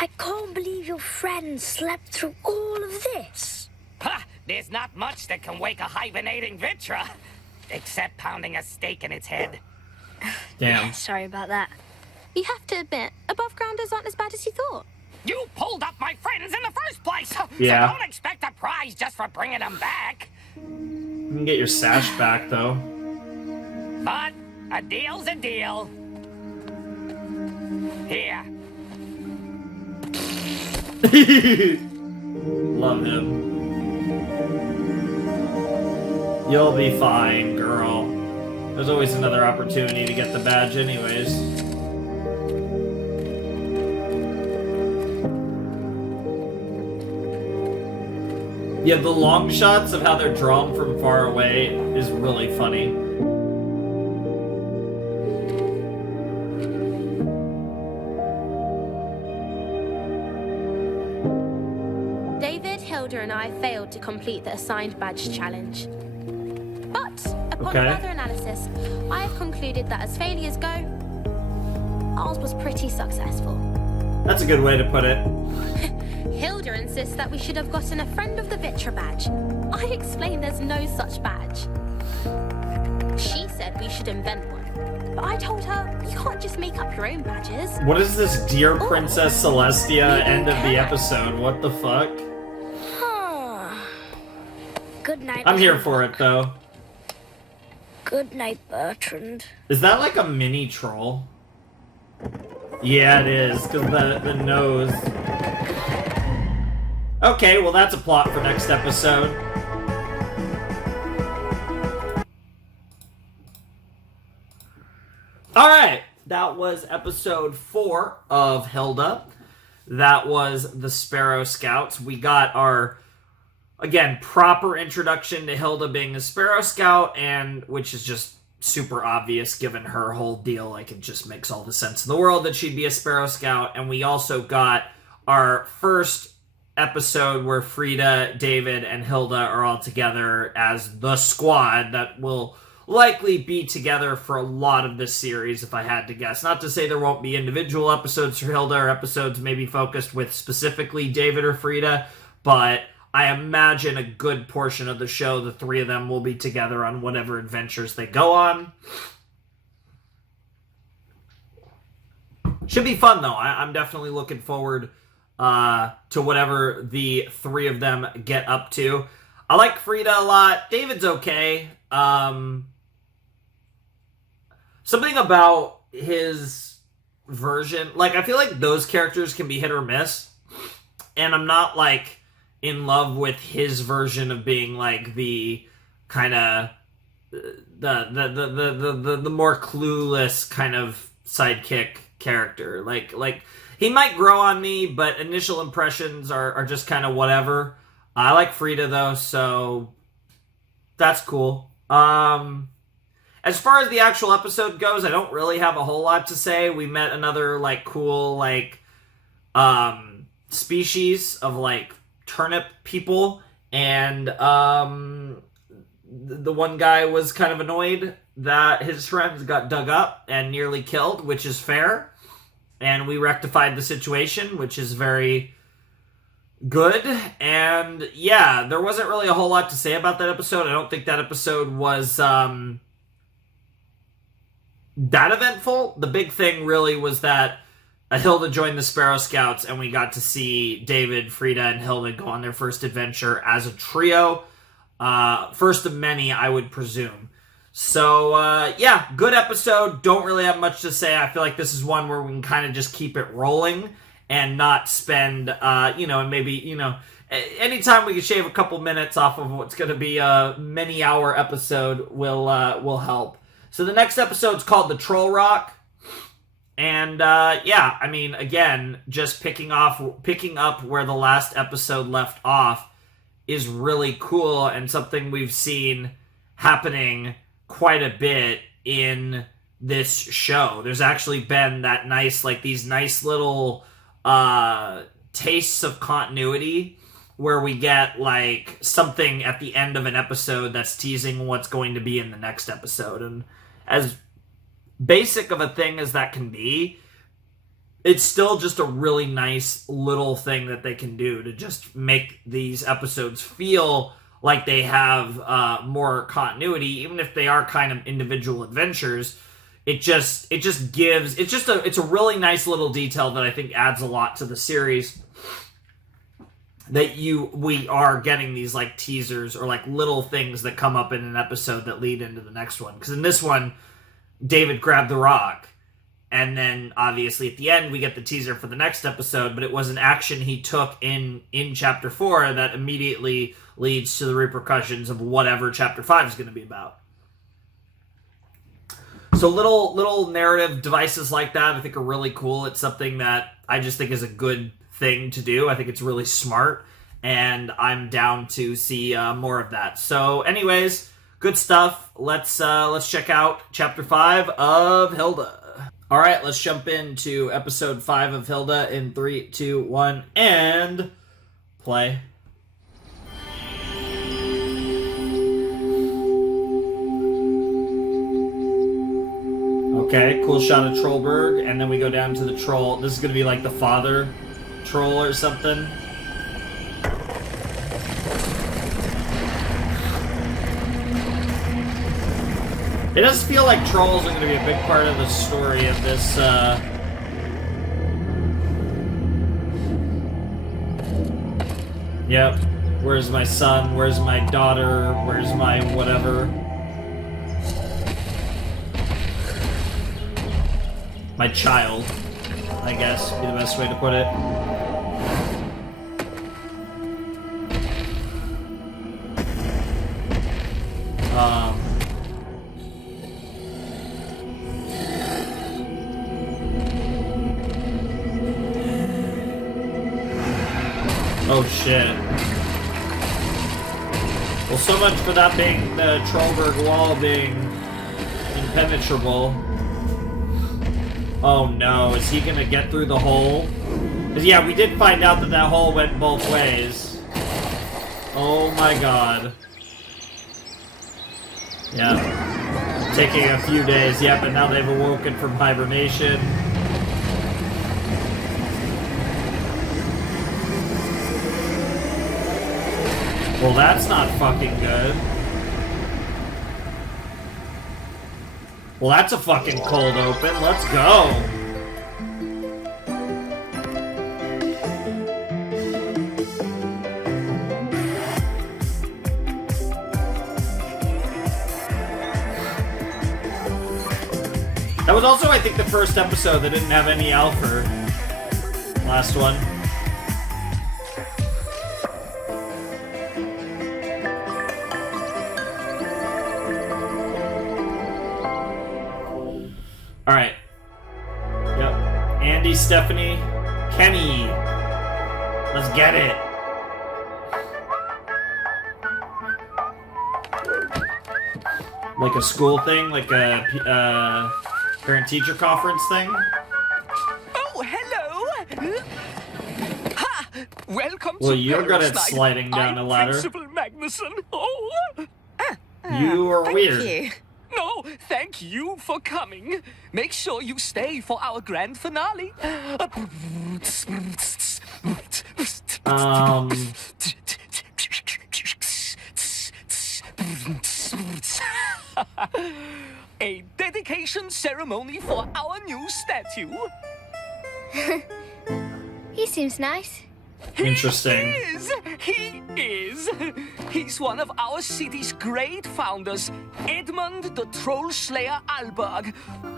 I can't believe your friend slept through all of this. Ha! There's not much that can wake a hibernating Vitra, except pounding a stake in its head. Damn. Sorry about that. You have to admit, above grounders aren't as bad as you thought. You pulled up my friends in the first place, Yeah. so don't expect a prize just for bringing them back. You can get your sash back, though. But a deal's a deal. Here. Love him. You'll be fine, girl. There's always another opportunity to get the badge anyways. Yeah, the long shots of how they're drawn from far away is really funny. David, Hilda, and I failed to complete the assigned badge challenge. But, upon Okay. further analysis, I have concluded that as failures go, ours was pretty successful. That's a good way to put it. Hilda insists that we should have gotten a Friend of the Vitra badge. I explained there's no such badge. She said we should invent one. But I told her, you can't just make up your own badges. What is this Dear Princess Celestia end of the episode? What the fuck? Good night. I'm here little for it, though. Good night, Bertrand. Is that like a mini troll? Yeah, it is, because the nose. Okay, well that's a plot for next episode. Alright, that was episode 4 of Hilda. That was the Sparrow Scouts. We got our, again, proper introduction to Hilda being a Sparrow Scout, and which is just super obvious given her whole deal. Like, it just makes all the sense in the world that she'd be a Sparrow Scout. And we also got our first episode where Frida, David, and Hilda are all together as the squad that will likely be together for a lot of this series, if I had to guess. Not to say there won't be individual episodes for Hilda or episodes maybe focused with specifically David or Frida, but I imagine a good portion of the show, the three of them will be together on whatever adventures they go on. Should be fun, though. I'm definitely looking forward to whatever the three of them get up to. I like Frida a lot. David's okay. Something about his version, like, I feel like those characters can be hit or miss, and I'm not, like, in love with his version of being, like, the kind of the more clueless kind of sidekick character. Like he might grow on me, but initial impressions are just kind of whatever. I like Frida, though, so that's cool. As far as the actual episode goes, I don't really have a whole lot to say. We met another, like, cool, like, species of, like, turnip people, and the one guy was kind of annoyed that his friends got dug up and nearly killed, which is fair, and we rectified the situation, which is very good. And yeah, there wasn't really a whole lot to say about that episode. I don't think that episode was that eventful. The big thing really was that Hilda joined the Sparrow Scouts, and we got to see David, Frida, and Hilda go on their first adventure as a trio. First of many, I would presume. So, yeah, good episode. Don't really have much to say. I feel like this is one where we can kind of just keep it rolling and not spend, and maybe, anytime we can shave a couple minutes off of what's going to be a many-hour episode will help. So the next episode's called The Troll Rock. And, yeah, I mean, again, just picking up where the last episode left off is really cool, and something we've seen happening quite a bit in this show. There's actually been that nice, like, these nice little tastes of continuity where we get, like, something at the end of an episode that's teasing what's going to be in the next episode. And as basic of a thing as that can be, it's still just a really nice little thing that they can do to just make these episodes feel like they have more continuity, even if they are kind of individual adventures. It's a really nice little detail that I think adds a lot to the series. That we are getting these like teasers or like little things that come up in an episode that lead into the next one. Because in this one, David grabbed the rock, and then obviously at the end we get the teaser for the next episode. But it was an action he took in chapter 4 that immediately leads to the repercussions of whatever chapter 5 is going to be about. So little narrative devices like that I think are really cool. It's something that I just think is a good thing to do. I think it's really smart, and I'm down to see more of that. So anyways, good stuff. Let's check out chapter 5 of Hilda. All right, let's jump into episode 5 of Hilda in 3, 2, 1, and play. Okay, cool shot of Trollberg, and then we go down to the troll. This is going to be like the father troll or something. It does feel like trolls are going to be a big part of the story of this, Yep. Where's my son? Where's my daughter? Where's my whatever? My child, I guess, would be the best way to put it. Oh shit. Well, so much for that being the Trollberg wall being impenetrable. Oh no, is he gonna get through the hole? Because yeah, we did find out that that hole went both ways. Oh my god. Yeah. Taking a few days, yeah, but now they've awoken from hibernation. Well, that's not fucking good. Well, that's a fucking cold open. Let's go. That was also, I think, the first episode that didn't have any Alfred. Last one. Alright. Yep. Andy, Stephanie, Kenny. Let's get it. Like a school thing? Like a parent-teacher conference thing? Oh, hello! Ha! Welcome well, to you're good at sliding down a ladder. Principal Magnuson. Oh! You are weird. You. No, thank you for coming. Make sure you stay for our grand finale. A dedication ceremony for our new statue. He seems nice. Interesting. He is. He's one of our city's great founders, Edmund the Troll Slayer Alberg.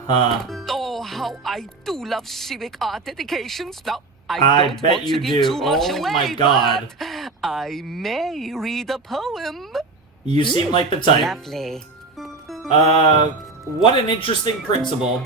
Huh. Oh, how I do love civic art dedications. Now, I don't bet want you to give do. too much Oh away, my god. but I may read a poem. You seem like the type. Lovely. What an interesting principle.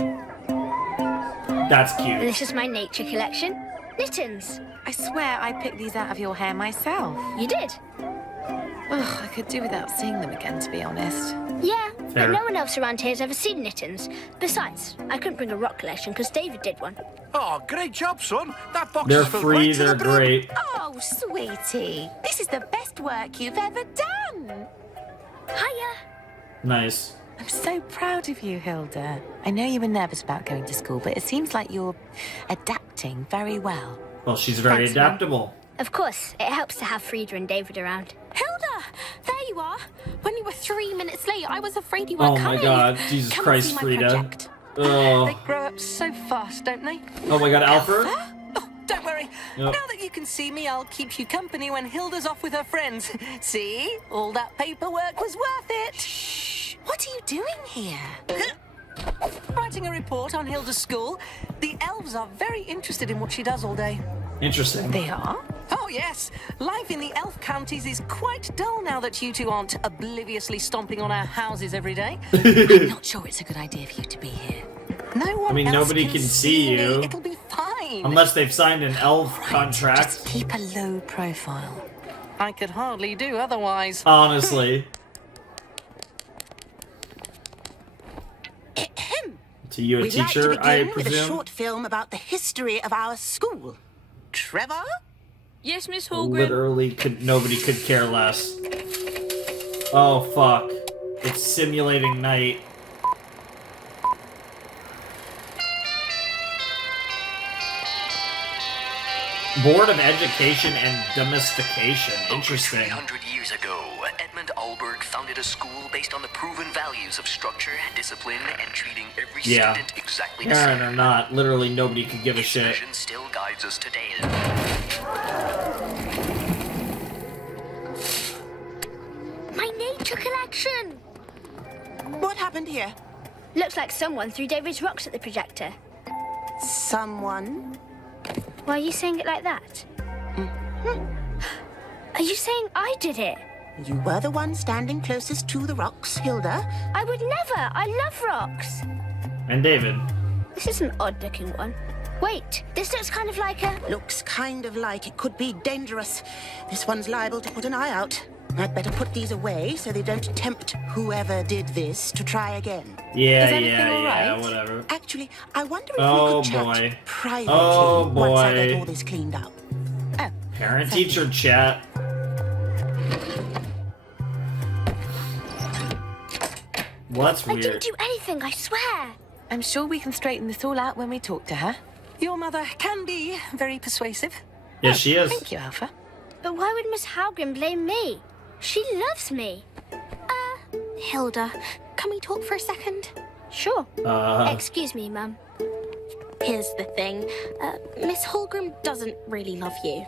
That's cute. And this is my nature collection. Mittens. I swear I picked these out of your hair myself. You did? Ugh, I could do without seeing them again, to be honest. Yeah, Fair. but no one else around here has ever seen Mittens. Besides, I couldn't bring a rock collection because David did one. Oh, great job, son. That box They're is filled free, right to the they're brim. great. Oh, sweetie. This is the best work you've ever done. Hiya. Nice. I'm so proud of you, Hilda. I know you were nervous about going to school, but it seems like you're adapting very well. Well, she's very Thanks, Mum. adaptable. Of course, it helps to have Frida and David around. Hilda! There you are! When you were 3 minutes late, I was afraid you Oh weren't coming. my god, Jesus Come Christ, and see my Frida. project. Oh. They grow up so fast, don't they? Oh my god, Alfred? Oh, don't worry. Yep. Now that you can see me, I'll keep you company when Hilda's off with her friends. See? All that paperwork was worth it. Shh! What are you doing here? Writing a report on Hilda's school. The elves are very interested in what she does all day. Interesting. They are? Oh, yes. Life in the elf counties is quite dull now that you two aren't obliviously stomping on our houses every day. I'm not sure it's a good idea for you to be here. No one I mean, else nobody can see me. you. It'll be fine. Unless they've signed an elf contract. Just keep a low profile. I could hardly do otherwise. Honestly. To you, a We'd like to teacher, I begin with a presume? short film about the history of our school. Trevor? Yes, Miss Holgren. Literally, nobody could care less. Oh, fuck. It's simulating night. Board of Education and Domestication. Interesting. 300 years ago, Edmund Alberg founded a school based on the proven values of structure, discipline, and treating every Yeah. student exactly the Aaron same. or not, literally nobody could give a His shit. vision still guides us today. My nature collection! What happened here? Looks like someone threw David's rocks at the projector. Someone? Why are you saying it like that? Are you saying I did it? You were the one standing closest to the rocks, Hilda. I would never. I love rocks. And David. This is an odd-looking one. Wait, this looks kind of like a... Looks kind of like it could be dangerous. This one's liable to put an eye out. I'd better put these away so they don't tempt whoever did this to try again. Yeah, Is everything yeah, all yeah, right? whatever. Actually, I wonder if Oh, we could chat boy. privately Oh, once I boy. get all this cleaned up. Parent-teacher chat. Well, that's I didn't weird. do anything, I swear. I'm sure we can straighten this all out when we talk to her. Your mother can be very persuasive. Yes, she is. Thank you, Alpha. But why would Miss Halgrim blame me? She loves me. Hilda, can we talk for a second? Sure. Uh. Excuse me, Mum. Here's the thing. Miss Holgrim doesn't really love you.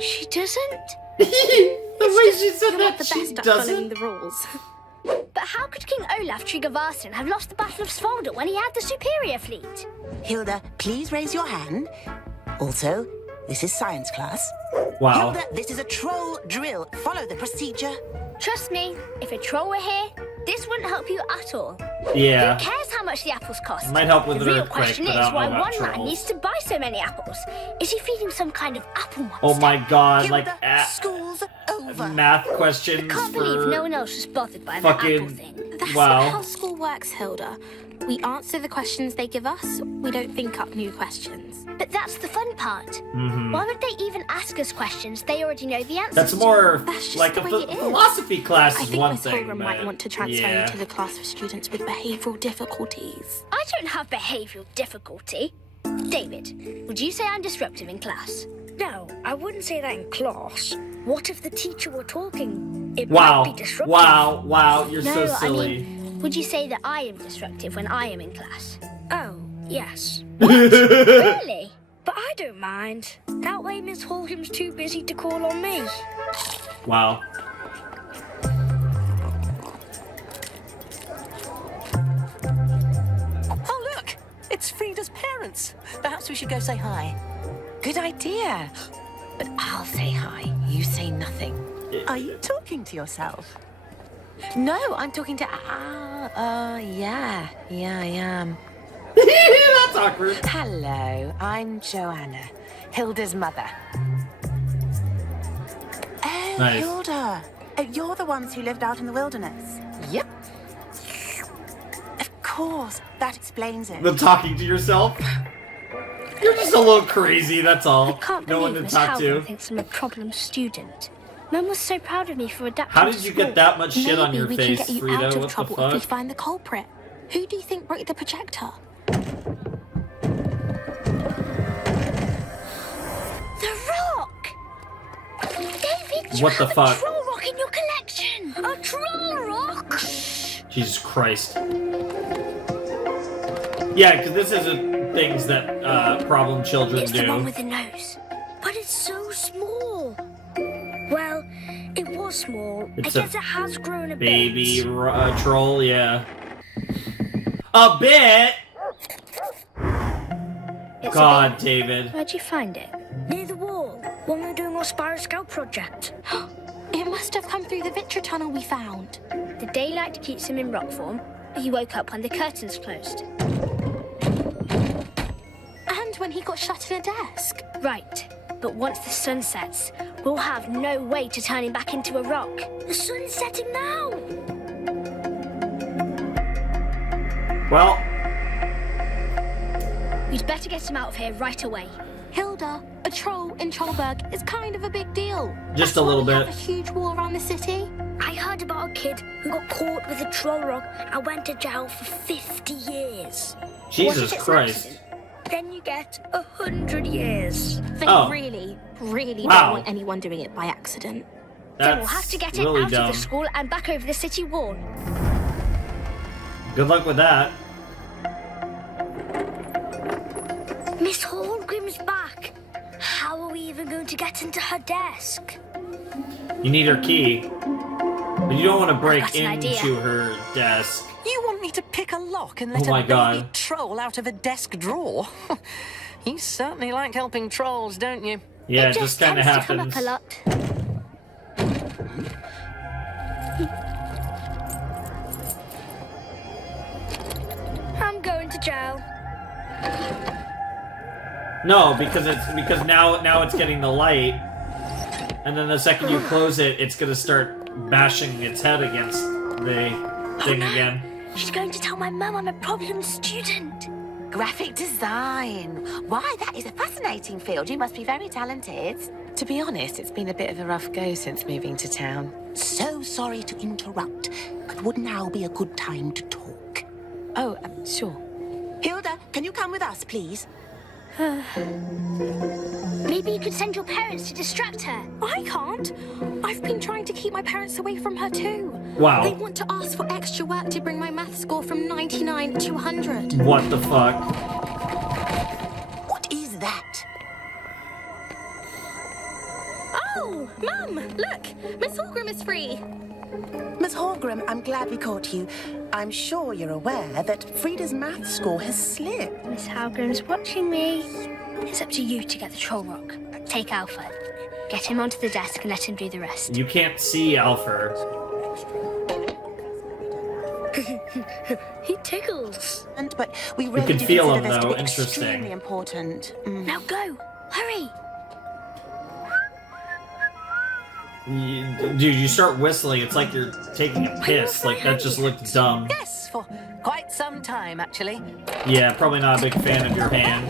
She doesn't? The way she said You're that, not the she best at following doesn't. the rules. But how could King Olaf Tryggvason have lost the Battle of Svolder when he had the superior fleet? Hilda, please raise your hand. Also, this is science class. Wow. Hilda, this is a troll drill. Follow the procedure. Trust me, if a troll were here, this wouldn't help you at all. Yeah. Who cares how much the apples cost? Might help with the an real earthquake, question but is I don't why know about one man trolls. needs to buy so many apples. Is he feeding some kind of apple monster? Oh my god, Hilda, like school's over. math questions I can't for believe no one else was bothered by that apple fucking thing. That's wow. not how school works, Hilda. We answer the questions they give us. We don't think up new questions. But that's the fun part. Mhm. Why would they even ask us questions they already know the answers That's to? more That's just like the a way it is. philosophy class I is think one Miss thing. Holgrim but might want to transfer yeah. you to the class of students with behavioural difficulties. I don't have behavioural difficulty. David, would you say I'm disruptive in class? No, I wouldn't say that in class. What if the teacher were talking? It Wow. might be disruptive. Wow, you're No, so I silly. mean, would you say that I am disruptive when I am in class? Oh, yes. Really? But I don't mind. That way Miss Holgrim's too busy to call on me. Wow. Oh, look! It's Frida's parents. Perhaps we should go say hi. Good idea. But I'll say hi. You say nothing. Are you talking to yourself? No, I'm talking to... yeah, I am. That's awkward. Hello, I'm Joanna, Hilda's mother. Oh, Nice. Hilda. You're the ones who lived out in the wilderness. Yep. Of course, that explains it. The talking to yourself? You're just a little crazy, that's all. I can't No one believe to Miss talk Halgrim to. thinks I'm a problem student. Mum was so proud of me for adapting How to did you school. get that much shit on your Maybe we face, can get you Frida? out of What trouble the if we fuck? find the culprit. Who do you think broke the projector? The rock! David, you What the have fuck? a troll rock in your collection! A troll rock? Jesus Christ. Yeah, because this isn't things that problem children It's do. the one with the nose. But it's so small. Well, it was small. It's I a guess it has grown a Baby bit. troll, yeah. A bit? It's God, a bit. David. Where'd you find it? Near the wall, when we were doing our Sparrow Scout project. It must have come through the Vitra tunnel we found. The daylight keeps him in rock form. He woke up when the curtains closed. And when he got shut in a desk. Right. But once the sun sets, we'll have no way to turn him back into a rock. The sun's setting now. Well, We'd better get him out of here right away. Hilda, a troll in Trollberg is kind of a big deal. Just That's a why little we have bit. a huge wall around the city. I heard about a kid who got caught with a troll rock and went to jail for 50 years. Jesus Christ. Then you get 100 years. They Oh. really Wow. don't want anyone doing it by accident. Then we'll have to get it really out dumb. of the school and back over the city wall. Good luck with that. Miss Hallgrim's back. How are we even going to get into her desk? You need her key. But you don't want to break got an idea. into her desk. You want me to pick a lock and let Oh my a baby God. troll out of a desk drawer? You certainly like helping trolls, don't you? Yeah, it just kind of tends to come happens. up a lot. I'm going to jail. No, because now it's getting the light, and then the second you close it, it's gonna start bashing its head against the thing again. She's going to tell my mum I'm a problem student. Graphic design. Why, that is a fascinating field. You must be very talented. To be honest, it's been a bit of a rough go since moving to town. So sorry to interrupt, but would now be a good time to talk. Oh, sure. Hilda, can you come with us, please? Maybe you could send your parents to distract her. I can't. I've been trying to keep my parents away from her too. Wow. They want to ask for extra work to bring my math score from 99 to 100. What the fuck? What is that? Oh, Mum, look, Miss Hallgrim is free. Miss Hallgrim, I'm glad we caught you. I'm sure you're aware that Frida's math score has slipped. Miss Hallgrim's watching me. It's up to you to get the troll rock. Take Alfred. Get him onto the desk and let him do the rest. You can't see Alfred. He tickles. But we You really can do feel consider him, this to though. be Interesting. extremely important. Now go. Hurry. Dude, you start whistling, it's like you're taking a piss. Like, that just looked dumb. Yes, for quite some time, actually. Yeah, probably not a big fan of your hand.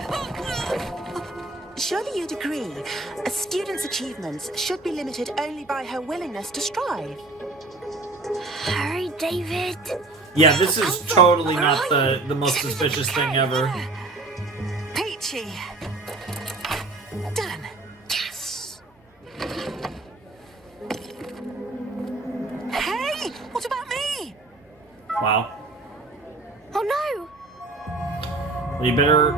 Surely you'd agree, a student's achievements should be limited only by her willingness to strive. Hurry, David. Yeah, this is totally not the most suspicious thing ever. Peachy. Done. Yes. Hey, what about me? Wow. Oh no! Well, you better...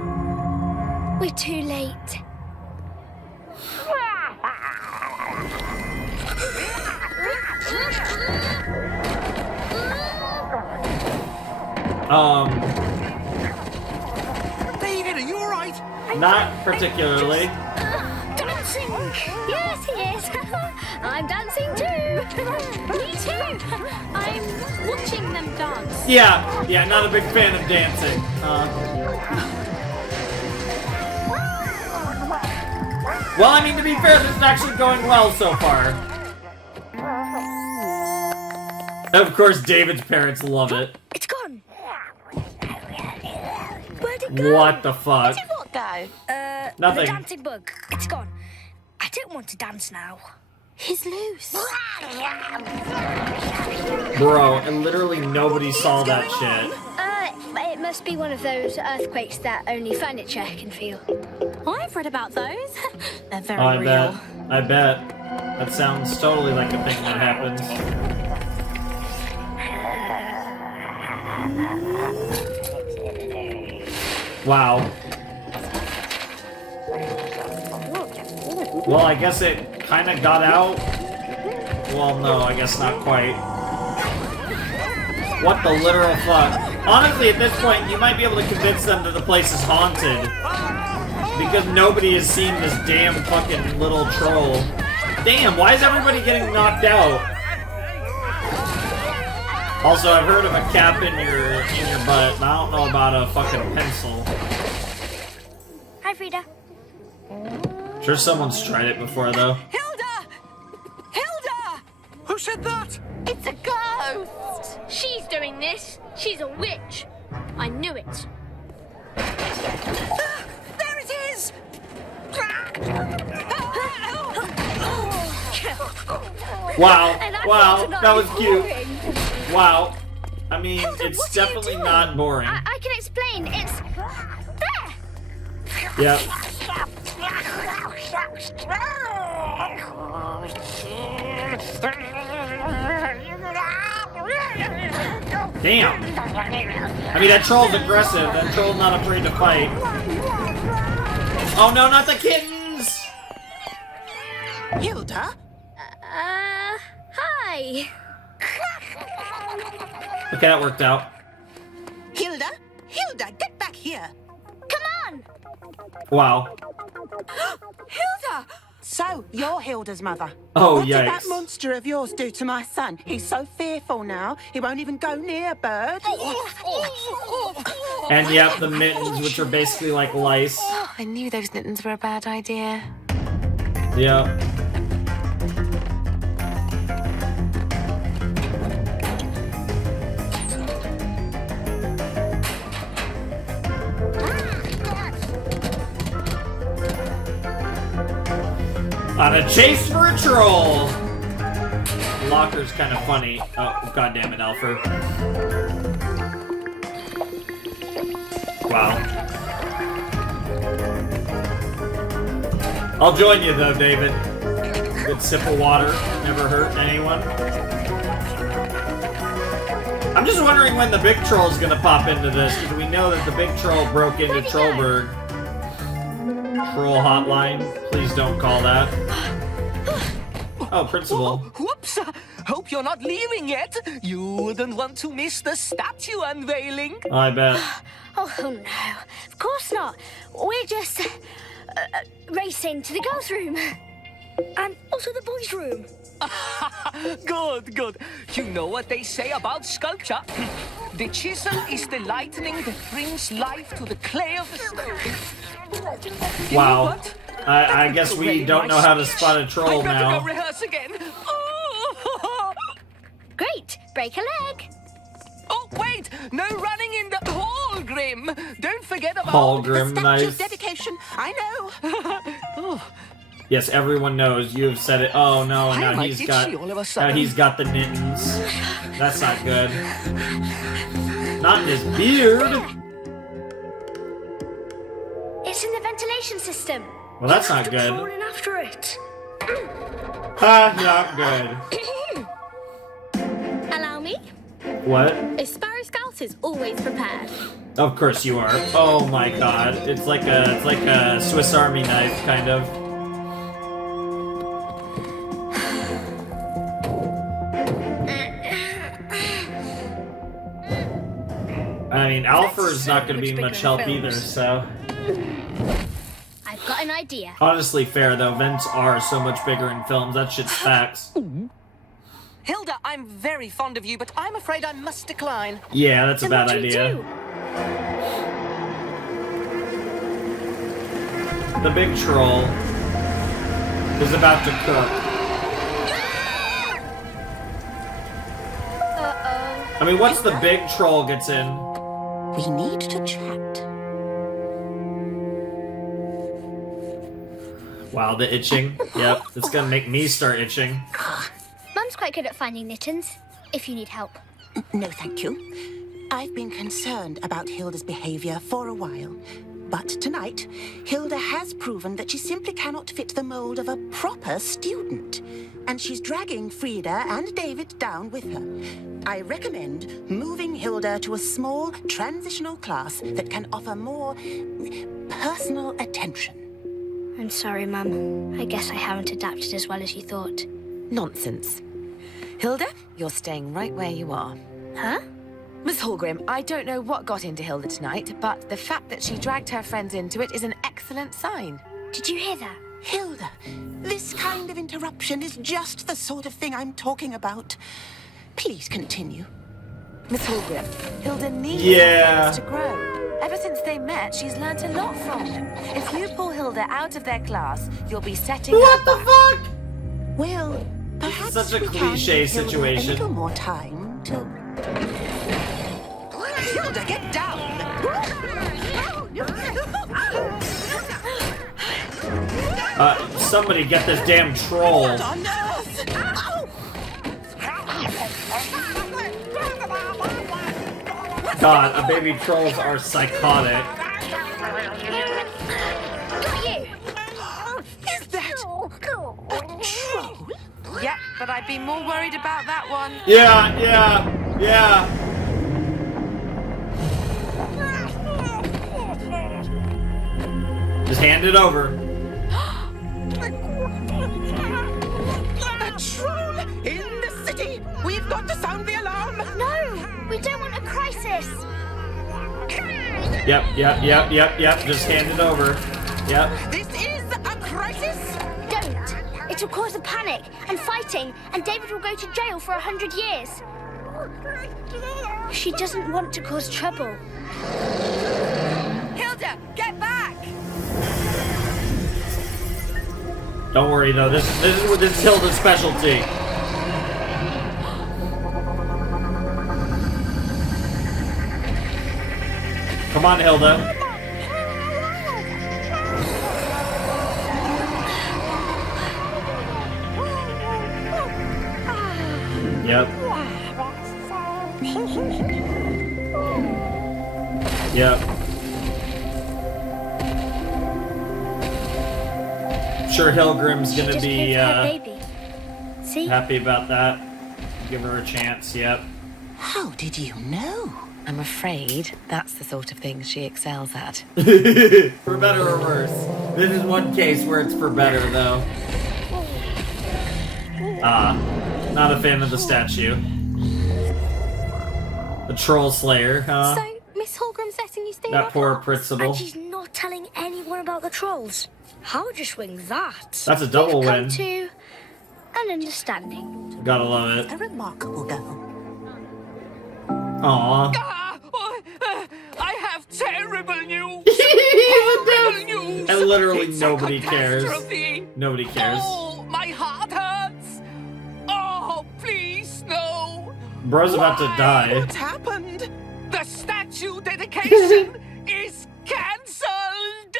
We're too late. David, are you alright? Not particularly. Dancing. Yes, he is. I'm dancing too. Me too. I'm watching them dance. Yeah, not a big fan of dancing. Well, I mean, to be fair, this is actually going well so far. Of course, David's parents love it. It's gone. Where'd it go? What the fuck? Where'd what go? Nothing. The dancing bug. It's gone. I don't want to dance now. He's loose. Bro, and literally nobody saw that shit. It must be one of those earthquakes that only furniture can feel. I've read about those. They're very I real. bet. That sounds totally like a thing that happens. Wow. Well, I guess it kind of got out. Well, no, I guess not quite. What the literal fuck? Honestly, at this point, you might be able to convince them that the place is haunted. Because nobody has seen this damn fucking little troll. Damn, why is everybody getting knocked out? Also, I've heard of a cap in your butt, and I don't know about a fucking pencil. Hi, Frida. Sure someone's tried it before, though. Hilda! Hilda! Who said that? It's a ghost! She's doing this. She's a witch. I knew it. There it is! Wow, wow, that was cute. Wow. I mean, it's definitely not boring. I can explain. It's there. Yep. Damn. I mean, that troll's aggressive. That troll's not afraid to fight. Oh no, not the kittens! Hilda? Hi. Okay, that worked out. Hilda? Hilda, get back here. Come on. Wow. Hilda! So, you're Hilda's mother. Oh, what did yikes. that monster of yours do to my son? He's so fearful now, he won't even go near a bird. And yep, the mittens, which are basically like lice. Oh, I knew those mittens were a bad idea. Yep. On a chase for a troll! Locker's kind of funny. Oh, goddammit, Alfred. Wow. I'll join you though, David. Good sip of water. Never hurt anyone. I'm just wondering when the big troll's gonna pop into this, because we know that the big troll broke into Trollberg. Troll hotline. Please don't call that. Oh, principal. Whoops! Hope you're not leaving yet. You wouldn't want to miss the statue unveiling. I bet. Oh no, of course not. We're just racing to the girls' room. And also the boys' room. Good, good. You know what they say about sculpture? The chisel is the lightning that brings life to the clay of the stone. You know Wow. what? I guess we don't know how to spot a troll I better now. go rehearse again. Oh. Great, break a leg. Oh, wait! No running in the hall, Grim. Don't forget about Hallgrim, the statue nice. of dedication. I know. Yes, everyone knows. You have said it. Oh no, I now like he's itchy got. all of a Now sudden. he's got the mittens. That's not good. Not in his beard. It's in the ventilation system. Well, that's You not have to good. crawl in after it. Not good. Allow me? What? A Sparrow Scout is always prepared. Of course you are. Oh my god. It's like a Swiss Army knife, kind of. I mean, Alfred's not going to be much help either, so... I've got an idea. Honestly, fair, though. Vents are so much bigger in films. That shit's facts. Hilda, I'm very fond of you, but I'm afraid I must decline. Yeah, that's a Then bad what do we idea. do? The big troll is about to cook. Uh-oh. I mean, once the big troll gets in... We need to chat. Wow, the itching. Yep, it's gonna make me start itching. Mum's quite good at finding mittens, if you need help. No, thank you. I've been concerned about Hilda's behavior for a while. But tonight, Hilda has proven that she simply cannot fit the mold of a proper student. And she's dragging Frida and David down with her. I recommend moving Hilda to a small transitional class that can offer more personal attention. I'm sorry, Mum. I guess I haven't adapted as well as you thought. Nonsense. Hilda, you're staying right where you are. Huh? Miss Hallgrim, I don't know what got into Hilda tonight, but the fact that she dragged her friends into it is an excellent sign. Did you hear that? Hilda, this kind of interruption is just the sort of thing I'm talking about. Please continue. Miss Hallgrim, Hilda needs Yeah. her friends to grow. Ever since they met, she's learnt a lot from them. If you pull Hilda out of their class, you'll be setting her What the back. fuck? Well, perhaps Such a we can cliche give Hilda situation. a little more time to... Hilda, get down! Somebody get this damn troll. What on earth? God, baby trolls are psychotic. Is that a troll? Yep, but I'd be more worried about that one. Yeah. Just hand it over. A troll in the city! We've got to sound the alarm! No! We don't want a crisis! Yep. Just hand it over. Yep. This is a crisis! Don't! It'll cause a panic and fighting, and David will go to jail for 100 years. She doesn't want to cause trouble. Hilda, get back! Don't worry though. This is Hilda's specialty. Come on, Hilda. Yep. Sure, Hilgrim's gonna Just be gave her baby. See? happy about that. Give her a chance. Yep. How did you know? I'm afraid that's the sort of thing she excels at. For better or worse. This is one case where it's for better, though. Not a fan of the statue. The Troll Slayer, huh? So, Miss Hallgrim's letting you stay in That her poor class? principal. And she's not telling anyone about the trolls. How would you swing that? That's a double We've come win. to an understanding. Gotta love it. A remarkable girl. Aww. I have terrible news! Terrible news! And literally It's nobody a cares. catastrophe. Nobody cares. Oh, my heart hurts! Oh, please, no! Bro's about to die. What happened? The statue dedication is cancelled!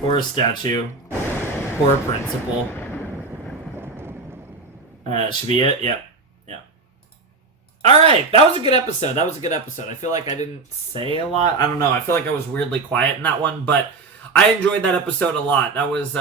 Poor statue. Poor principal. Should be it? Yep. Alright, that was a good episode. I feel like I didn't say a lot. I don't know. I feel like I was weirdly quiet in that one, but I enjoyed that episode a lot. That was,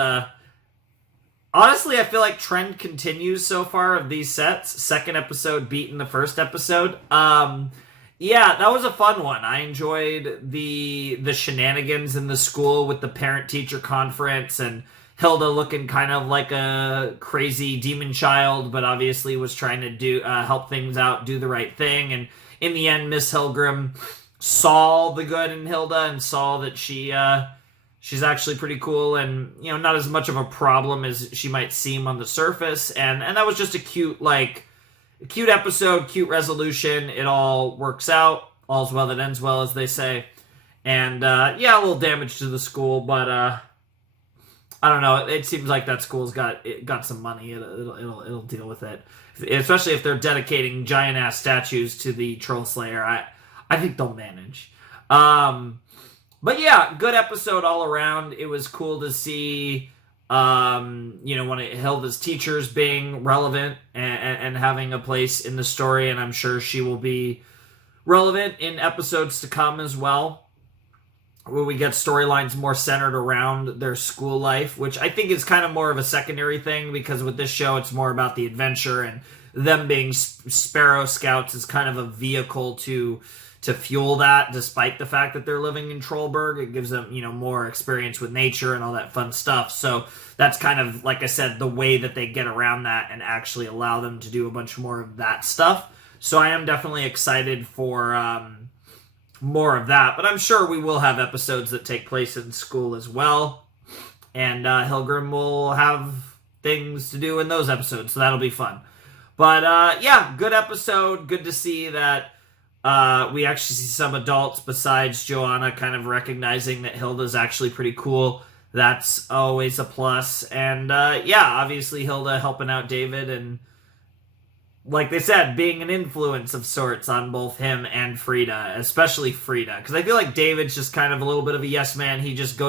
honestly, I feel like trend continues so far of these sets. Second episode beating the first episode. Yeah, that was a fun one. I enjoyed the shenanigans in the school with the parent-teacher conference and Hilda looking kind of like a crazy demon child, but obviously was trying to do help things out, do the right thing. And in the end, Miss Hallgrim saw the good in Hilda and saw that she's actually pretty cool and, you know, not as much of a problem as she might seem on the surface. And that was just a cute episode, cute resolution. It all works out. All's well that ends well, as they say. And yeah, a little damage to the school, but I don't know. It seems like that school's got some money. It'll deal with it, especially if they're dedicating giant ass statues to the Troll Slayer. I think they'll manage. But yeah, good episode all around. It was cool to see, one of Hilda's teachers being relevant and having a place in the story, and I'm sure she will be relevant in episodes to come as well, where we get storylines more centered around their school life, which I think is kind of more of a secondary thing, because with this show, it's more about the adventure, and them being Sparrow Scouts is kind of a vehicle to fuel that, despite the fact that they're living in Trollberg. It gives them, more experience with nature and all that fun stuff. So that's kind of, like I said, the way that they get around that and actually allow them to do a bunch more of that stuff. So I am definitely excited for more of that. But I'm sure we will have episodes that take place in school as well. And Hilgrim will have things to do in those episodes, so that'll be fun. But yeah, good episode. Good to see that we actually see some adults besides Joanna kind of recognizing that Hilda's actually pretty cool. That's always a plus. And yeah, obviously Hilda helping out David, and like they said, being an influence of sorts on both him and Frida, especially Frida. Because I feel like David's just kind of a little bit of a yes man. He just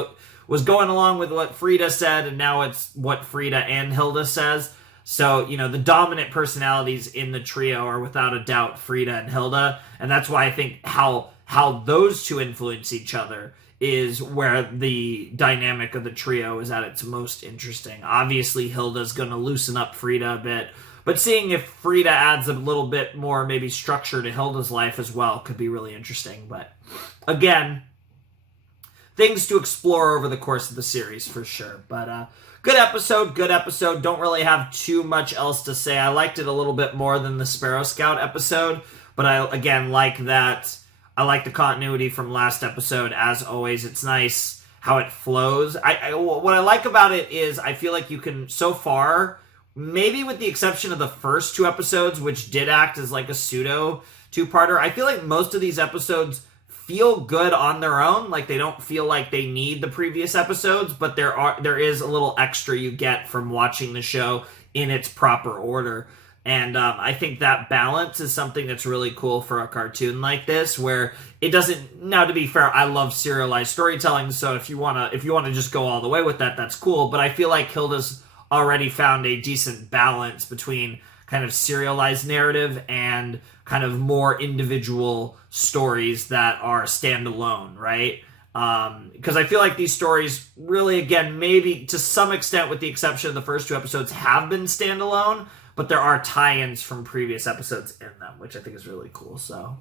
was going along with what Frida said, and now it's what Frida and Hilda says. So, the dominant personalities in the trio are without a doubt Frida and Hilda. And that's why I think how those two influence each other is where the dynamic of the trio is at its most interesting. Obviously, Hilda's going to loosen up Frida a bit. But seeing if Frida adds a little bit more maybe structure to Hilda's life as well could be really interesting. But again, things to explore over the course of the series for sure. But good episode. Don't really have too much else to say. I liked it a little bit more than the Sparrow Scout episode, but I, again, like that. I like the continuity from last episode. As always, it's nice how it flows. What I like about it is I feel like you can, so far, maybe with the exception of the first two episodes, which did act as like a pseudo two-parter, I feel like most of these episodes feel good on their own. Like, they don't feel like they need the previous episodes, but there is a little extra you get from watching the show in its proper order. And I think that balance is something that's really cool for a cartoon like this, where it doesn't. Now, to be fair, I love serialized storytelling, so if you wanna just go all the way with that, that's cool. But I feel like Hilda's already found a decent balance between kind of serialized narrative and kind of more individual stories that are standalone, right? Because I feel like these stories really, again, maybe to some extent, with the exception of the first two episodes, have been standalone, but there are tie-ins from previous episodes in them, which I think is really cool. So,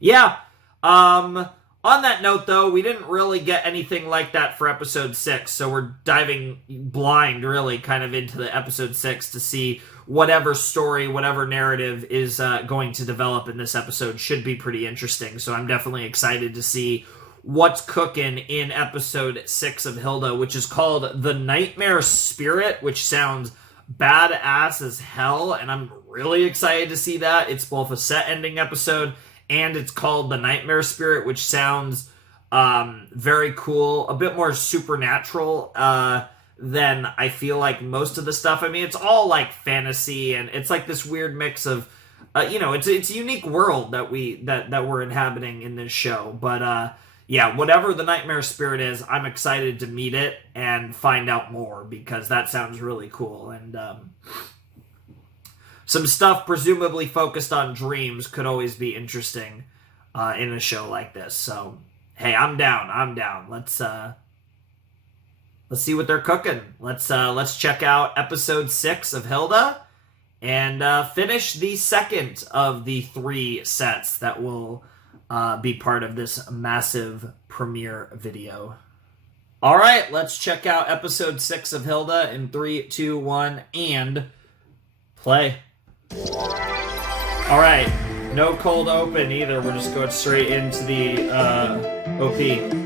yeah. On that note, though, we didn't really get anything like that for episode 6, so we're diving blind, really, kind of into the episode 6 to see whatever story, whatever narrative is going to develop in this episode. Should be pretty interesting, so I'm definitely excited to see what's cooking in episode 6 of Hilda, which is called The Nightmare Spirit, which sounds badass as hell, and I'm really excited to see that. It's both a set-ending episode, and it's called The Nightmare Spirit, which sounds very cool, a bit more supernatural than I feel like most of the stuff. I mean, it's all like fantasy, and it's like this weird mix of, it's a unique world that we're inhabiting in this show. But yeah, whatever The Nightmare Spirit is, I'm excited to meet it and find out more, because that sounds really cool. And some stuff presumably focused on dreams could always be interesting in a show like this. So, hey, I'm down. Let's see what they're cooking. Let's check out episode 6 of Hilda and finish the second of the 3 sets that will be part of this massive premiere video. All right, let's check out episode 6 of Hilda in 3, 2, 1, and play. All right, no cold open either. We're just going straight into the OP.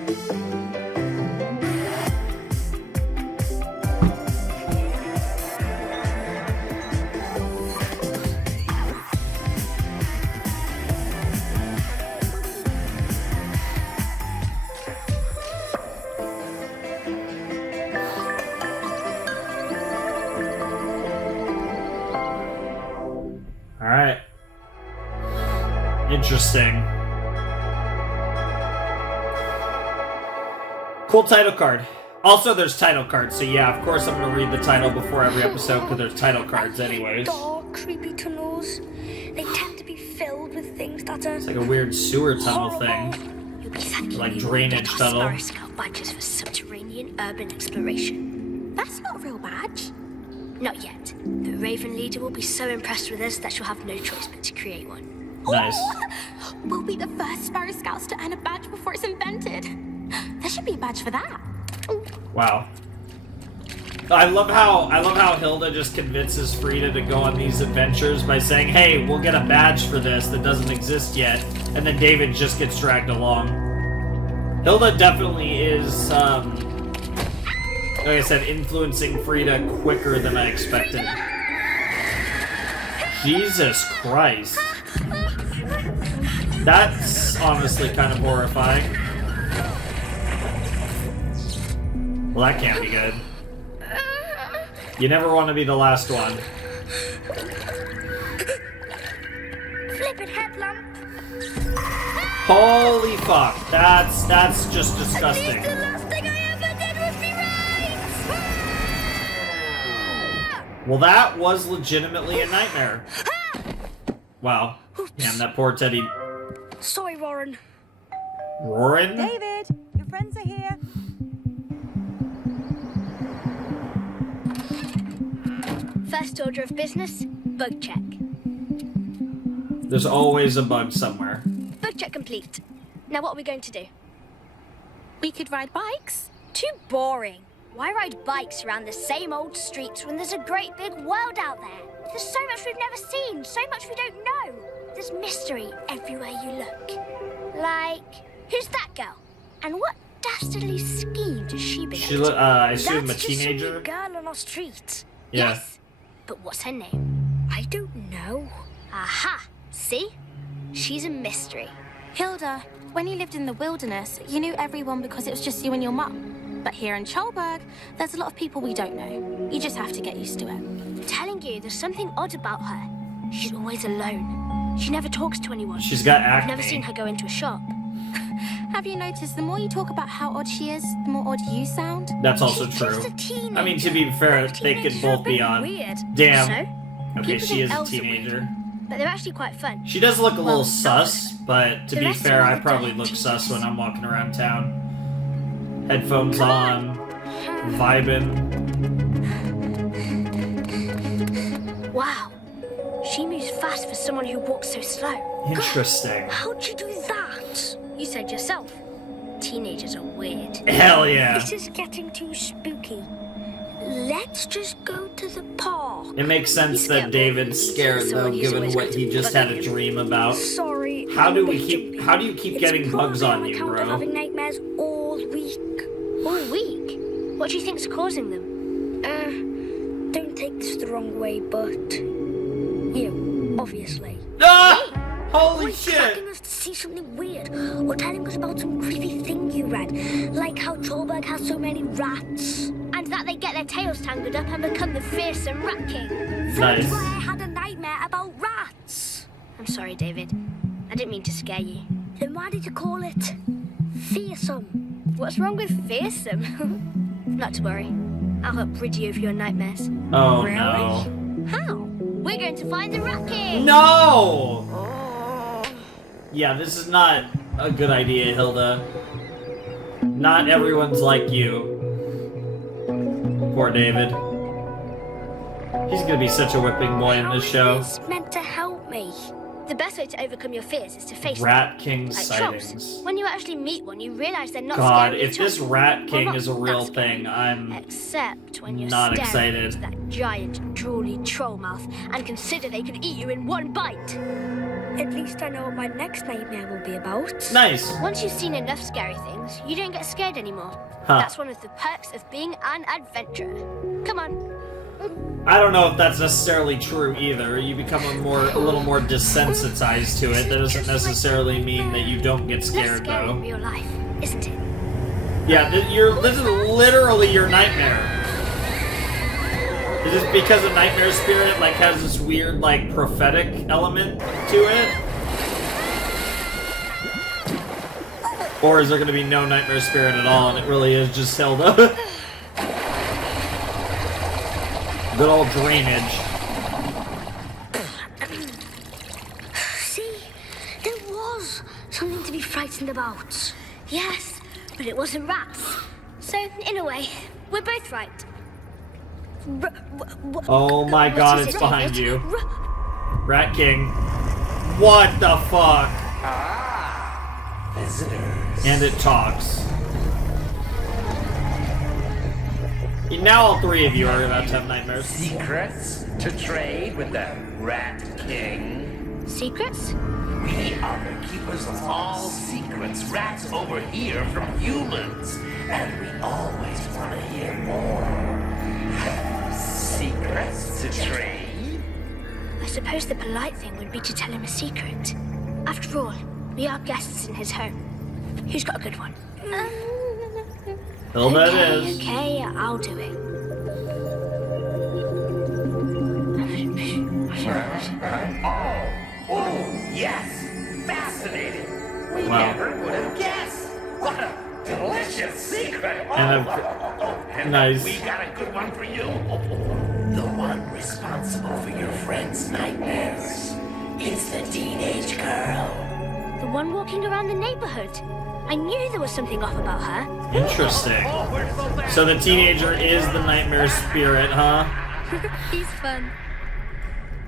Interesting. Cool title card. Also, there's title cards, so yeah, of course I'm gonna read the title before every episode, because there's title cards anyways. Dark, creepy tunnels. They tend to be filled with things that are... It's like a weird sewer tunnel thing. You'll be thanking Like me drainage when we get our tunnel. Sparrow Scout badges for subterranean urban exploration. That's not a real badge. Not yet. The Raven leader will be so impressed with us that she'll have no choice but to create one. Nice. We'll be the first Sparrow Scouts to earn a badge before it's invented. There should be a badge for that. Wow. I love how Hilda just convinces Frida to go on these adventures by saying, "Hey, we'll get a badge for this that doesn't exist yet," and then David just gets dragged along. Hilda definitely is, like I said, influencing Frida quicker than I expected. Jesus Christ. That's honestly kind of horrifying. Well, that can't be good. You never want to be the last one. Flippin' headlamp. Holy fuck. That's just disgusting. The last thing I ever did was be right. Well, that was legitimately a nightmare. Wow. Damn, that poor Teddy. Sorry, Warren. Roaring? David, your friends are here. First order of business, bug check. There's always a bug somewhere. Bug check complete. Now what are we going to do? We could ride bikes. Too boring. Why ride bikes around the same old streets when there's a great big world out there? There's so much we've never seen, so much we don't know. There's mystery everywhere you look. Like, who's that girl? And what dastardly scheme does she belong to? I assume That's a teenager? Just some girl on our street. Yeah. Yes, but what's her name? I don't know. Aha! See? She's a mystery. Hilda, when you lived in the wilderness, you knew everyone because it was just you and your mum. But here in Trollberg, there's a lot of people we don't know. You just have to get used to it. I'm telling you, there's something odd about her. She's always alone. She never talks to anyone. She's got I've acne. never seen her go into a shop. Have you noticed the more you talk about how odd she is, the more odd you sound? That's also true. I mean, to be fair, they could both be on. Weird. Damn. So? Okay, People she think is a elves are teenager. But they're actually quite fun. She does look a Well, little sus, but to the be rest fair, of I them probably don't. look sus when I'm walking around town. Headphones on, vibing. Wow. She moves fast for someone who walks so slow. Interesting. How'd you do that? You said yourself. Teenagers are weird. Hell yeah. This is getting too spooky. Let's just go to the park. It makes sense that David's scared though, given what he just had a dream about. Sorry. How do you keep getting bugs on you, I'm bro? having nightmares all week. All week? What do you think's causing them? Don't take this the wrong way, but you, obviously. Ah! Holy shit! Tracking us to see something weird, or telling us about some creepy thing you read, like how Trollberg has so many rats. And that they get their tails tangled up and become the fearsome Rat King. That's why I had a nightmare about rats. I'm sorry, David. I didn't mean to scare you. Then why did you call it fearsome? What's wrong with fearsome? Not to worry. I'll help rid you of your nightmares. Oh Really? no. How? We're going to find the Rat King! No! Yeah, this is not a good idea, Hilda. Not everyone's like you. Poor David. He's gonna be such a whipping boy in this show. It's meant to help me. The best way to overcome your fears is to face Rat them. King Like sightings. trolls. When you actually meet one, you realize they're not God, scary if at all. this Rat Well, King not is a that real scary. thing, I'm Except when you're not staring excited. into that giant, drooly troll mouth and consider they could eat you in one bite. At least I know what my next nightmare will be about. Nice. Once you've seen enough scary things, you don't get scared anymore. Huh. That's one of the perks of being an adventurer. Come on. I don't know if that's necessarily true either. You become a little more desensitized to it. That doesn't necessarily mean that you don't get Less scared scary in though. real life, isn't it? Yeah, this is literally your nightmare. Is it because a nightmare spirit like has this weird like prophetic element to it? Or is there going to be no nightmare spirit at all, and it really is just Hilda? Good old drainage. See, there was something to be frightened about. Yes, but it wasn't rats. So, in a way, we're both right. Oh my god, it's behind you. Rat King. What the fuck? Ah, visitors. And it talks. Now all three of you are about to have nightmares. Secrets to trade with the Rat King. Secrets? We are the keepers of all secrets rats overhear from humans, and we always want to hear more. Secrets to trade? I suppose the polite thing would be to tell him a secret. After all, we are guests in his home. Who's got a good one? Hilda it is. Okay, I'll do it. Oh, yes! Fascinating! We Wow. never would have guessed! What a delicious secret! And nice. We got a good one for you! The one responsible for your friend's nightmares. It's the teenage girl. The one walking around the neighborhood. I knew there was something off about her. Interesting. So the teenager is the nightmare spirit, huh? He's fun.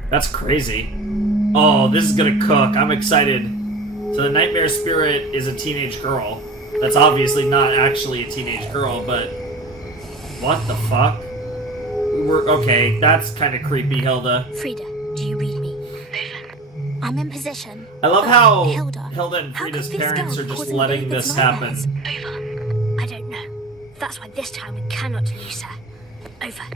That's crazy. Oh, this is gonna cook. I'm excited. So the nightmare spirit is a teenage girl. That's obviously not actually a teenage girl, but... What the fuck? Okay, that's kind of creepy, Hilda. Frida, do you read me? I'm in position. I love how Hilda, and how Frida's could this parents girl are just causing letting David's this nightmares? happen. I don't know. That's why this time we cannot lose her. Over.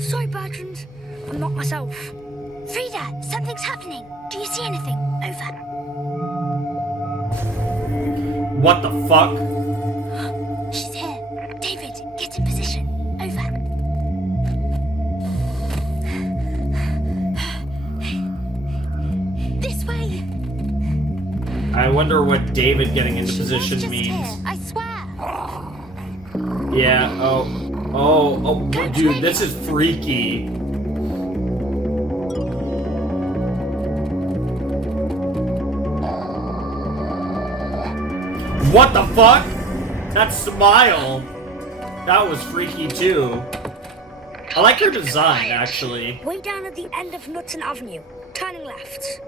Sorry, Bertrand. I'm not myself. Frida, something's happening. Do you see anything? Over. What the fuck? She's here. David, get in position. Over. This way. I wonder what David getting into position Just means. here, I swear. Yeah, oh, dude, this is freaky. What the fuck? That smile. That was freaky too. I like her design, actually. Way down at the end of Knudsen Avenue. Turning left.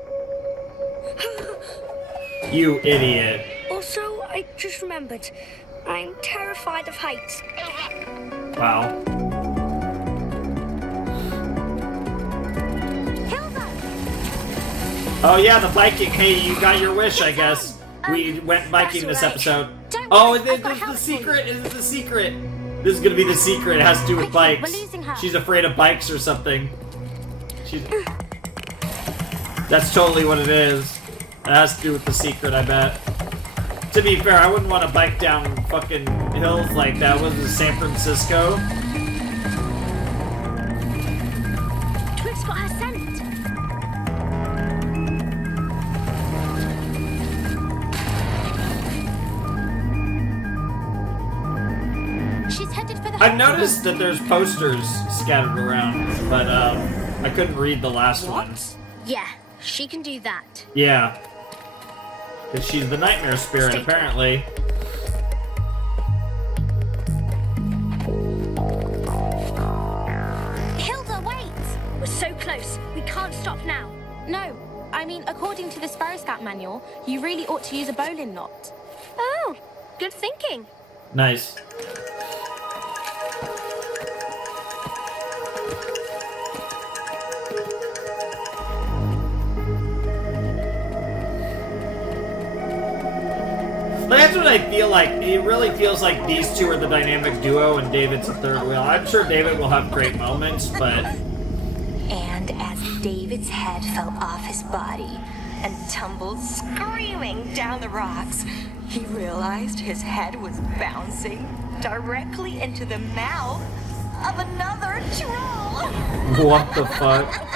You idiot. Also, I just remembered. I'm terrified of heights. Wow. Oh yeah, the biking. Hey, you got your wish, I guess. We went biking this episode. Oh, is it the secret? Is it the secret? This is gonna be the secret. It has to do with bikes. She's afraid of bikes or something. That's totally what it is. It has to do with the secret, I bet. To be fair, I wouldn't want to bike down fucking hills like that. Was it San Francisco? Twig's got her scent. She's headed for the I've noticed that there's posters scattered around, but I couldn't read the last one. Yeah, she can do that. Yeah. Because she's the nightmare spirit, apparently. Hilda, wait! We're so close. We can't stop now. No, I mean, according to the Sparrow Scout manual, you really ought to use a bowline knot. Oh, good thinking. Nice. That's what I feel like. It really feels like these two are the dynamic duo and David's the third wheel. I'm sure David will have great moments, but... And as David's head fell off his body and tumbled screaming down the rocks, he realized his head was bouncing directly into the mouth of another troll. What the fuck?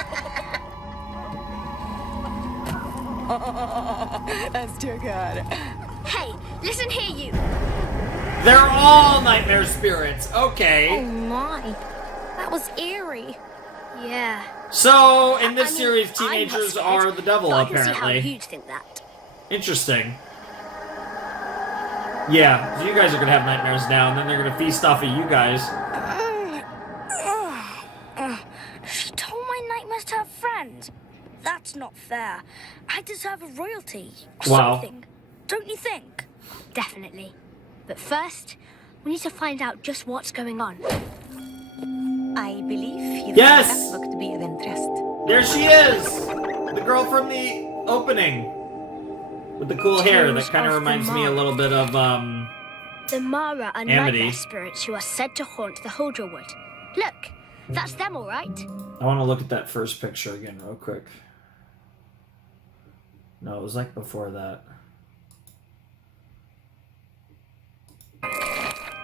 That's too good. Hey, listen here, you. They're all nightmare spirits. Okay. Oh my. That was eerie. Yeah. So, in this I mean, series, I'm not teenagers scared, are the devil, but I can see how apparently. you'd think that. Interesting. Yeah, so you guys are gonna have nightmares now, and then they're gonna feast off of you guys. She told my nightmares to her friend. That's not fair. I deserve a royalty. Or Wow. something. Don't you think? Definitely. But first, we need to find out just what's going on. I believe you Yes! find that book to be of interest. There she is! The girl from the opening. With the cool hair that Tales kind of of the reminds me a Mara. little bit of, The Mara are Amity. nightmare spirits who are said to haunt the Huldra Wood. Look, that's them, all right. I want to look at that first picture again real quick. No, it was like before that.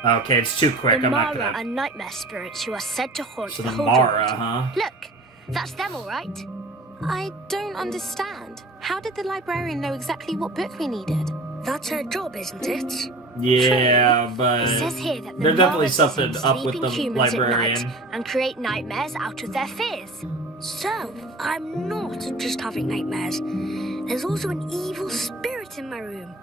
Okay, it's too quick. The I'm not Mara gonna... are nightmare spirits who are said to haunt So the the Huldra Mara, Wood. huh? Look, that's them, all right. I don't understand. How did the librarian know exactly what book we needed? That's her job, isn't it? Yeah, but... It says here that the there's definitely Mara something visit up with sleeping the humans librarian. at night and create nightmares out of their fears. So, I'm not just having nightmares. There's also an evil spirit in my room.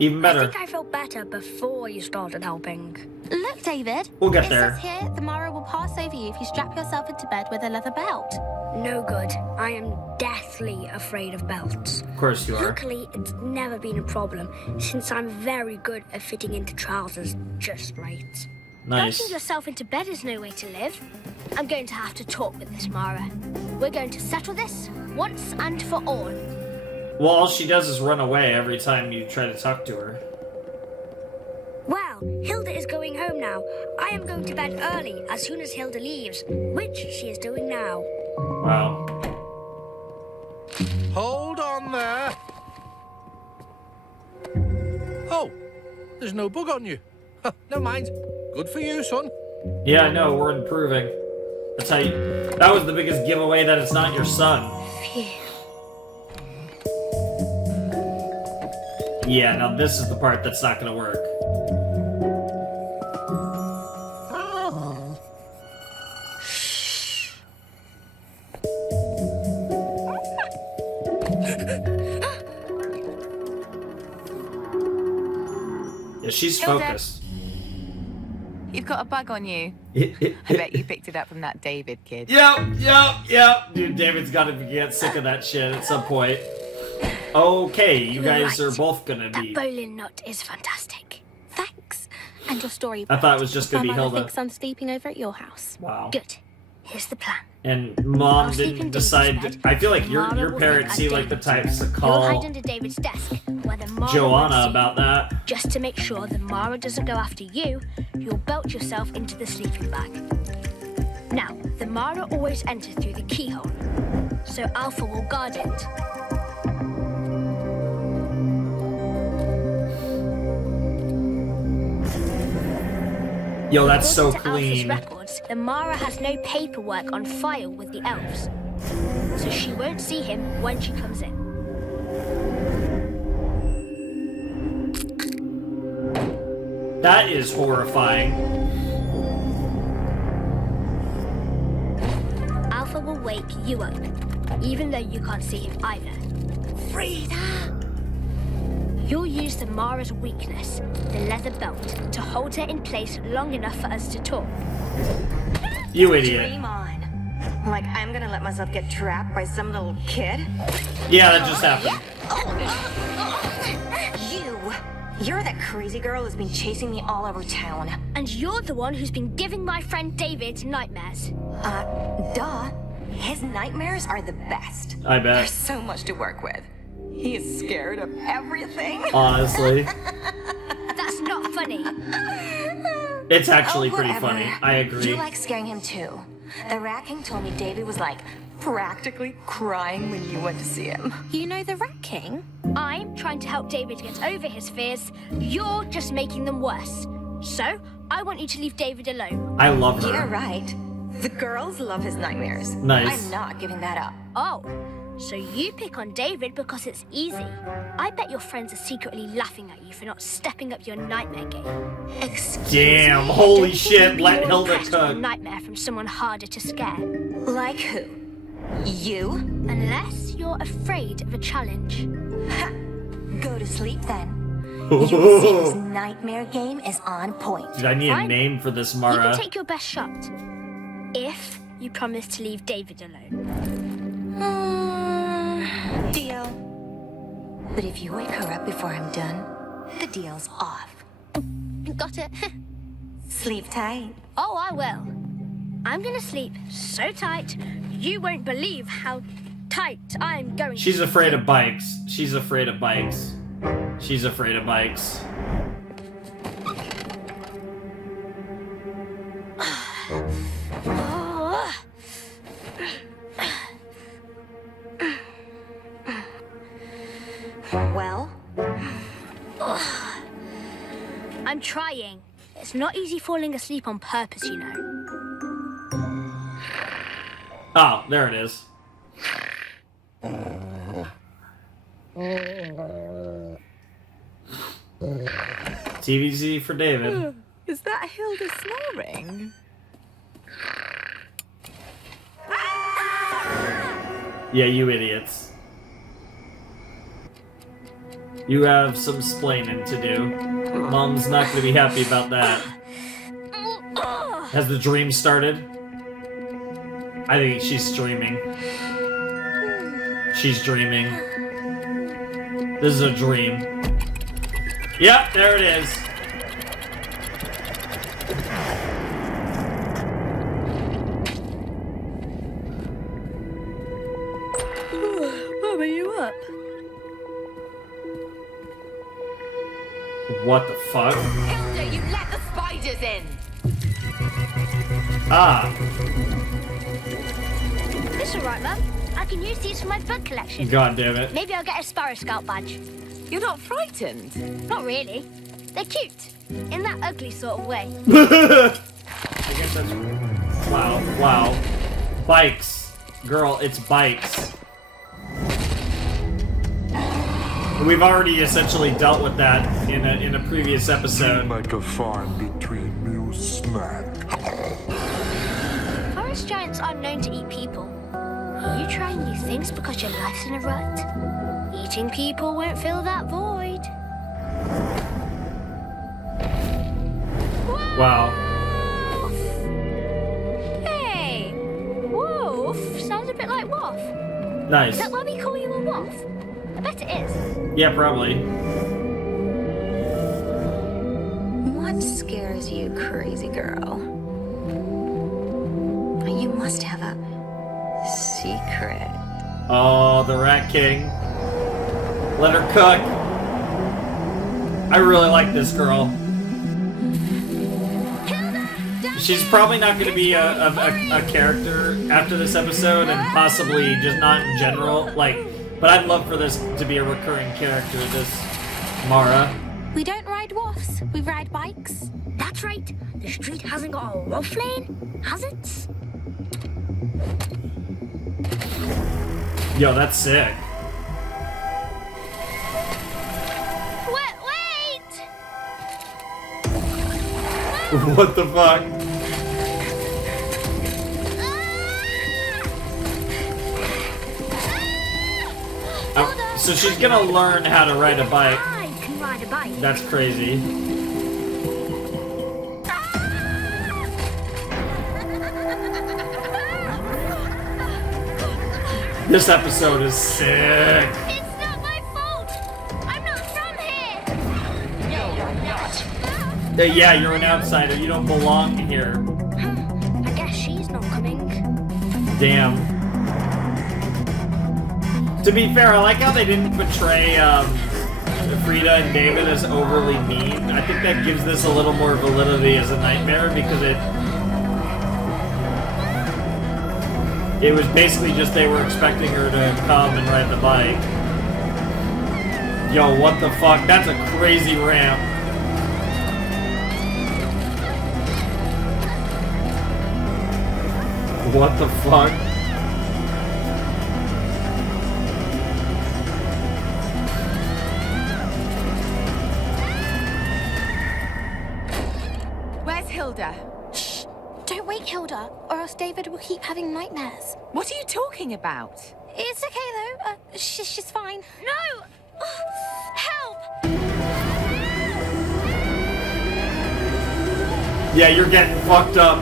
Even I better. think I felt better before you started helping. Look, David. We'll get it there. says here the Mara will pass over you if you strap yourself into bed with a leather belt. No good. I am deathly afraid of belts. Of course you are. Luckily, it's never been a problem, since I'm very good at fitting into trousers just right. Nice. Belting yourself into bed is no way to live. I'm going to have to talk with this Mara. We're going to settle this once and for all. Well, all she does is run away every time you try to talk to her. Well, Hilda is going home now. I am going to bed early as soon as Hilda leaves, which she is doing now. Wow. Hold on there. Oh, there's no bug on you. Never mind. Good for you, son. Yeah, I know, we're improving. That's how you... That was the biggest giveaway that it's not your son. Yeah, now this is the part that's not gonna work. Yeah, she's Hilda. focused. You've got a bug on you. Yep, I bet you picked it up from that David kid. yep. Dude, David's gotta get sick of that shit at some point. Okay, you guys are both gonna That be... bowling knot is fantastic. Thanks. And your story. I thought it was just gonna be My mother Hilda. thinks I'm sleeping over at your house. Wow. Good. Here's the plan. And Mom I'll sleep in didn't David's decide... bed. I feel like your Mara will parents think seem I'm like the David. types to You'll call hide under David's desk, where the Mara Joanna won't see about you. that. Just to make sure the Mara doesn't go after you, you'll belt yourself into the sleeping bag. Now, the Mara always enters through the keyhole, so Alpha will guard it. Yo, that's so According to Alpha's clean. records, the Mara has no paperwork on file with the elves, so she won't see him when she comes in. That is horrifying. Alpha will wake you up, even though you can't see him either. Frida! You'll use the Mara's weakness, the leather belt, to hold her in place long enough for us to talk. You idiot. Dream on. Like I'm gonna let myself get trapped by some little kid? Yeah, that just happened. You're that crazy girl who's been chasing me all over town. And you're the one who's been giving my friend David nightmares. Duh. His nightmares are the best. I bet. There's so much to work with. He is scared of everything. Honestly. That's not funny. It's actually Oh, pretty whatever. funny. I agree. You like scaring him too. The Rat King told me David was like practically crying when you went to see him. You know the Rat King? I'm trying to help David get over his fears. You're just making them worse. So, I want you to leave David alone. I love her. You're right. The girls love his nightmares. Nice. I'm not giving that up. Oh, So you pick on David because it's easy. I bet your friends are secretly laughing at you for not stepping up your nightmare game. Damn, holy shit, let Hilda impressed with a cook. nightmare from someone harder to scare. Like who? You? Unless you're afraid of a challenge. Go to sleep then. You'll see this nightmare game is on point. Dude, I need a Fine. name for this You Mara. can take your best shot. If you promise to leave David alone. Deal. But if you wake her up before I'm done, the deal's off. Got it? Sleep tight. Oh, I will. I'm gonna sleep so tight, you won't believe how tight I'm going She's to afraid of bikes. She's afraid of bikes. She's afraid of bikes. Well? I'm trying. It's not easy falling asleep on purpose, you know. Oh, there it is. TVZ for David. Is that Hilda snoring? Yeah, you idiots. You have some splaining to do. Mom's not gonna be happy about that. Has the dream started? I think she's dreaming. She's dreaming. This is a dream. Yep, there it is. Mom, are you up? What the fuck? Hilda, you let the spiders in! Ah, This alright, Mum. I can use these for my bug collection. god damn it. Maybe I'll get a Sparrow Scout badge. You're not frightened? Not really. They're cute. In that ugly sort of way. I guess that's... Wow, wow. Bikes. Girl, it's bikes. We've already essentially dealt with that in a previous episode. Like a fine between meal snack. Forest giants are known to eat people. Are you trying new things because your life's in a rut? Eating people won't fill that void. Wow. Hey! Wolf sounds a bit like Waff. Nice. Is that why we call you a Waff? I bet it is. Yeah, probably. What scares you, crazy girl? You must have a secret. Oh, the Rat King. Let her cook. I really like this girl. She's probably not going to be a character after this episode, and possibly just not in general. But I'd love for this to be a recurring character. This Mara. We don't ride Waffs, we ride bikes. That's right. The street hasn't got a Waff lane, has it? Yo, that's sick. Wait! What the fuck? So she's gonna learn how to ride a bike. I can ride a bike. That's crazy. This episode is sick. It's not my fault. I'm not from here. No, you're not. Yeah, you're an outsider. You don't belong here. I guess she's not coming. Damn. To be fair, I like how they didn't portray Frida and David as overly mean. I think that gives this a little more validity as a nightmare because it was basically just they were expecting her to come and ride the bike. Yo, what the fuck? That's a crazy ramp. What the fuck? Hilda. Shh! Don't wake Hilda, or else David will keep having nightmares. What are you talking about? It's okay though. She's fine. No! Help! Yeah, you're getting fucked up.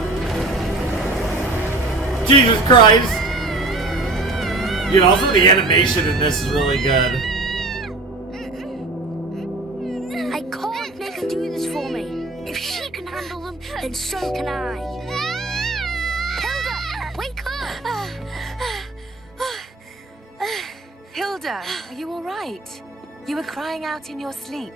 Jesus Christ. Dude, also the animation in this is really good. I can't make her do this for me. If she can handle them, then so can I. Hilda, wake up! Hilda, are you all right? You were crying out in your sleep.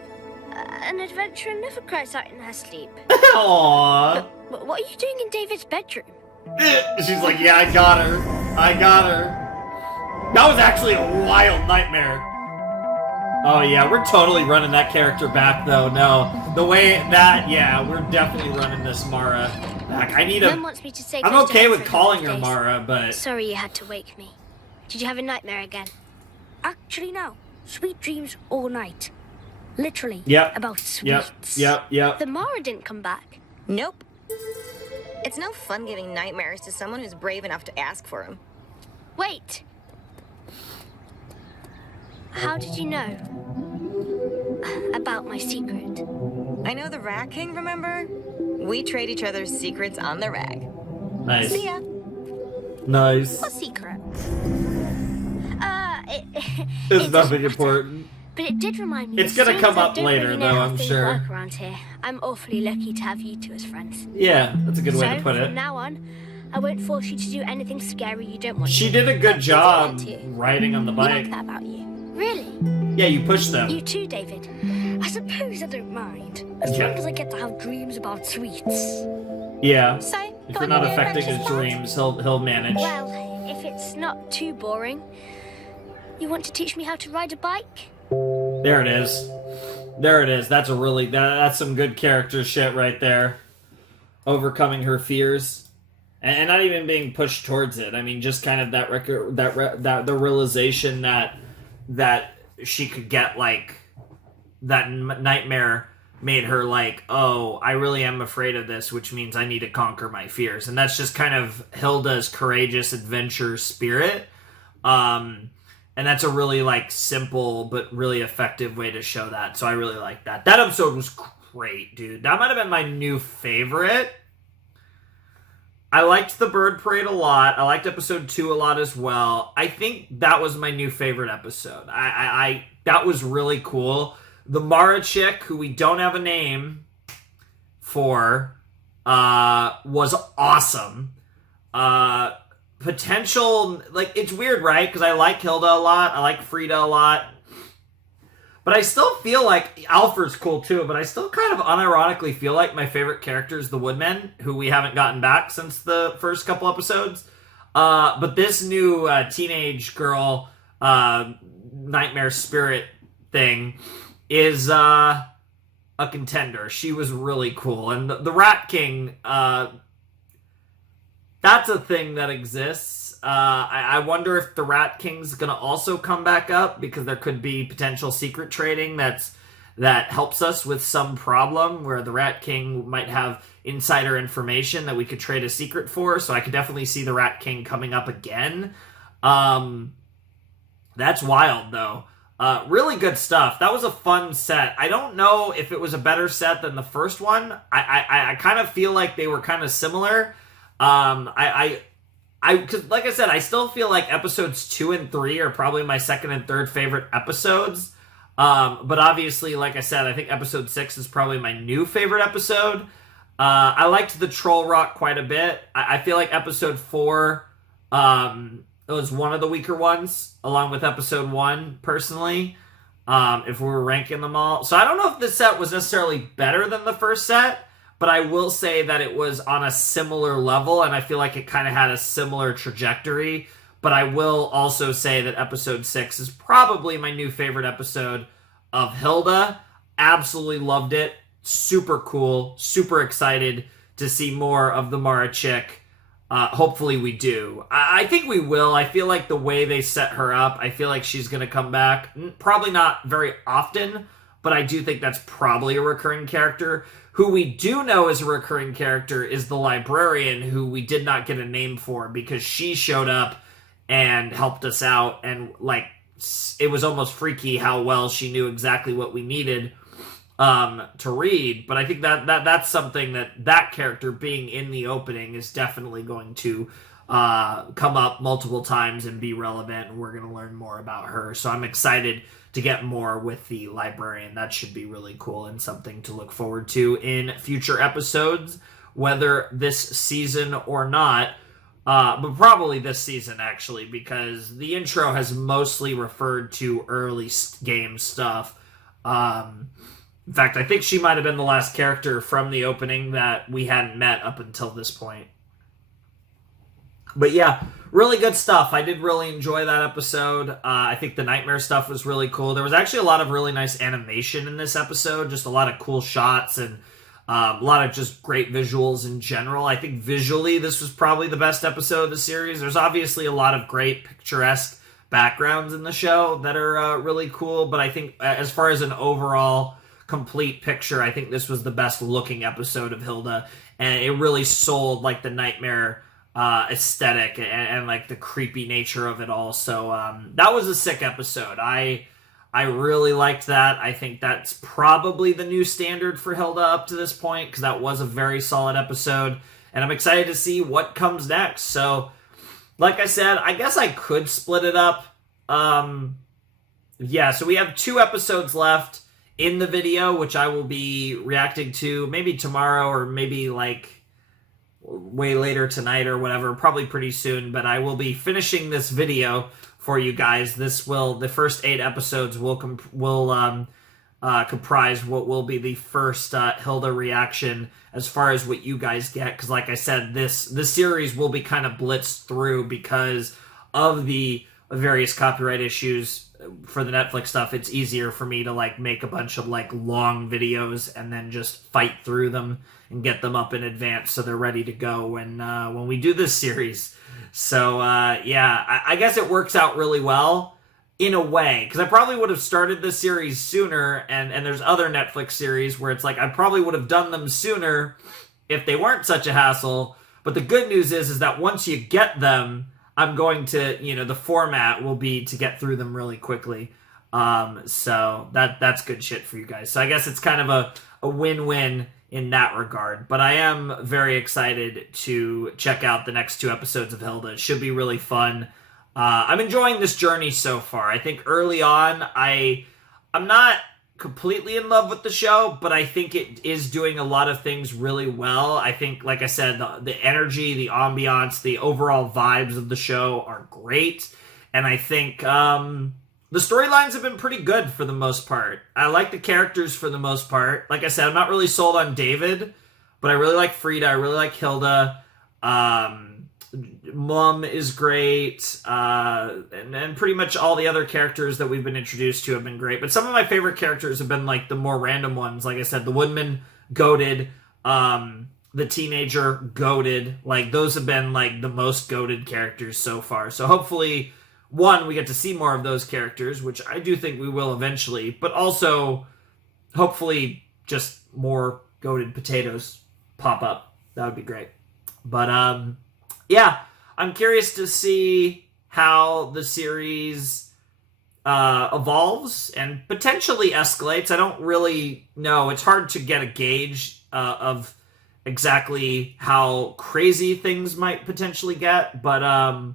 An adventurer never cries out in her sleep. Aww. But what are you doing in David's bedroom? She's like, yeah, I got her. I got her. That was actually a wild nightmare. Oh yeah, we're totally running that character back though. No, the way that, yeah, we're definitely running this Mara back. I need a... Mum wants me to say I'm close to okay her with for a calling couple her of days. Mara, but... Sorry you had to wake me. Did you have a nightmare again? Actually, no. Sweet dreams all night. Literally. Yep. About sweets. Yep. The Mara didn't come back. Nope. It's no fun giving nightmares to someone who's brave enough to ask for them. Wait. How did you know about my secret? I know the Rat King, remember? We trade each other's secrets on the rag. Nice. See ya. Nice. What secret? It's nothing important. But it did remind me. It's that gonna since come I up don't later, really know though, how I'm things sure. work around here. I'm awfully lucky to have you two as friends. Yeah, that's a good way to put From it. now on, I won't force you to do anything scary you don't want. She to. did a good But job you do want to. riding on the We bike. like that about you. Really? Yeah, you pushed them. You too, David. I suppose I don't mind. As Yeah. long as I get to have dreams about sweets. Yeah. So, If got you're not any affecting adventures his planned? dreams, he'll manage. Well, if it's not too boring, you want to teach me how to ride a bike? There it is. There it is. That's a really that's some good character shit right there. Overcoming her fears, and not even being pushed towards it. I mean, just kind of that the realization that she could get like that nightmare made her like, oh, I really am afraid of this, which means I need to conquer my fears, and that's just kind of Hilda's courageous adventure spirit. And that's a really, like, simple but really effective way to show that. So I really like that. That episode was great, dude. That might have been my new favorite. I liked the Bird Parade a lot. I liked episode 2 a lot as well. I think that was my new favorite episode. That was really cool. The Mara chick, who we don't have a name for, was awesome. Potential, like, it's weird, right? Because I like Hilda a lot. I like Frida a lot. But I still feel like Alfred's cool too, but I still kind of unironically feel like my favorite character is the Woodmen, who we haven't gotten back since the first couple episodes. But this new teenage girl nightmare spirit thing is a contender. She was really cool. And the Rat King, that's a thing that exists. I wonder if the Rat King's going to also come back up, because there could be potential secret trading that helps us with some problem where the Rat King might have insider information that we could trade a secret for. So I could definitely see the Rat King coming up again. That's wild, though. Really good stuff. That was a fun set. I don't know if it was a better set than the first one. I kind of feel like they were kind of similar. Cause like I said, I still feel like episodes 2 and 3 are probably my second and third favorite episodes. But obviously, like I said, I think episode 6 is probably my new favorite episode. I liked the Troll Rock quite a bit. I feel like episode 4, was one of the weaker ones, along with episode 1, personally, if we were ranking them all. So I don't know if this set was necessarily better than the first set, but I will say that it was on a similar level, and I feel like it kind of had a similar trajectory. But I will also say that episode 6 is probably my new favorite episode of Hilda. Absolutely loved it. Super cool. Super excited to see more of the Mara chick. Hopefully we do. I think we will. I feel like the way they set her up, I feel like she's going to come back. Probably not very often, but I do think that's probably a recurring character. Who we do know is a recurring character is the librarian, who we did not get a name for because she showed up and helped us out, and like it was almost freaky how well she knew exactly what we needed to read. But I think that's something that character being in the opening is definitely going to come up multiple times and be relevant, and we're going to learn more about her. So I'm excited to get more with the librarian. That should be really cool and something to look forward to in future episodes, whether this season or not. But probably this season, actually, because the intro has mostly referred to early game stuff. In fact, I think she might have been the last character from the opening that we hadn't met up until this point. But yeah, really good stuff. I did really enjoy that episode. I think the nightmare stuff was really cool. There was actually a lot of really nice animation in this episode, just a lot of cool shots and a lot of just great visuals in general. I think visually this was probably the best episode of the series. There's obviously a lot of great picturesque backgrounds in the show that are really cool, but I think as far as an overall complete picture, I think this was the best looking episode of Hilda, and it really sold like the nightmare aesthetic and like the creepy nature of it all. So that was a sick episode. I really liked that. I think that's probably the new standard for Hilda up to this point, because that was a very solid episode, and I'm excited to see what comes next. So like I said, I guess I could split it up. Yeah, so we have 2 episodes left in the video, which I will be reacting to maybe tomorrow or maybe like way later tonight or whatever, probably pretty soon. But I will be finishing this video for you guys. The first 8 episodes will comprise what will be the first Hilda reaction as far as what you guys get, because like I said, this series will be kind of blitzed through because of the various copyright issues for the Netflix stuff. It's easier for me to like make a bunch of like long videos and then just fight through them and get them up in advance so they're ready to go when we do this series. So yeah, I guess it works out really well in a way, because I probably would have started this series sooner, and there's other Netflix series where it's like I probably would have done them sooner if they weren't such a hassle. But the good news is that once you get them, I'm going to, the format will be to get through them really quickly. So that's good shit for you guys. So I guess it's kind of a win-win in that regard. But I am very excited to check out the next 2 episodes of Hilda. It should be really fun. I'm enjoying this journey so far. I think early on, I'm not completely in love with the show, but I think it is doing a lot of things really well. I think, like I said, the energy, the ambiance, the overall vibes of the show are great. And I think the storylines have been pretty good for the most part. I like the characters for the most part. Like I said, I'm not really sold on David, but I really like Frida. I really like Hilda. Mom is great, and pretty much all the other characters that we've been introduced to have been great. But some of my favorite characters have been like the more random ones. Like I said, the woodman, goated, the teenager, goated. Like those have been like the most goated characters so far. So hopefully, one, we get to see more of those characters, which I do think we will eventually. But also, hopefully, just more goated potatoes pop up. That would be great. But yeah, I'm curious to see how the series evolves and potentially escalates. I don't really know. It's hard to get a gauge of exactly how crazy things might potentially get, but I'm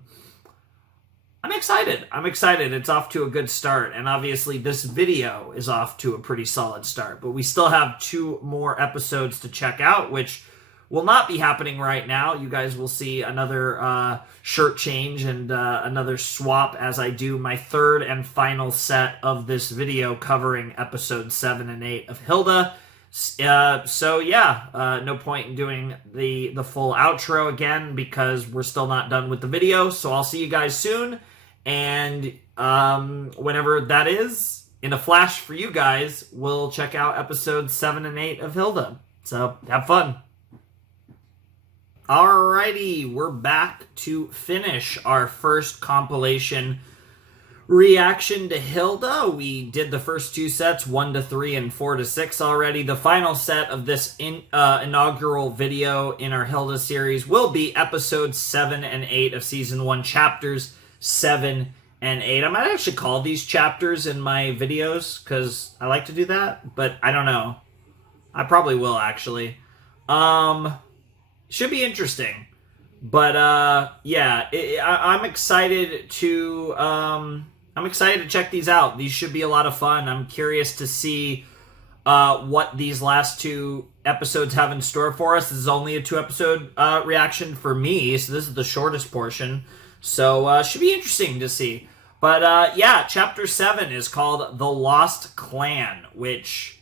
excited. It's off to a good start, and obviously this video is off to a pretty solid start, but we still have 2 more episodes to check out, which will not be happening right now. You guys will see another shirt change and another swap as I do my 3rd and final set of this video covering episodes 7 and 8 of Hilda. So yeah, no point in doing the full outro again because we're still not done with the video. So I'll see you guys soon, and whenever that is, in a flash for you guys, we'll check out episodes 7 and 8 of Hilda. So have fun. Alrighty, we're back to finish our first compilation reaction to Hilda. We did the first 2 sets, 1 to 3 and 4 to 6 already. The final set of this inaugural video in our Hilda series will be episodes 7 and 8 of season 1, chapters 7 and 8. I might actually call these chapters in my videos because I like to do that, but I don't know. I probably will actually. Should be interesting. But yeah, I'm excited to check these out. These should be a lot of fun. I'm curious to see what these last 2 episodes have in store for us. This is only a 2-episode reaction for me, so this is the shortest portion. So should be interesting to see. But yeah, chapter 7 is called The Lost Clan, which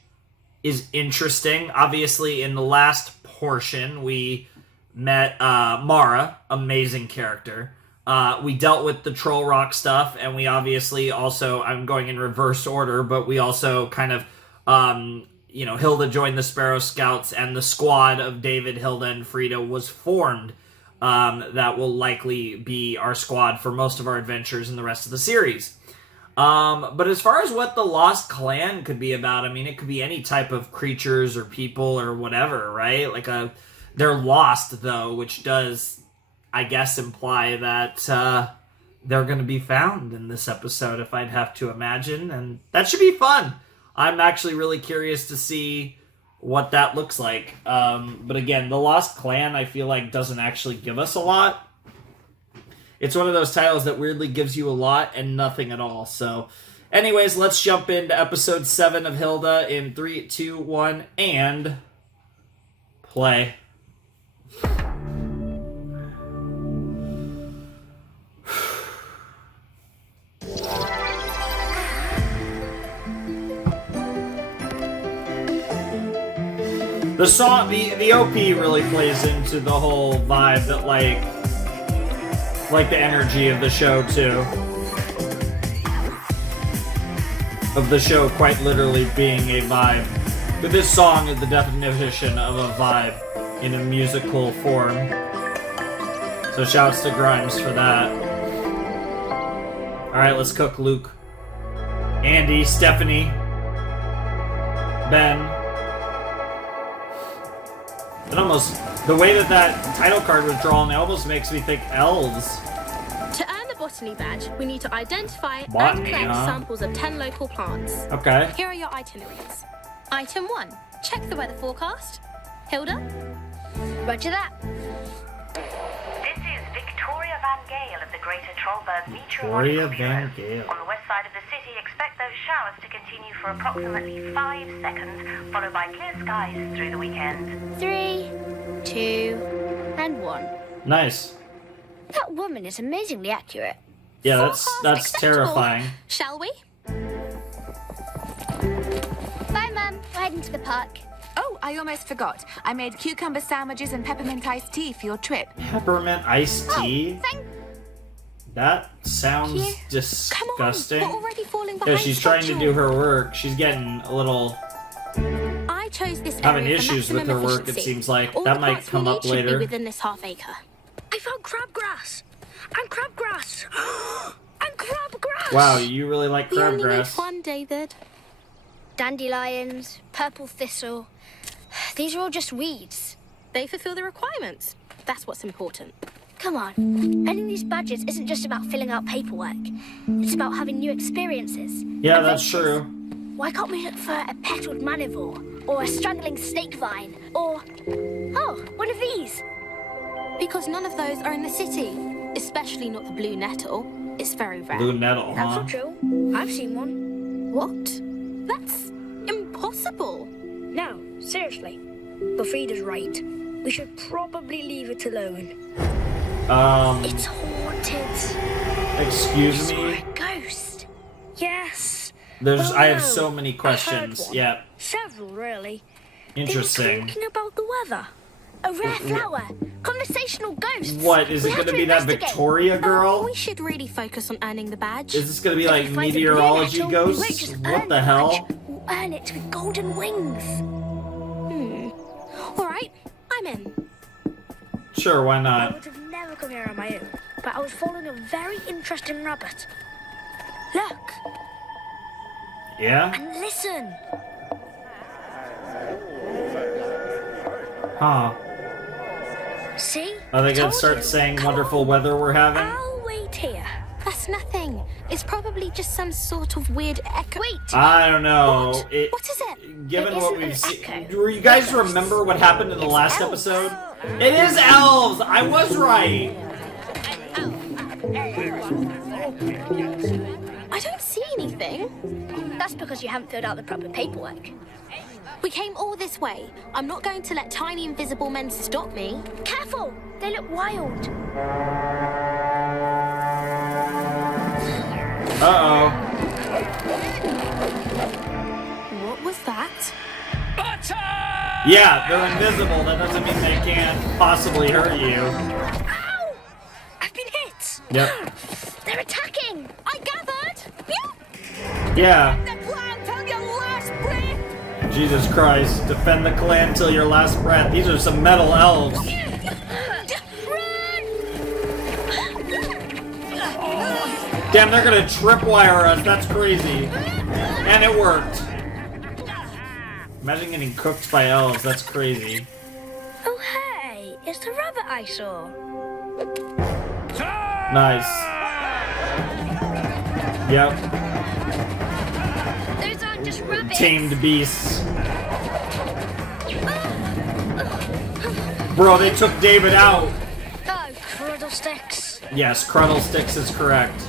is interesting. Obviously, in the last portion, we met Mara, amazing character. We dealt with the Troll Rock stuff, and we obviously also, I'm going in reverse order, but we also kind of, Hilda joined the Sparrow Scouts, and the squad of David, Hilda, and Frida was formed. That will likely be our squad for most of our adventures in the rest of the series. But as far as what the Lost Clan could be about, I mean, it could be any type of creatures or people or whatever, right? They're lost, though, which does, I guess, imply that they're going to be found in this episode, if I'd have to imagine. And that should be fun. I'm actually really curious to see what that looks like. But again, the Lost Clan, I feel like, doesn't actually give us a lot. It's one of those titles that weirdly gives you a lot and nothing at all. So, anyways, let's jump into episode 7 of Hilda in 3, 2, 1, and play. The song, the OP really plays into the whole vibe that, like the energy of the show, too. Of the show quite literally being a vibe. But this song is the definition of a vibe in a musical form. So shouts to Grimes for that. Alright, let's cook Luke. Andy, Stephanie, Ben. It almost, the way that title card was drawn, it almost makes me think elves. To earn the botany badge, we need to identify Botany, and collect huh? samples of 10 local plants. Okay. Here are your itineraries. Item 1, check the weather forecast. Hilda? Roger that. This is Victoria Van Gale of the Greater Trollberg Victoria Meteorological Van Bureau. Gale. On the west side of the city, expect those showers to continue for approximately 5 seconds, followed by clear skies through the weekend. 3, 2, and 1. Nice. That woman is amazingly accurate. Yeah, that's terrifying. Shall we? Bye, Mum. We're heading to the park. Oh, I almost forgot. I made cucumber sandwiches and peppermint iced tea for your trip. Peppermint iced tea? That sounds Here. disgusting. We're already falling Yeah, behind she's trying to schedule. do her work. She's getting a little I chose this having area for issues with maximum her work, it efficiency. seems like. All That the might plants come we up need should be later. within this half acre. I found crabgrass. And crabgrass. And crabgrass. Wow, you really like We only need crabgrass. one, David. Dandelions, purple thistle. These are all just weeds. They fulfill the requirements. That's what's important. Come on. Earning these badges isn't just about filling out paperwork. It's about having new experiences. Yeah, that's true. Why can't we look for a petaled manivore? Or a strangling snake vine? Or... oh, one of these. Because none of those are in the city. Especially not the blue nettle. It's very rare. Blue nettle, That's huh? not true. I've seen one. What? That's impossible. No, seriously. But Frida's right. We should probably leave it alone. It's haunted. Excuse me? Ghost. Yes. There's, Oh, I have no. so many I heard questions. one. Yeah, Several, really. interesting. They were talking about the weather. A rare flower. Conversational ghosts. What, is We it have going to to be that investigate. Victoria girl? We should really focus on earning the badge. Is this going to be like If I find the blue meteorology nettle, we won't ghosts? just What earn the the hell? badge, we'll earn it with golden wings. All right, I'm in. Sure, why I not? would have never come here on my own, but I was following a very interesting rabbit. Look, Yeah? and listen. Huh. See? Are they gonna Told start you. saying wonderful weather we're having? I'll wait here. That's nothing. It's probably just some sort of weird echo. Wait. I don't know. What is it? Given It what isn't we've an seen, echo. do you guys remember what happened in the last episode? It is elves. I was right. I don't see anything. That's because you haven't filled out the proper paperwork. We came all this way. I'm not going to let tiny invisible men stop me. Careful! They look wild. Uh-oh. What was that? Yeah, they're invisible. That doesn't mean they can't possibly hurt you. Ow! I've been hit. Yep. They're attacking. I gathered. Yeah. The clan till your last breath. Jesus Christ. Defend the clan till your last breath. These are some metal elves. Damn, they're gonna tripwire us. That's crazy. And it worked. Imagine getting cooked by elves. That's crazy. Oh, hey. It's the rabbit I saw. Nice. Yep. Those aren't just rabbits. Tamed beasts. Bro, they took David out. Oh, cruddlesticks. Yes, Cruddlesticks is correct.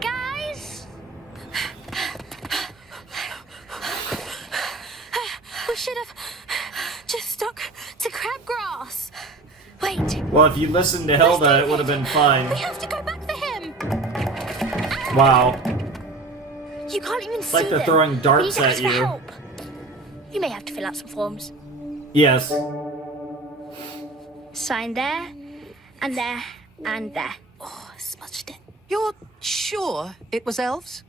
Guys? We should have just stuck to crabgrass. Wait. Well, if you listened to Hilda, it would have been fine. We have to go back for him. Wow. You can't even It's see like they're them. throwing darts We need at to ask for you. help. You may have to fill out some forms. Yes. Sign there, and there, and there. Oh, smudged it. You're sure it was elves?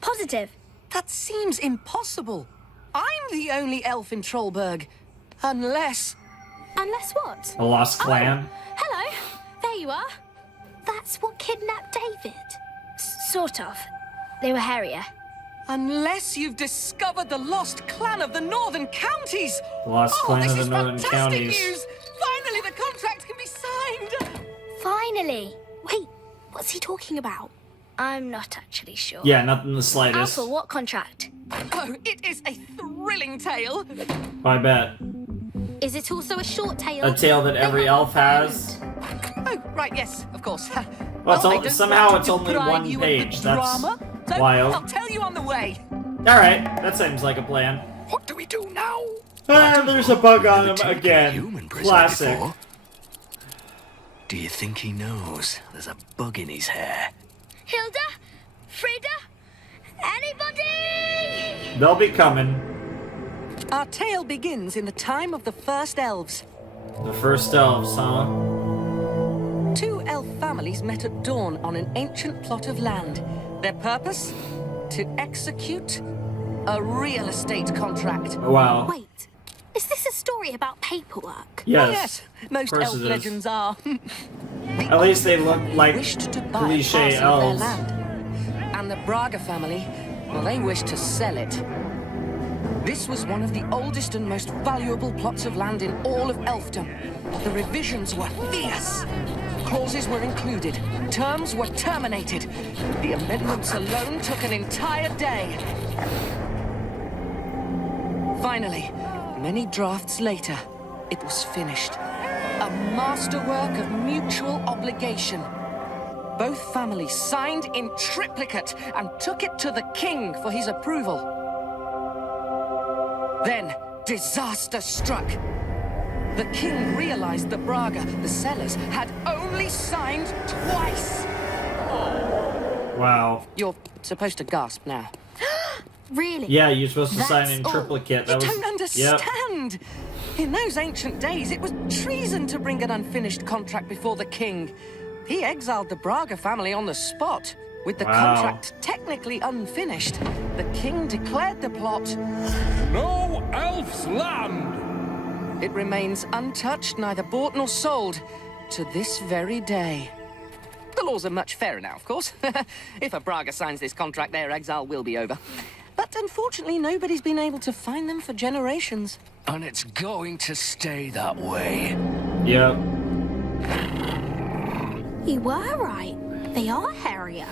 Positive. That seems impossible. I'm the only elf in Trollberg. Unless... Unless what? A lost clan. Hello. There you are. That's what kidnapped David. Sort of. They were hairier. Unless you've discovered the lost clan of the Northern Counties. The lost clan this of the is Northern fantastic Counties. news. Finally, the contract can be signed. Finally. Wait, what's he talking about? I'm not actually sure. Yeah, not in the slightest. Alpha, what contract? Oh, it is a thrilling tale. I bet. Is it also a short tale? A tale that every elf has. Oh, right, yes, of course. Well, it's they all, don't somehow like it's to only deprive one you of the page. That's drama, so wild. I'll tell you on the way. Alright, that seems like a plan. What do we do now? Ah, there's a bug on him Human again. prisoner Classic. before. Do you think he knows there's a bug in his hair? Hilda? Frida? Anybody? They'll be coming. Our tale begins in the time of the first elves. The first elves, huh? Two elf families met at dawn on an ancient plot of land. Their purpose? To execute a real estate contract. Wow. Wait, is this a story about paperwork? Yes. Oh, yes, most Of course elf it is. legends are. At least they look like wished to buy cliche parcel of their elves. land. And the Braga family, well, they wished to sell it. This was one of the oldest and most valuable plots of land in all of elfdom. The revisions were fierce. Clauses were included. Terms were terminated. The amendments alone took an entire day. Finally, many drafts later, it was finished. A masterwork of mutual obligation. Both families signed in triplicate and took it to the king for his approval. Then, disaster struck. The king realized that Braga, the sellers, had only signed twice. Wow. You're supposed to gasp now. Really? Yeah, you're supposed to sign That's in all. triplicate. You That was. don't Yep. understand. In those ancient days, it was treason to bring an unfinished contract before the king. He exiled the Braga family on the spot. With the Wow. contract technically unfinished, the king declared the plot. No elf's land! It remains untouched, neither bought nor sold, to this very day. The laws are much fairer now, of course. If a Braga signs this contract, their exile will be over. But unfortunately, nobody's been able to find them for generations. And it's going to stay that way. Yep. You were right. They are hairier.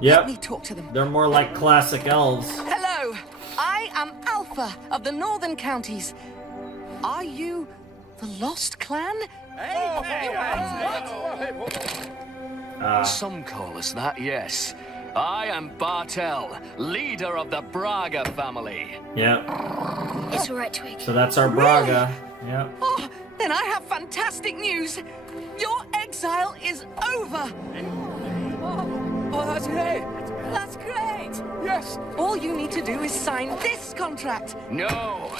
Yep. Let me talk to them. They're more like classic elves. Hello, I am Alpha of the Northern Counties. Are you the Lost Clan? Some call us that, yes. I am Bartel, leader of the Braga family. Yep. It's all right, Twig. So that's our Braga. Yep. Oh, then I have fantastic news. Your exile is over. Oh, that's great. That's great. Yes. All you need to do is sign this contract. No.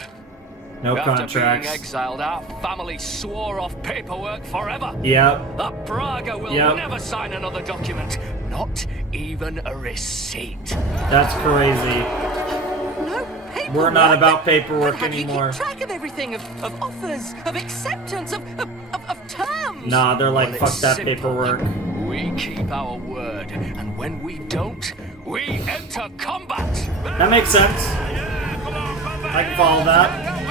No After contracts. being exiled, our family swore off paperwork forever. Yep. The Braga will never sign another document. Not even a receipt. That's crazy. No paperwork. We're not about paperwork How do you anymore. keep track of everything, of offers, of acceptance, of terms? Nah, they're like, Well, fuck it's that simple. paperwork. We keep our word, and when we don't, we enter combat. That makes sense. I can follow that.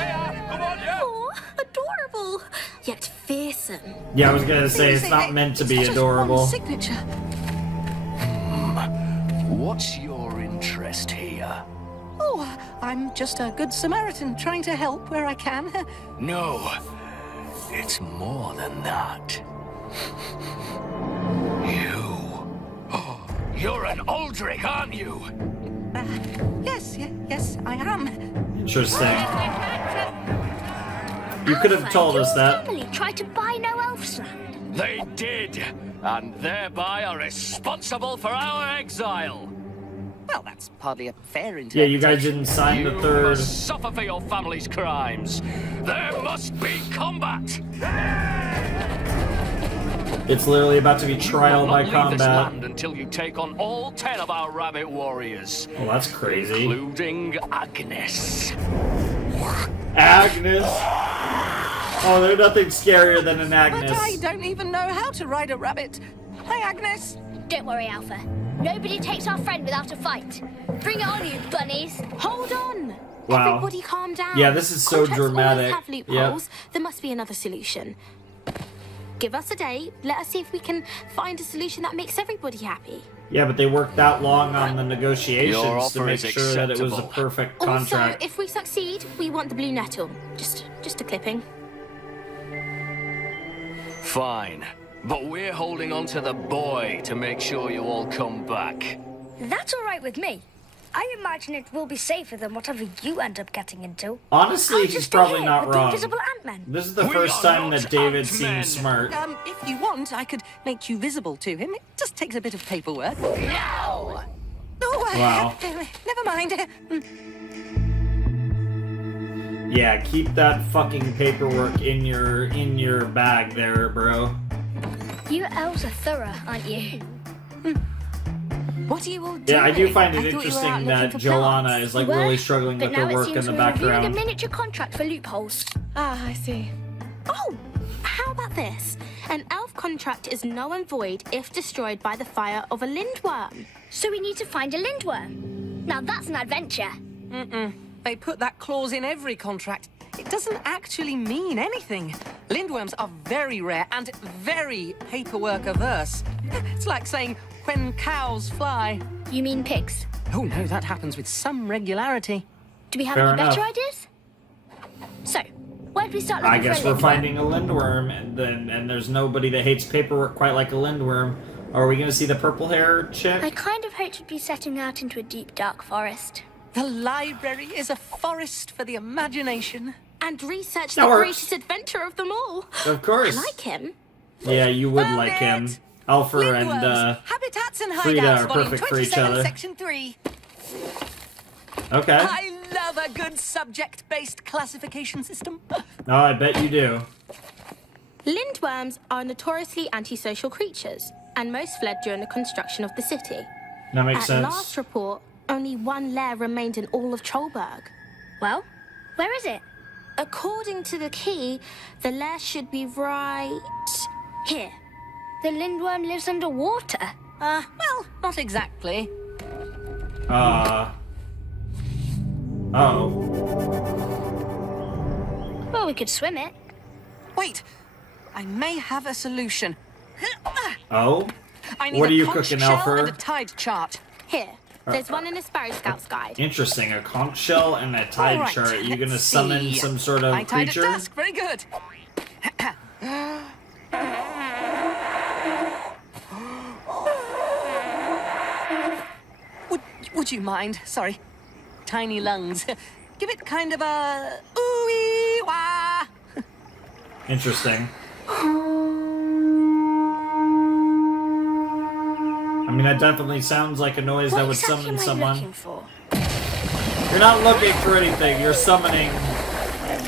Oh, adorable, yet fearsome. Yeah, I was gonna say it's not meant to be Just adorable. one signature. What's your interest here? Oh, I'm just a good Samaritan trying to help where I can. No, it's more than that. You're an Aldrich, aren't you? Yes, I am. Interesting. You could have told us that. Family tried to buy no elf's land. They did, and thereby are responsible for our exile. Well, that's hardly a fair Yeah, interpretation. you guys didn't sign the You third. must suffer for your family's crimes. There must be combat. It's literally about to be trial You will by not leave this combat. land until you take on all 10 of our rabbit warriors. Oh, that's crazy. Including Agnes. Agnes. Oh, there's nothing scarier than an But Agnes. I don't even know how to ride a rabbit. Hi, Agnes. Don't worry, Alpha. Nobody takes our friend without a fight. Bring it on, you bunnies. Hold on. Wow. Everybody calm down. Yeah, this is so Contracts dramatic. always have loopholes. There must be another solution. Give us a day. Let us see if we can find a solution that makes everybody happy. Yeah, but they worked that long on the Your negotiations to offer make is sure that it was a acceptable. perfect Also, contract. if we succeed, we want the blue nettle. Just a clipping. Fine. But we're holding on to the boy to make sure you all come back. That's all right with me. I imagine it will be safer than whatever you end up getting into. Honestly, I'll he's just stay probably here not with the wrong. invisible Ant-Man. This is the We first are time not that David Ant-Men. seems smart. If you want, I could make you visible to him. It just takes a bit of paperwork. No! Oh, Wow. Never mind. Yeah, keep that fucking paperwork in your bag there, bro. You elves are thorough, aren't you? What are you all doing? Yeah, I do find it thought you were out interesting looking that for Joanna plants. is like You were, really struggling but with now her it work in seems the we're reviewing background. a miniature contract for loopholes. Ah, I see. Oh, how about this? An elf contract is null and void if destroyed by the fire of a lindworm. So we need to find a lindworm. Now that's an adventure. They put that clause in every contract. It doesn't actually mean anything. Lindworms are very rare and very paperwork averse. It's like saying when cows fly. You mean pigs? Oh no, that happens with some regularity. Do we have Fair any better enough. ideas? So, where do we start looking I guess for a we're lindworm? finding a lindworm, and there's nobody that hates paperwork quite like a lindworm. Are we gonna see the purple hair chick? I kind of hoped we'd be setting out into a deep, dark forest. The library is a forest for the imagination. And research That the works. greatest adventure of them all. Of course. I like him. Yeah, you would Found like it! him. Alpha and Lindworms, Habitats and Frida Hideouts, are Volume perfect for each 27, other. Section 3. Okay. I love a good subject-based classification system. Oh, I bet you do. Lindworms are notoriously antisocial creatures, and most fled during the construction of the city. That makes At sense. last report, only one lair remained in all of Trollberg. Well, where is it? According to the key, the lair should be right here. The lindworm lives underwater. Well, not exactly. Oh. Well, we could swim it. Wait, I may have a solution. Oh? I need What are a you conch cooking, shell Alfred? and a tide chart. Here, there's one in the Sparrow Scouts guide. Interesting, a conch shell and a tide All right, chart. You gonna let's summon see. some sort of I tied creature? at dusk. Very good. Would you mind? Sorry. Tiny lungs. Give it kind of a ooh-wee-wah. Interesting. I mean, that definitely sounds like a noise that would summon someone. You're not looking for anything. You're summoning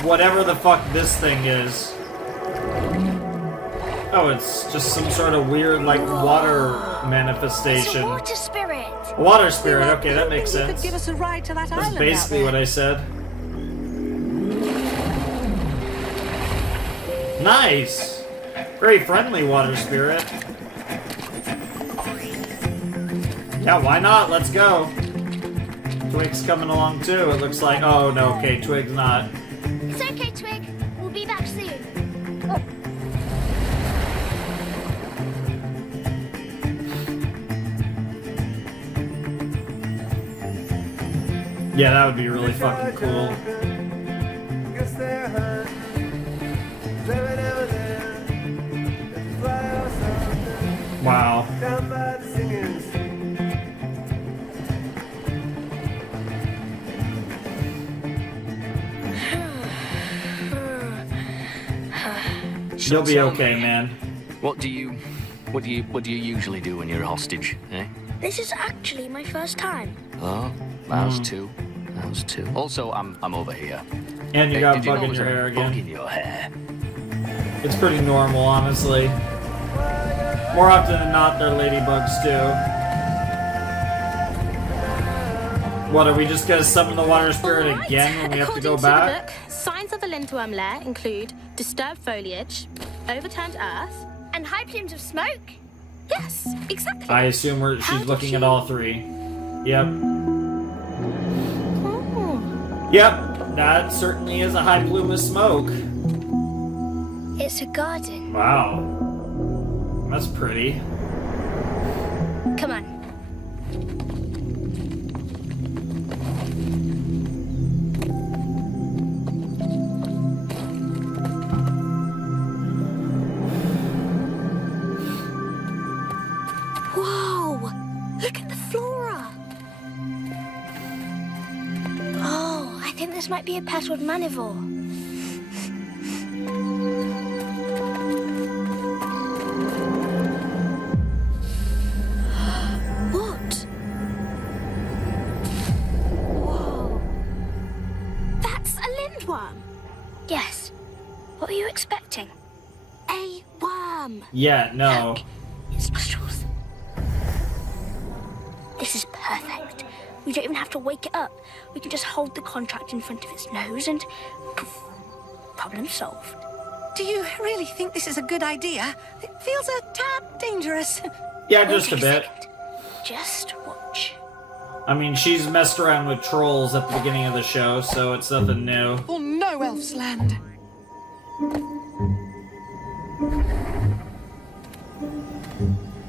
whatever the fuck this thing is. Oh, it's just some sort of weird, like, water manifestation. It's a water spirit. Water spirit, okay, that makes You could sense. give us a ride to that That's island basically out what there. I said. Nice! Very friendly water spirit. Yeah, why not? Let's go. Twig's coming along too, it looks like. Oh, no, okay, Twig's not. It's okay, Twig. We'll be back soon. Yeah, that would be really fucking cool. Wow. You'll be okay, man. What do you usually do when you're a hostage, eh? This is actually my first time. Oh, ours too. Ours too. Also, I'm over here. And you got did bug know in there's your a hair again. Bug in your hair. It's pretty normal, honestly. More often than not, they're ladybugs too. What, are we just gonna summon the water spirit again when we have to go According back? to the book, signs of the lindworm lair include disturbed foliage, overturned earth, and high plumes of smoke. Yes, exactly. I assume she's looking at all three. Yep. Yep, that certainly is a high plume of smoke. It's a garden. Wow. That's pretty. Come on. Whoa! Look at the flora! Oh, I think this might be a petaled manivore. What? Whoa! That's a lindworm! Yes. What were you expecting? A worm! Yeah, no. Its nostrils. This is perfect. We don't even have to wake it up. We can just hold the contract in front of its nose and poof, problem solved. Do you really think this is a good idea? It feels a tad dangerous. Yeah, just a bit. Just watch. I mean, she's messed around with trolls at the beginning of the show, so it's nothing new. Oh no, Elf's Land.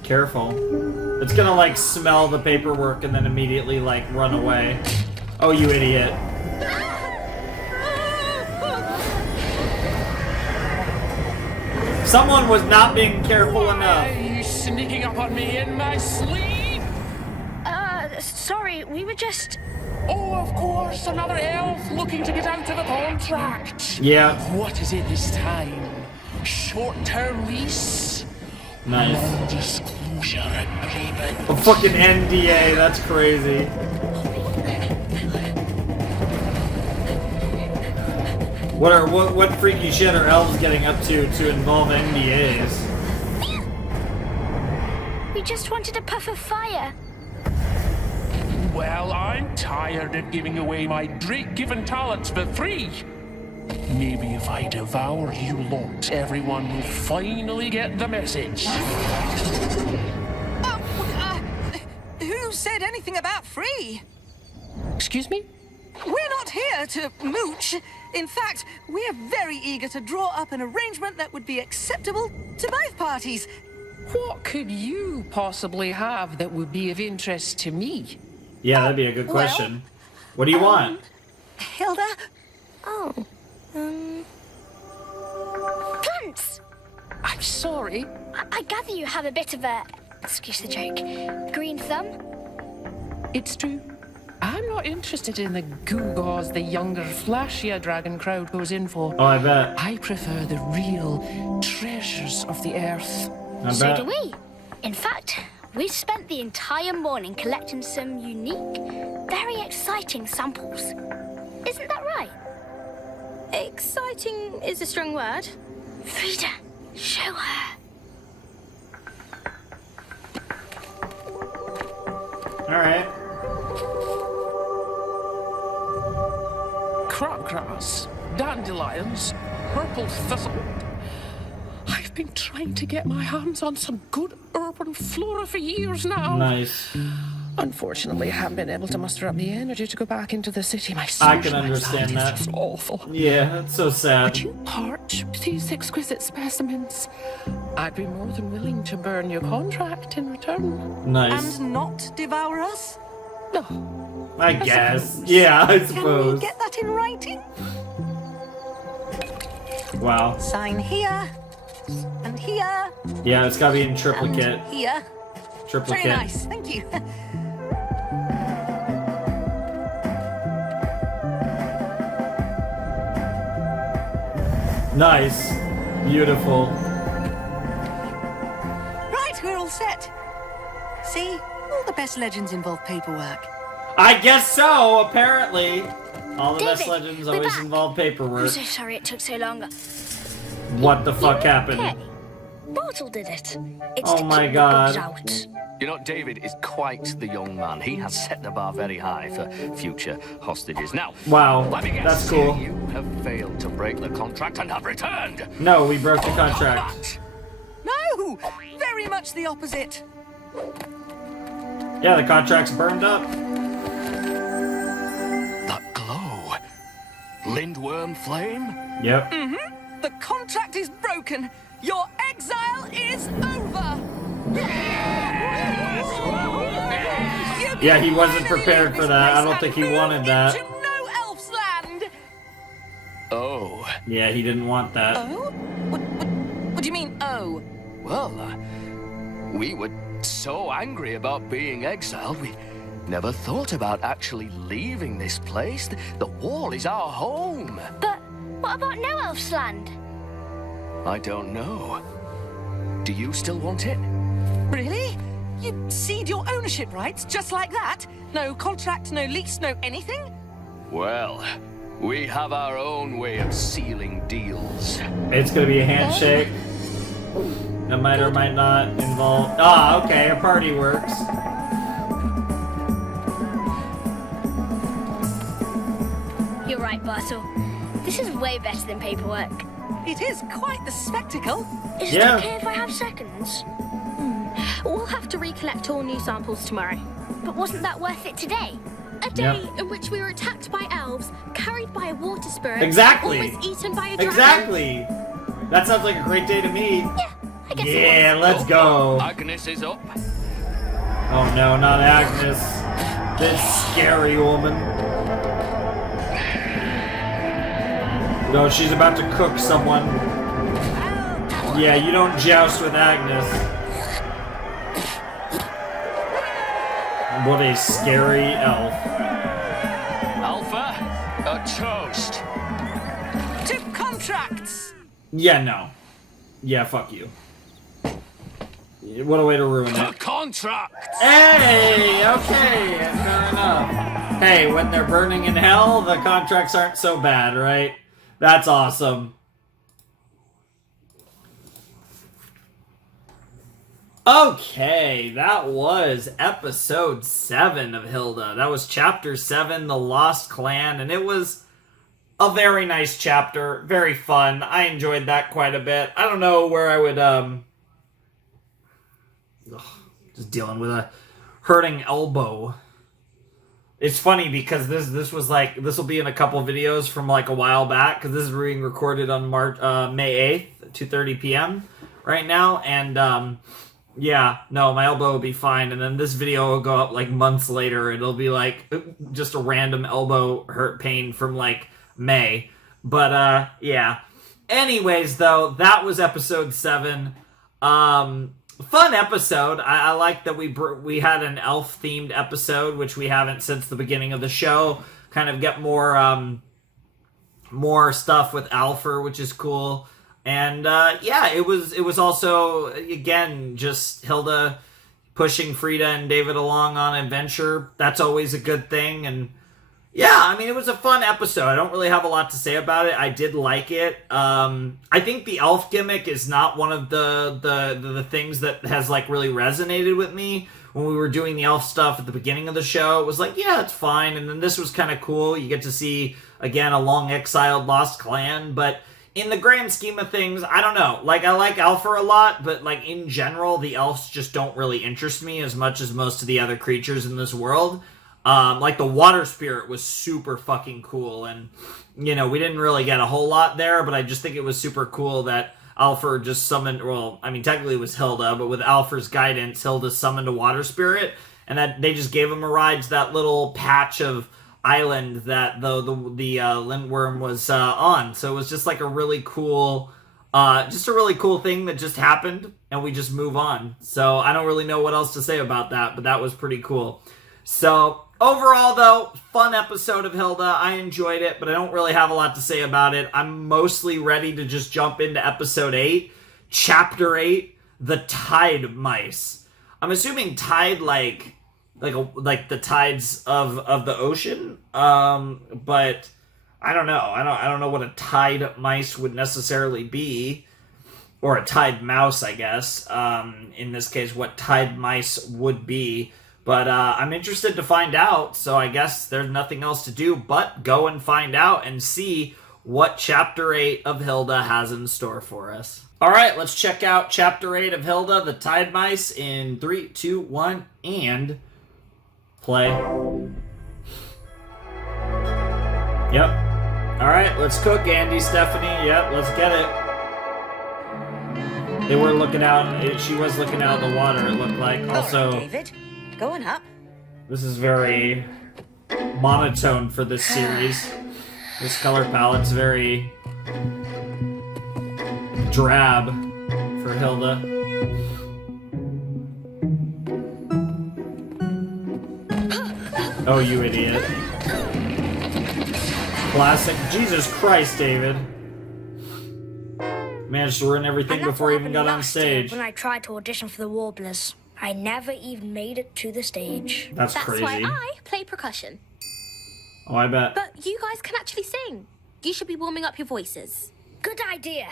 Careful. It's gonna, like, smell the paperwork and then immediately, like, run away. Oh, you idiot. Someone was not being careful enough. Are you sneaking up on me in my sleep? Sorry, we were just... Oh, of course, another elf looking to get out of a contract. Yeah. What is it this time? Short-term lease? Nice. Non-disclosure agreement. A fucking NDA, that's crazy. What freaky shit are elves getting up to involve NDAs? We just wanted a puff of fire. Well, I'm tired of giving away my drink-given talents for free. Maybe if I devour you lot, everyone will finally get the message. Who said anything about free? Excuse me? We're not here to mooch. In fact, we're very eager to draw up an arrangement that would be acceptable to both parties. What could you possibly have that would be of interest to me? Yeah, that'd be a good question. What do you want? Hilda? Oh, plants! I'm sorry. I gather you have a bit of a, excuse the joke, green thumb? It's true. I'm not interested in the gewgaws the younger, flashier dragon crowd goes in for. Oh, I bet. I prefer the real treasures of the earth. So do we. In fact, we've spent the entire morning collecting some unique, very exciting samples. Isn't that right? Exciting is a strong word. Frida, show her. Alright. Crabgrass, dandelions, purple thistle. I've been trying to get my hands on some good urban flora for years now. Nice. Unfortunately, I haven't been able to muster up the energy to go back into the city. My I can understand anxiety that. is just awful. Yeah, that's so sad. Would you part with these exquisite specimens? I'd be more than willing to burn your contract in return. Nice. And not devour us? No. I guess. Yeah, I Can suppose. we get that in writing? Wow. Sign here. And here. Yeah, it's gotta be in triplicate. And here. Triplicate. Very nice, thank you. Nice. Beautiful. Right, we're all set. See, all the best legends involve paperwork. I guess so, apparently. All the best David, legends we're always back. involve I'm paperwork. so sorry it took so long. What the fuck happened? Okay. Bartle did it. It's Oh to my keep the God. bugs out. You know, David is quite the young man. He has set the bar very high for future hostages. Now, Wow, let me guess. that's cool. You have failed to break the contract and have returned. No, we broke the contract. No, very much the opposite. Yeah, the contract's burned up. That glow. Lindworm flame? Yep. Mm-hmm. The contract is broken. Your exile is over. Yeah, he wasn't prepared for that. I don't think he wanted that. No Elf's land. Oh. Yeah, he didn't want that. Oh? What do you mean, oh? Well, we were so angry about being exiled, we never thought about actually leaving this place. The wall is our home. But what about no Elf's land? I don't know. Do you still want it? Really? You cede your ownership rights just like that? No contract, no lease, no anything? Well, we have our own way of sealing deals. It's gonna be a handshake. That might or might not involve. Ah, okay, a party works. You're right, Bartle. This is way better than paperwork. It is quite the spectacle. Is Yeah. it okay if I have seconds? We'll have to recollect all new samples tomorrow. But wasn't that worth it today? A day in which we were attacked by elves, carried by a water spirit, Exactly. almost eaten by a dragon. Exactly. That sounds like a great day to me. I guess Yeah, let's go. Agnes is up. Oh no, not Agnes. This scary woman. No, she's about to cook someone. Yeah, you don't joust with Agnes. What a scary elf. Alpha, a toast. To contracts. Yeah, no. Yeah, fuck you. What a way to ruin it. Contract. Hey, okay, fair enough. Hey, when they're burning in hell, the contracts aren't so bad, right? That's awesome. Okay, that was episode 7 of Hilda. That was chapter 7, The Lost Clan, and it was a very nice chapter. Very fun. I enjoyed that quite a bit. I don't know where I would, just dealing with a hurting elbow. It's funny because this was like, this will be in a couple videos from like a while back, because this is being recorded on May 8th, 2:30 p.m. right now, and yeah, no, my elbow will be fine, and then this video will go up like months later. It'll be like just a random elbow hurt pain from like May. But yeah. Anyways, though, that was episode 7. Fun episode. I like that we had an elf themed episode, which we haven't since the beginning of the show. Kind of get more stuff with Alfred, which is cool. And yeah, it was also, again, just Hilda pushing Frida and David along on adventure. That's always a good thing. And yeah, I mean, it was a fun episode. I don't really have a lot to say about it. I did like it. I think the elf gimmick is not one of the things that has like really resonated with me. When we were doing the elf stuff at the beginning of the show, it was like, yeah, it's fine. And then this was kind of cool. You get to see, again, a long exiled lost clan. But in the grand scheme of things, I don't know. Like, I like Alfred a lot, but like in general, the elves just don't really interest me as much as most of the other creatures in this world. Like the water spirit was super fucking cool, and you know, we didn't really get a whole lot there, but I just think it was super cool that Alfred just summoned, well, I mean, technically it was Hilda, but with Alfred's guidance, Hilda summoned a water spirit, and that they just gave him a ride to that little patch of island that the Lindworm was on. So it was just like a really cool thing that just happened, and we just move on. So I don't really know what else to say about that, but that was pretty cool. So overall, though, fun episode of Hilda. I enjoyed it, but I don't really have a lot to say about it. I'm mostly ready to just jump into episode 8, chapter 8, the Tide Mice. I'm assuming tide like the tides of the ocean, but I don't know. I don't know what a tide mice would necessarily be, or a tide mouse, I guess. In this case, what tide mice would be. But I'm interested to find out, so I guess there's nothing else to do but go and find out and see what Chapter 8 of Hilda has in store for us. Alright, let's check out Chapter 8 of Hilda, the Tide Mice, in 3, 2, 1, and play. Yep. Alright, let's cook, Andy, Stephanie. Yep, let's get it. They were looking out, she was looking out of the water, it looked like. Also, right, David. Going up. This is very monotone for this series. This color palette's very drab for Hilda. Oh, you idiot. Classic. Jesus Christ, David. Managed to ruin everything before he even got on stage. When I tried to audition for the Warblers, I never even made it to the stage. That's crazy. That's why I play percussion. Oh, I bet. But you guys can actually sing. You should be warming up your voices. Good idea.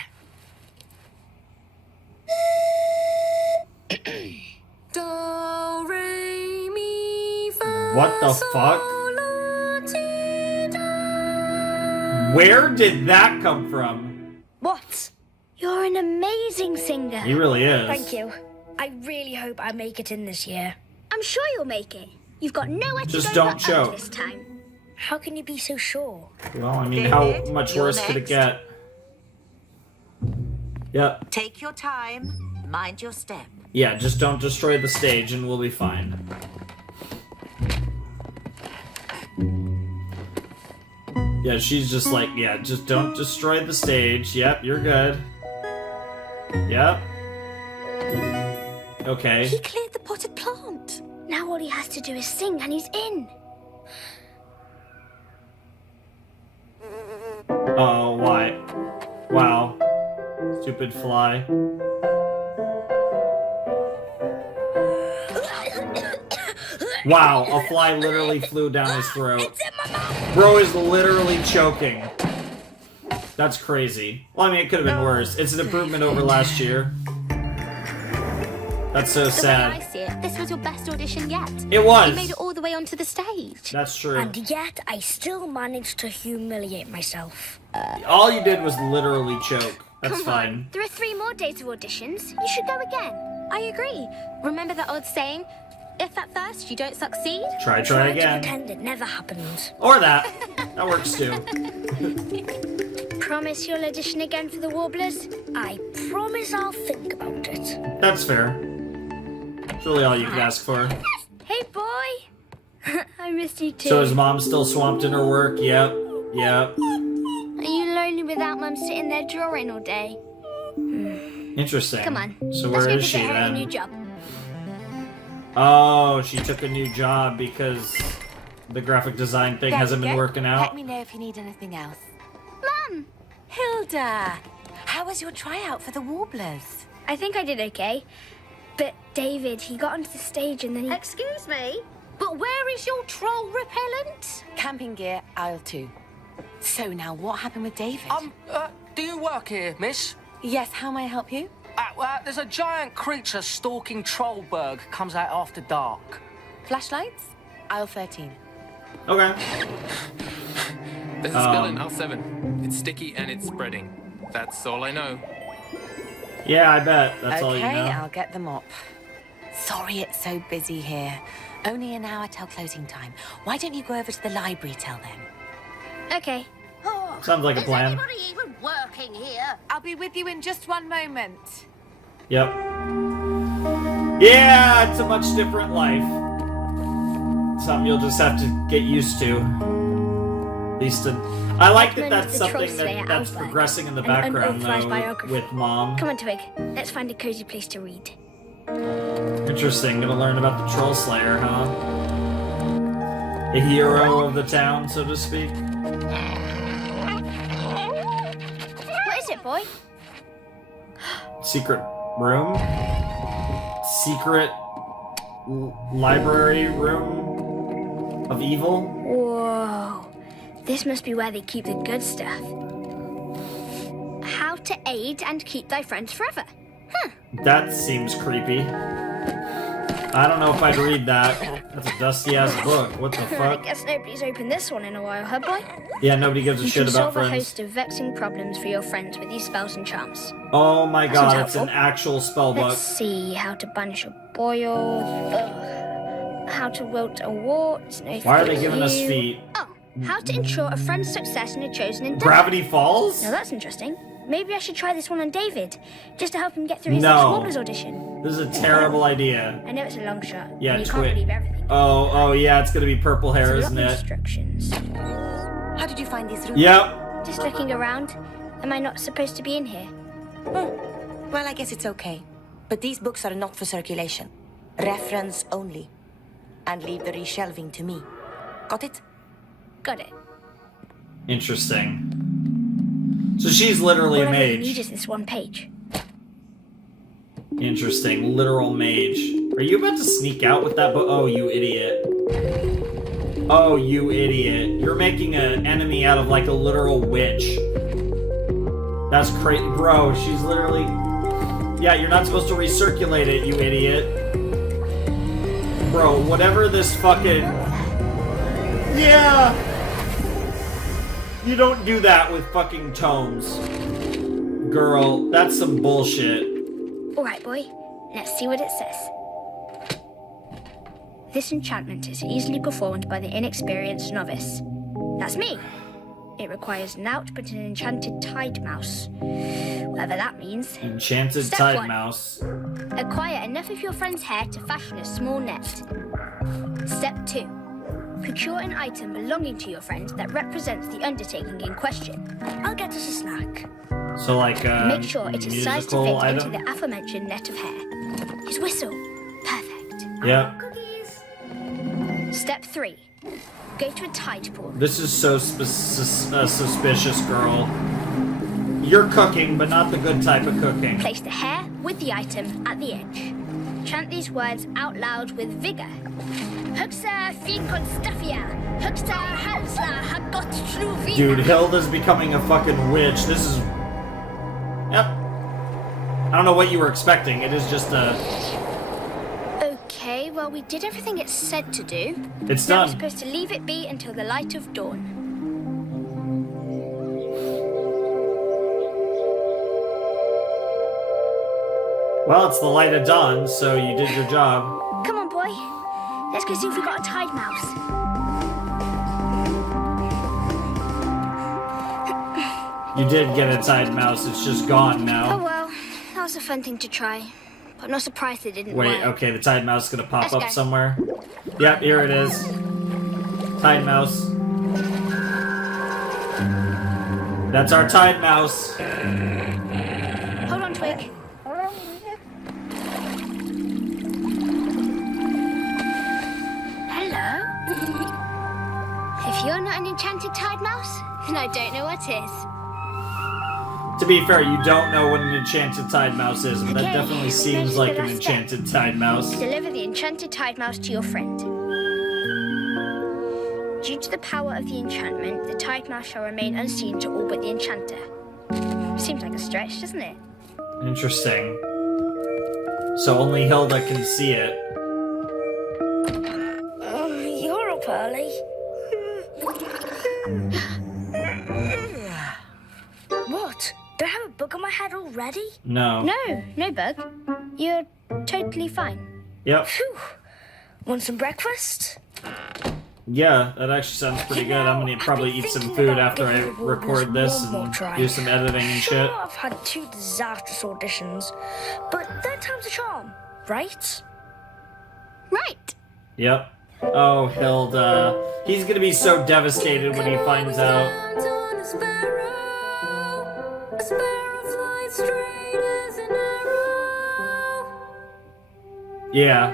Do, re, mi, fa, What the fuck? sol, la, ti, do. Where did that come from? What? You're an amazing singer. He really is. Thank you. I really hope I make it in this year. I'm sure you'll make it. You've got nowhere to Just go don't but choke. up this time. How can you be so sure? Well, I mean, David, how much you're worse could it next. get? Yep. Take your time. Mind your step. Yeah, just don't destroy the stage and we'll be fine. Yeah, she's just like, yeah, just don't destroy the stage. Yep, you're good. Yep. Okay. He cleared the potted plant. Now all he has to do is sing and he's in. Oh, why? Wow. Stupid fly. Wow, a fly literally flew down his throat. Bro is literally choking. That's crazy. Well, I mean, it could have been worse. It's an improvement over last year. That's so The way sad. I see it, this was your best audition yet. It was. You made it all the the way onto the stage. That's true. And yet, I still managed to humiliate myself. All you did was literally choke. That's Come fine. on, there are 3 more days of auditions. You should go again. I agree. Remember the old saying, if at first you don't succeed, Try to again. pretend it never happened. Or that. That works too. Promise you'll audition again for the Warblers? I promise I'll think about it. That's fair. That's really all you could ask for. Hey, boy. I missed you too. So is Mom still swamped in her work? Yep. Yep. Are you lonely without Mum sitting there drawing all day? Interesting. Come on. So Let's where go is she visit her at a new then? job. Oh, she took a new job because the graphic design thing hasn't been working Let out. me know if you need anything else. Mum! Hilda, how was your tryout for the Warblers? I think I did okay. But David, he got onto the stage and then he... Excuse me, but where is your troll repellent? Camping gear, aisle 2. So now, what happened with David? Do you work here, miss? Yes, how may I help you? There's a giant creature stalking Trollberg. Comes out after dark. Flashlights? Aisle 13. Okay. There's a spell in R7. It's sticky and it's spreading. That's all I know. Yeah, I bet. That's all you Okay, know. I'll get them up. Sorry it's so busy here. Only an hour till closing time. Why don't you go over to the library till then? Okay. Sounds like a plan. Anybody even working here? I'll be with you in just one moment. Yep. Yeah, it's a much different life. Something you'll just have to get used to. At least I like that that's something that's progressing in the background, unauthorized though, biography. with Mom. Come on, Twig. Let's find a cozy place to read. Interesting. Gonna learn about the Troll Slayer, huh? A hero of the town, so to speak. What is it, boy? Secret room? Secret library room of evil? Whoa. This must be where they keep the good stuff. How to aid and keep thy friends forever. That seems creepy. I don't know if I'd read that. That's a dusty-ass book. What the I fuck? guess nobody's opened this one in a while, huh, boy? Yeah, nobody gives a You shit can about solve a friends. host of vexing problems for your friends with these spells and charms. Oh my That sounds god, it's an helpful. actual spell book. Let's see how to banish a boil, how to wilt a wart. No, Why are they thank giving us you. feet? Oh, how to ensure a friend's success in a chosen endeavor. Gravity Falls? Now that's interesting. Maybe I should try this one on David, just to help him get through his No. next Warblers audition. This is a terrible idea. I know it's a long shot. Yeah, and you can't believe everything. Oh, yeah, it's gonna be purple hair, There's a isn't lot of it? instructions. How did you find these rooms? Yep. Just looking around. Am I not supposed to be in here? Well, I guess it's okay. But these books are not for circulation. Reference only. And leave the reshelving to me. Got it? Got it. Interesting. So she's literally All a I really mage. need is this one page. Interesting. Literal mage. Are you about to sneak out with that book? Oh, you idiot. Oh, you idiot. You're making an enemy out of like a literal witch. That's crazy. Bro, she's literally... Yeah, you're not supposed to recirculate it, you idiot. Bro, whatever this fucking... Yeah! You don't do that with fucking tomes. Girl, that's some bullshit. Alright, boy. Let's see what it says. This enchantment is easily performed by the inexperienced novice. That's me. It requires naught but an enchanted tide mouse. Whatever that means. Enchanted Step Tide one. Mouse. Acquire enough of your friend's hair to fashion a small net. Step 2. Procure an item belonging to your friend that represents the undertaking in question. I'll get us a snack. So like Make sure it is sized to musical fit item? into the aforementioned net of hair. His whistle. Perfect. Yep. Step 3. Go to a tide pool. This is so suspicious, girl. You're cooking, but not the good type of cooking. Place the hair with the item at the edge. Chant these words out loud with vigor. Huxa finkon staffia. Huxa halsla hagot truvina. Dude, Hilda's becoming a fucking witch. This is... Yep. I don't know what you were expecting. It is just a... Okay, well Well, we did everything it said to do. It's Now done. we're supposed to leave it be until the light of dawn. Well, it's the light of dawn, so you did your job. Come on, boy. Let's go see if we got a tide mouse. You did get a tide mouse, it's just gone Oh now. well, that was a fun thing to try. But I'm not surprised it didn't Wait, work. okay, the tide mouse is gonna pop Let's up go. somewhere. Yep, here it is. Tide mouse. That's our tide mouse. Hold on, Twig. Hello? If you're not an enchanted tide mouse, then I don't know what is. To be fair, you don't know what an enchanted tide mouse is, but that Okay, definitely this seems is like the an last step. enchanted tide mouse. Deliver the enchanted tide mouse to your friend. Due to the power of the enchantment, the tide mouse shall remain unseen to all but the enchanter. Seems like a stretch, doesn't it? Interesting. So only Hilda can see it. Oh, you're up early. What? Do I have a bug on my head already? No. No bug. You're totally fine. Yep. Phew. Want some breakfast? Yeah, that actually sounds pretty good. I'm gonna probably eat some food after I record this and do some editing and shit. Sure, I've had 2 disastrous auditions, but third time's a charm, right? Right. Yep. Oh, Hilda. He's gonna be so devastated when he finds out. Yeah.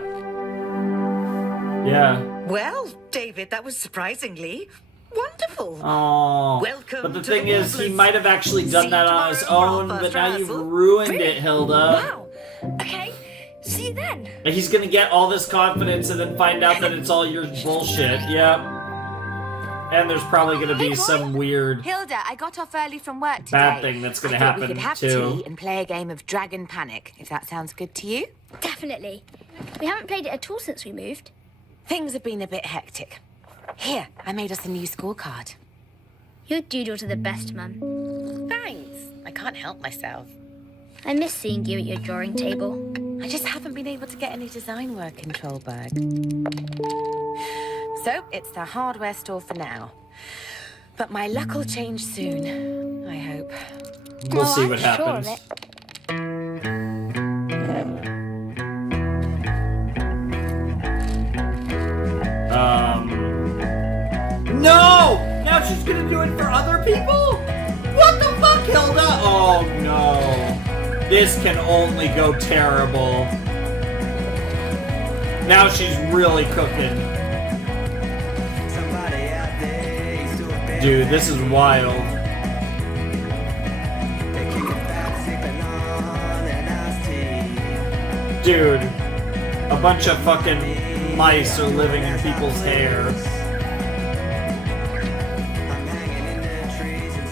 Yeah. Well, David, that was surprisingly wonderful. Oh. Welcome But the to thing the is, he Warblers. might have actually done that on his own, but now you've ruined it, Hilda. Wow. Okay. See you then. And he's gonna get all this confidence and then find out that it's all your bullshit. Yep. And there's probably gonna be some weird Hilda, I got off early from work today. bad thing that's gonna I thought happen we could have too. tea and play a game of Dragon Panic, if that sounds good to you. Definitely. We haven't played it at all since we moved. Things have been a bit hectic. Here, I made us a new scorecard. Your doodles are the best, Mum. Thanks. I can't help myself. I miss seeing you at your drawing table. I just haven't been able to get any design work in Trollberg. So, it's the hardware store for now. But my luck will change soon, I hope. We'll see what I'm sure happens. of it. No! Now she's gonna do it for other people? What the fuck, Hilda? Oh no. This can only go terrible. Now she's really cooking. Dude, this is wild. Dude, a bunch of fucking mice are living in people's hair.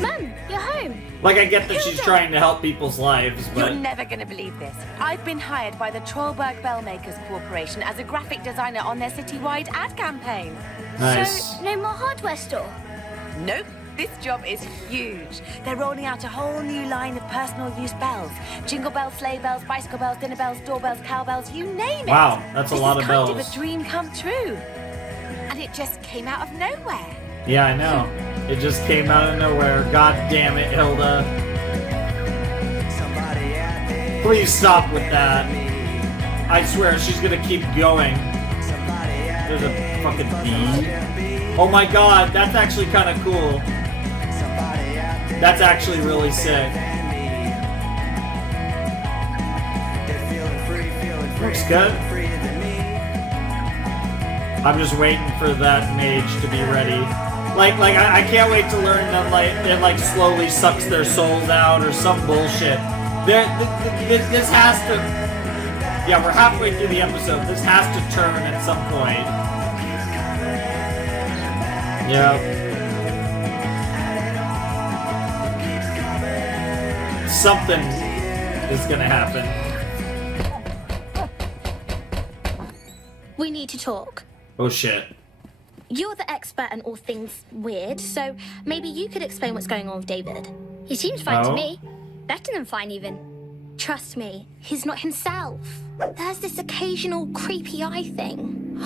Mum, you're home. Like, I get that she's trying to help people's lives, You're but... never going to believe this. I've been hired by the Trollberg Bellmakers Corporation as a graphic designer on their citywide ad campaign. Nice. So, no more hardware store? Nope. This job is huge. They're rolling out a whole new line of personal use bells. Jingle bells, sleigh bells, bicycle bells, dinner bells, doorbells, cowbells, you name it. Wow, that's a lot of This is kind bells. of a dream come true. And it just came out of nowhere. Yeah, I know. It just came out of nowhere. God damn it, Hilda. Please stop with that. I swear, she's gonna keep going. There's a fucking bee. Oh my god, that's actually kind of cool. That's actually really sick. Looks good. I'm just waiting for that mage to be ready. I can't wait to learn that it like slowly sucks their souls out or some bullshit. This has to. Yeah, we're halfway through the episode. This has to turn at some point. Yep. Something is gonna happen. We need to talk. Oh shit. You're the expert in all things weird, so maybe you could explain what's going on with David. He seems fine to Oh. me. Better than fine, even. Trust me, he's not himself. There's this occasional creepy eye thing.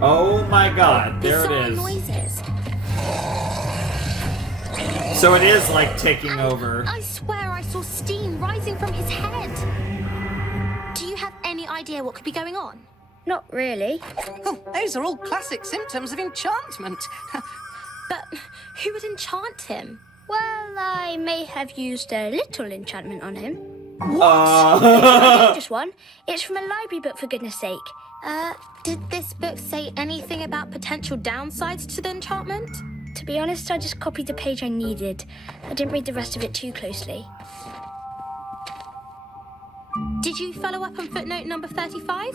Oh my god, there Bizarre it is. noises. So it is like taking over. I swear I saw steam rising from his head. Do you have any idea what could be going on? Not really. Oh, those are all classic symptoms of enchantment. But who would enchant him? Well, I may have used a little enchantment on him. What? Just one. It's from a library book, for goodness sake. Did this book say anything about potential downsides to the enchantment? To be honest, I just copied the page I needed. I didn't read the rest of it too closely. Did you follow up on footnote number 35?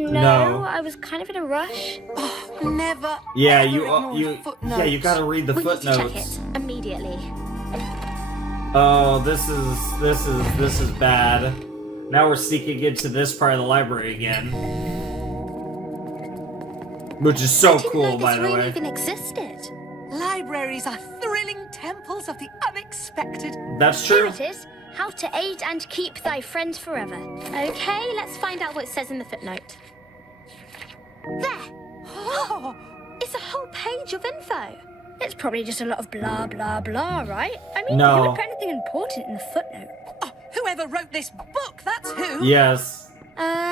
No. I was kind of in a rush. Never. Yeah, ever you ignore footnotes. yeah, you gotta read the We need to check footnotes. it immediately. Oh, this is bad. Now we're sneaking into this part of the library again. Which is so cool, by the way. Even existed. Libraries are thrilling temples of the unexpected. That's Here true. it is. How to aid and keep thy friends forever. Okay, let's find out what it says in the footnote. There! Oh, It's a whole page of info. It's probably just a lot of blah, blah, blah, right? I mean, No. who would put anything important in the footnote? whoever wrote this book, that's who. Yes.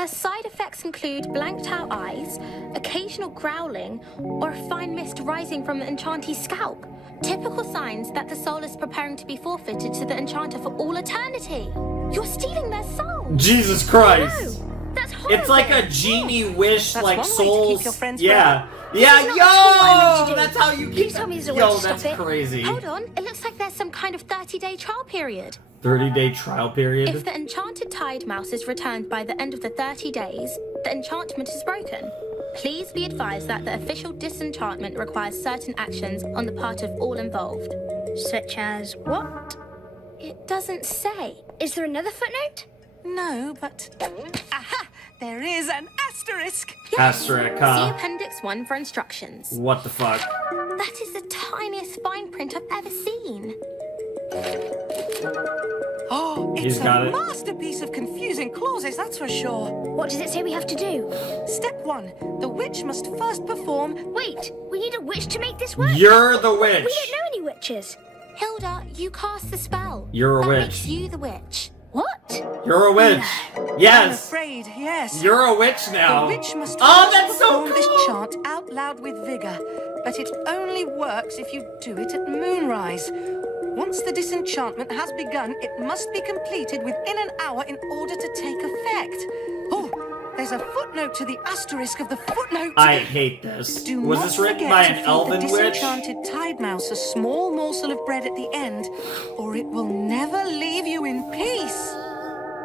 Side effects include blanked out eyes, occasional growling, or a fine mist rising from the enchantee's scalp. Typical signs that the soul is preparing to be forfeited to the enchanter for all eternity. You're stealing their soul. Jesus Christ. That's horrible. It's like a genie wish, That's like one way to souls. keep your friends Yeah. This Yeah, is not at all what I meant to yo! do. That's how you Please keep tell me there's a way Yo, to that's stop it. crazy. Hold on, it looks like there's some kind of 30-day trial period. 30-day trial period. If the enchanted tide mouse is returned by the end of the 30 days, the enchantment is broken. Please be advised that the official disenchantment requires certain actions on the part of all involved. Such as what? It doesn't say. Is there another footnote? No, but... Aha! There is an asterisk! Asterisk, See huh? Appendix 1 for instructions. What the fuck? That is the tiniest fine print I've ever seen. Oh, He's it's got a it. masterpiece of confusing clauses, that's for sure. What does it say we have to do? Step 1. The witch must first perform... Wait, we need a witch to make this work? You're the witch. We don't know any witches. Hilda, you cast the spell. You're a that witch. makes you the witch. What? You're a witch. I'm Yes. afraid, yes. You're a witch now. The witch must Oh, first that's so perform this cool. chant out loud with vigor, but it only works if you do it at moonrise. Once the disenchantment has begun, it must be completed within an hour in order to take effect. Oh, there's a footnote to the asterisk of the footnote. I hate this. Do Was not this written forget by to an feed elven the witch? disenchanted tide mouse a small morsel of bread at the end, or it will never leave you in peace.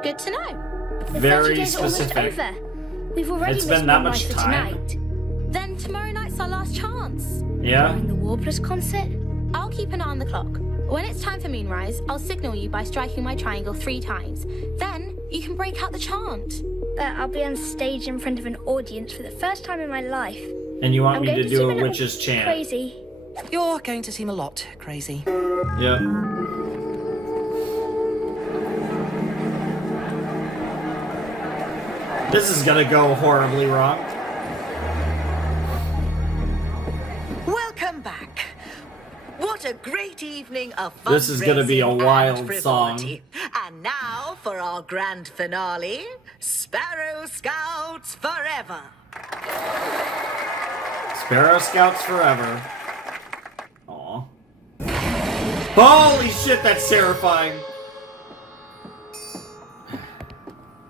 Good to know. The 30 Very days are almost specific. over. We've already It's missed been that Moonrise much for time. tonight. Then tomorrow night's our last chance. Yeah. During the Warblers concert? I'll keep an eye on the clock. When it's time for moonrise, I'll signal you by striking my triangle 3 times. Then you can break out the chant. I'll be on stage in front of an audience for the first time in my life. And you want I'm me going to seem do a little witch's chant? Crazy. You're going to seem a lot crazy. Yep. This is gonna go horribly wrong. Welcome back. What a great evening of fun. This is gonna be a wild song. And now for our grand finale, Sparrow Scouts Forever. Sparrow Scouts forever. Aw. Holy shit, that's terrifying.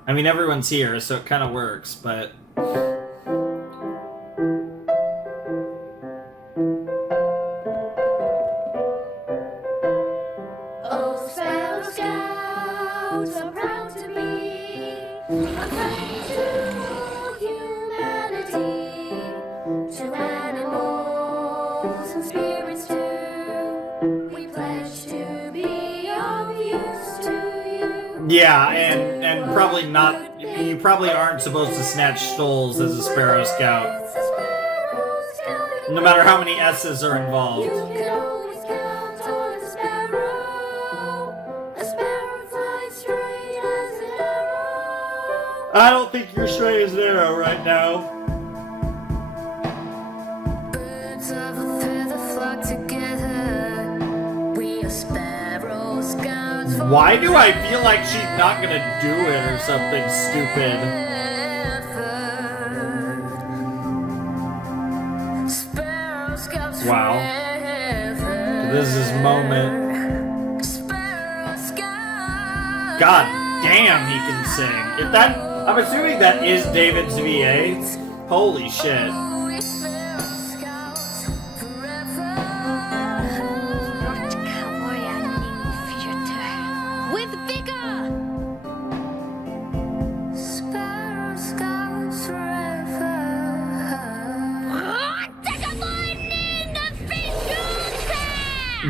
I mean, everyone's here, so it kind of works, but... Oh, Sparrow Scouts are proud to be a friend to humanity, to animals and spirits too. We pledge to be of use to you. Yeah, and probably not And you probably aren't supposed to snatch souls as a Sparrow Scout. No matter how many S's are involved. I don't think you're straight as an arrow right now. Birds of a feather flock together. We are Sparrow Scouts. Why do I feel like she's not gonna do it or something stupid? Sparrow Scouts. Wow. This is his moment. God damn, he can sing. If that, I'm assuming that is David's VA. Holy shit. With vigor! Sparrow Scouts forever.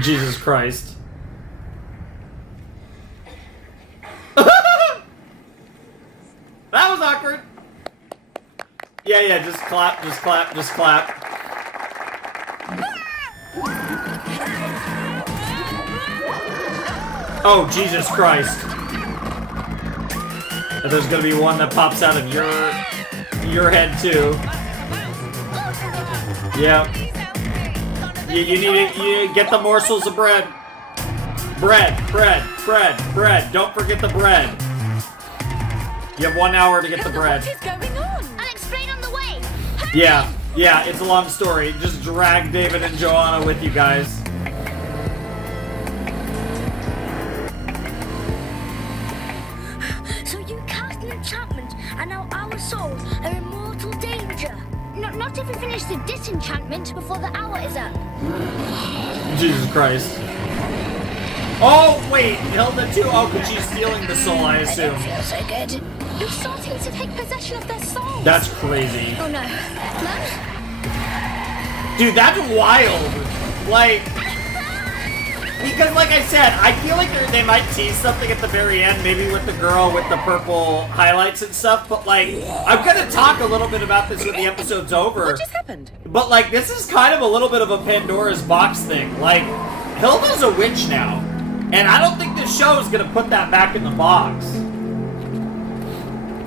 Jesus Christ. That was awkward. Yeah, just clap, just clap, just clap. Oh, Jesus Christ. And there's gonna be one that pops out of your head too. Yep. You need to get the morsels of bread. Bread. Don't forget the bread. You have 1 hour to get the bread. What is going on? I'll explain on the way. Yeah, it's a long story. Just drag David and Joanna with you guys. So you cast an enchantment, and now our souls are in mortal danger. Not if we finish the disenchantment before the hour is up. Jesus Christ. Oh, wait, Hilda too? Oh, because she's stealing the soul, I assume. I don't feel so good. You're starting to take possession of their souls. That's crazy. Oh no. Mum? Dude, that's wild. Like, because like I said, I feel like they might tease something at the very end, maybe with the girl with the purple highlights and stuff, but like, I'm gonna talk a little bit about this when the episode's over. What just happened? But like, this is kind of a little bit of a Pandora's box thing. Like, Hilda's a witch now, and I don't think this show is gonna put that back in the box.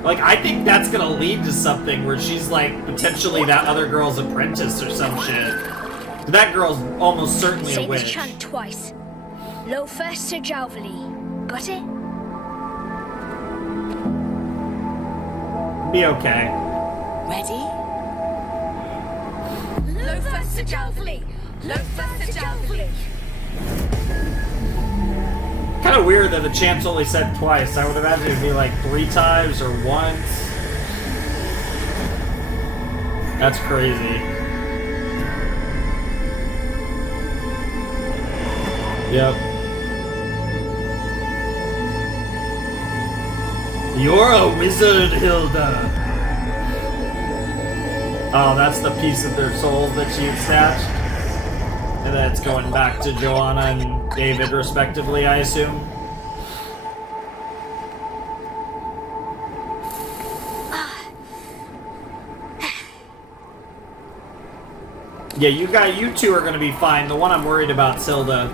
Like, I think that's gonna lead to something where she's like potentially that other girl's apprentice or some shit. That girl's almost certainly Say a witch. this chant twice. Lo first Sir Jalvely. Got it? Be okay. Ready? Lo first Sir Jalvely. Lo first Sir Jalvely. Kind of weird that the chant's only said twice. I would imagine it'd be like 3 times or once. That's crazy. Yep. You're a wizard, Hilda. Oh, that's the piece of their souls that she had snatched. And then it's going back to Joanna and David, respectively, I assume. Yeah, you two are gonna be fine. The one I'm worried about is Hilda.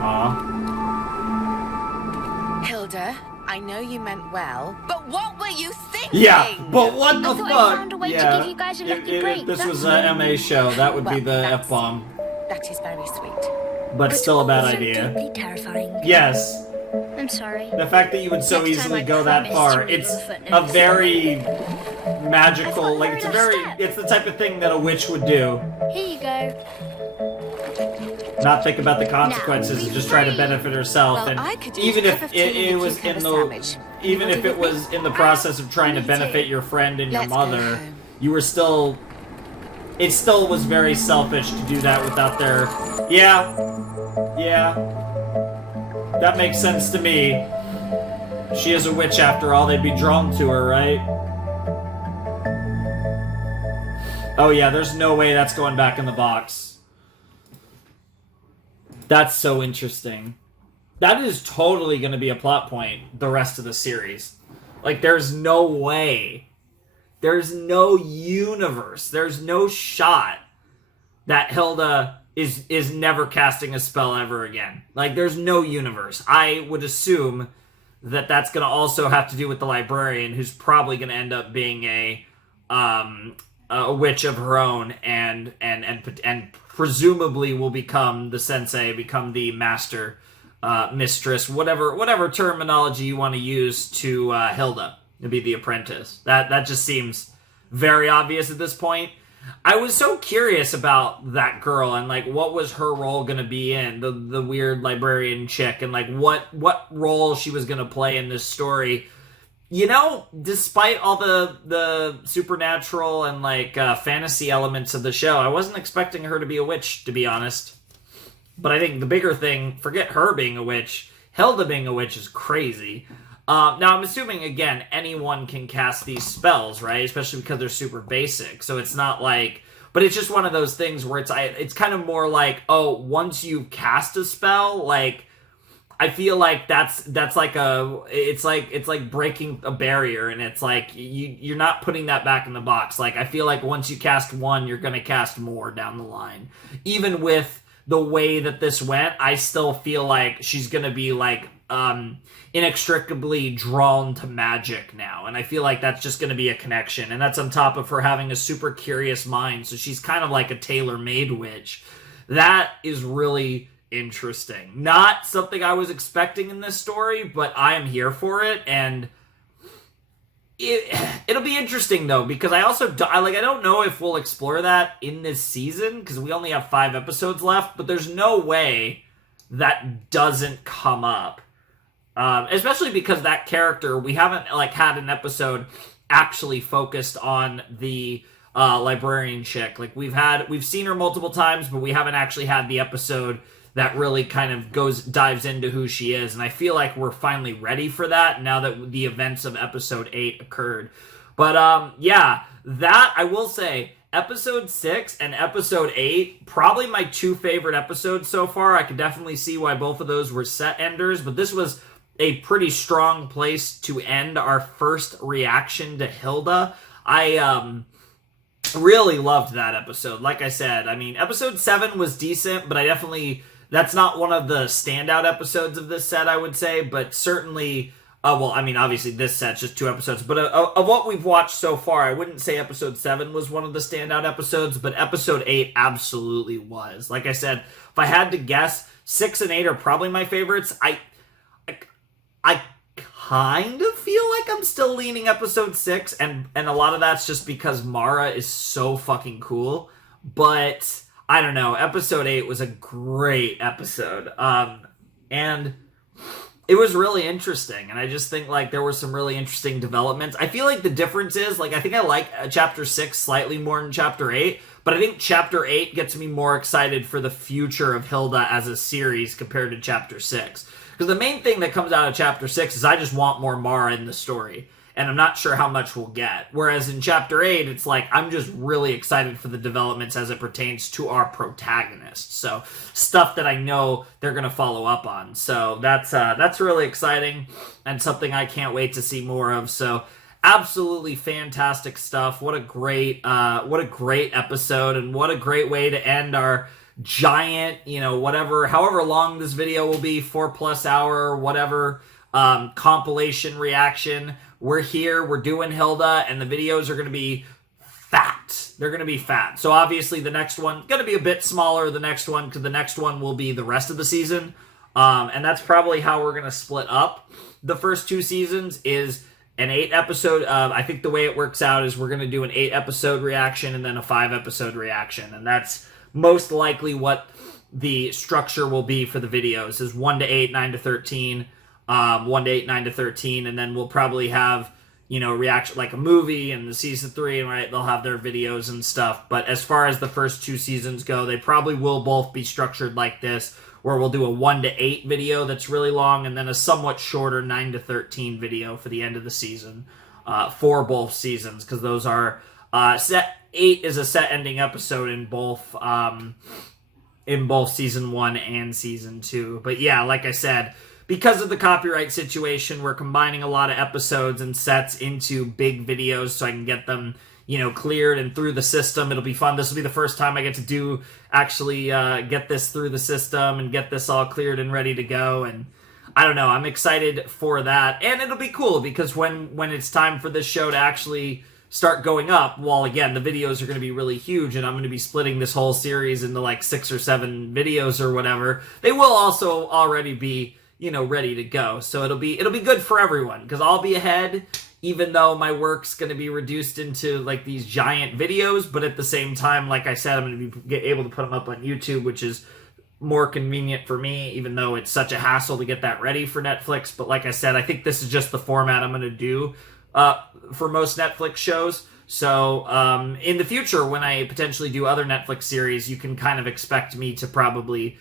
Aw. Hilda, I know you meant well, but what were you thinking? Yeah, but what the I thought fuck? I found a way to Yeah, give you guys a lucky if break, this that's was all. a MA show, that would be Well, the that's- F-bomb. That is very sweet. But still a bad So idea. deeply terrifying. Yes. I'm sorry. The fact that you would so Next time easily I go that promise far, to read it's all the a footnotes. very magical, like it's a very, it's the type of thing that a witch would do. Here you go. Not think about the consequences and just try to benefit herself. Well, and I could use even a if cup of it, tea it and a was in cucumber the, sandwich. even if it was in the process of trying to benefit your friend and your Let's go mother, home. you were still, it still was very selfish to do that without their, yeah, that makes sense to me. She is a witch after all, they'd be drawn to her, right? Oh yeah, there's no way that's going back in the box. That's so interesting. That is totally going to be a plot point the rest of the series. Like, there's no way. There's no universe. There's no shot that Hilda is never casting a spell ever again. Like, there's no universe. I would assume that that's going to also have to do with the librarian, who's probably going to end up being a witch of her own, and presumably will become the sensei, become the master, mistress, whatever terminology you want to use to Hilda, to be the apprentice. That just seems very obvious at this point. I was so curious about that girl and like what was her role going to be in the weird librarian chick, and like what role she was going to play in this story. You know, despite all the supernatural and like fantasy elements of the show, I wasn't expecting her to be a witch, to be honest. But I think the bigger thing, forget her being a witch, Hilda being a witch is crazy. Now, I'm assuming, again, anyone can cast these spells, right? Especially because they're super basic. So it's not like... But it's just one of those things where it's kind of more like, oh, once you cast a spell, like... I feel like that's like it's like breaking a barrier, and it's like you're not putting that back in the box. Like, I feel like once you cast one, you're going to cast more down the line. Even with the way that this went, I still feel like she's going to be like inextricably drawn to magic now, and I feel like that's just going to be a connection, and that's on top of her having a super curious mind, so she's kind of like a tailor-made witch. That is really interesting. Not something I was expecting in this story, but I am here for it, and it'll be interesting though, because I don't know if we'll explore that in this season, because we only have 5 episodes left, but there's no way that doesn't come up. Especially because that character, we haven't like had an episode actually focused on the librarian chick. Like we've seen her multiple times, but we haven't actually had the episode that really kind of dives into who she is. And I feel like we're finally ready for that now that the events of episode 8 occurred. But yeah, that I will say, episode 6 and episode 8, probably my 2 favorite episodes so far. I could definitely see why both of those were set enders, but this was a pretty strong place to end our first reaction to Hilda. I really loved that episode. Like I said, I mean, episode 7 was decent, but that's not one of the standout episodes of this set, I would say, but certainly, well, I mean, obviously this set's just 2 episodes, but of what we've watched so far, I wouldn't say episode 7 was one of the standout episodes, but episode 8 absolutely was. Like I said, if I had to guess, 6 and 8 are probably my favorites. I kind of feel like I'm still leaning episode 6, and a lot of that's just because Mara is so fucking cool, but I don't know, episode 8 was a great episode, and it was really interesting, and I just think, like, there were some really interesting developments. I feel like the difference is, like, I think I like chapter 6 slightly more than chapter 8, but I think chapter 8 gets me more excited for the future of Hilda as a series compared to chapter 6. Because the main thing that comes out of chapter 6 is I just want more Mara in the story. And I'm not sure how much we'll get. Whereas in chapter 8, it's like, I'm just really excited for the developments as it pertains to our protagonist. So, stuff that I know they're going to follow up on. So, that's really exciting and something I can't wait to see more of. So, absolutely fantastic stuff. What a great episode, and what a great way to end our giant, however long this video will be, 4+ hour, whatever, compilation reaction. We're here, we're doing Hilda, and the videos are going to be fat. They're going to be fat. So obviously the next one, going to be a bit smaller, the next one, because the next one will be the rest of the season. And that's probably how we're going to split up the first 2 seasons, is an 8 episode, I think the way it works out is we're going to do an 8 episode reaction and then a 5 episode reaction. And that's most likely what the structure will be for the videos, is 1 to 8, 9 to 13, 1 to 8, 9 to 13, and then we'll probably have, reaction like a movie, and the season 3, right, they'll have their videos and stuff. But as far as the first 2 seasons go, they probably will both be structured like this, where we'll do a 1 to 8 video that's really long, and then a somewhat shorter 9 to 13 video for the end of the season, for both seasons, because those are set. 8 is a set ending episode in both in both season 1 and season 2. But yeah, like I said, because of the copyright situation, we're combining a lot of episodes and sets into big videos so I can get them, cleared and through the system. It'll be fun. This will be the first time I get to get this through the system and get this all cleared and ready to go. And I don't know, I'm excited for that. And it'll be cool because when it's time for this show to actually start going up, well, again, the videos are going to be really huge, and I'm going to be splitting this whole series into like 6 or 7 videos or whatever. They will also already be, ready to go. So it'll be good for everyone because I'll be ahead, even though my work's going to be reduced into like these giant videos. But at the same time, like I said, I'm going to be able to put them up on YouTube, which is more convenient for me, even though it's such a hassle to get that ready for Netflix. But like I said, I think this is just the format I'm going to do for most Netflix shows. So in the future, when I potentially do other Netflix series, you can kind of expect me to probably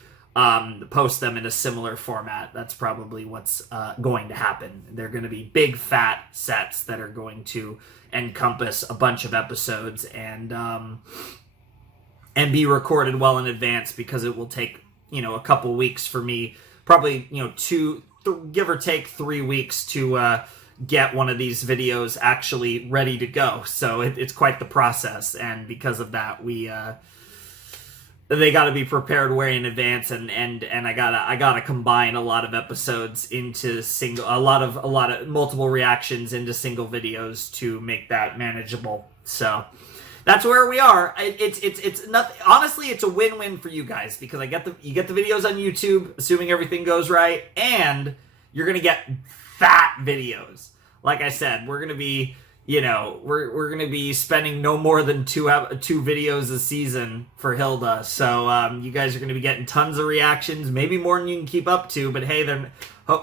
post them in a similar format. That's probably what's going to happen. They're going to be big fat sets that are going to encompass a bunch of episodes and be recorded well in advance, because it will take a couple weeks for me, probably give or take 3 weeks to get one of these videos actually ready to go. So it's quite the process, and because of that, they got to be prepared way in advance, and I gotta combine a lot of episodes into a lot of multiple reactions into single videos to make that manageable. So that's where we are. It's nothing. Honestly, it's a win-win for you guys, because you get the videos on YouTube, assuming everything goes right, and you're gonna get fat videos. Like I said, we're gonna be, we're gonna be spending no more than two videos a season for Hilda. So you guys are gonna be getting tons of reactions, maybe more than you can keep up to. But hey, they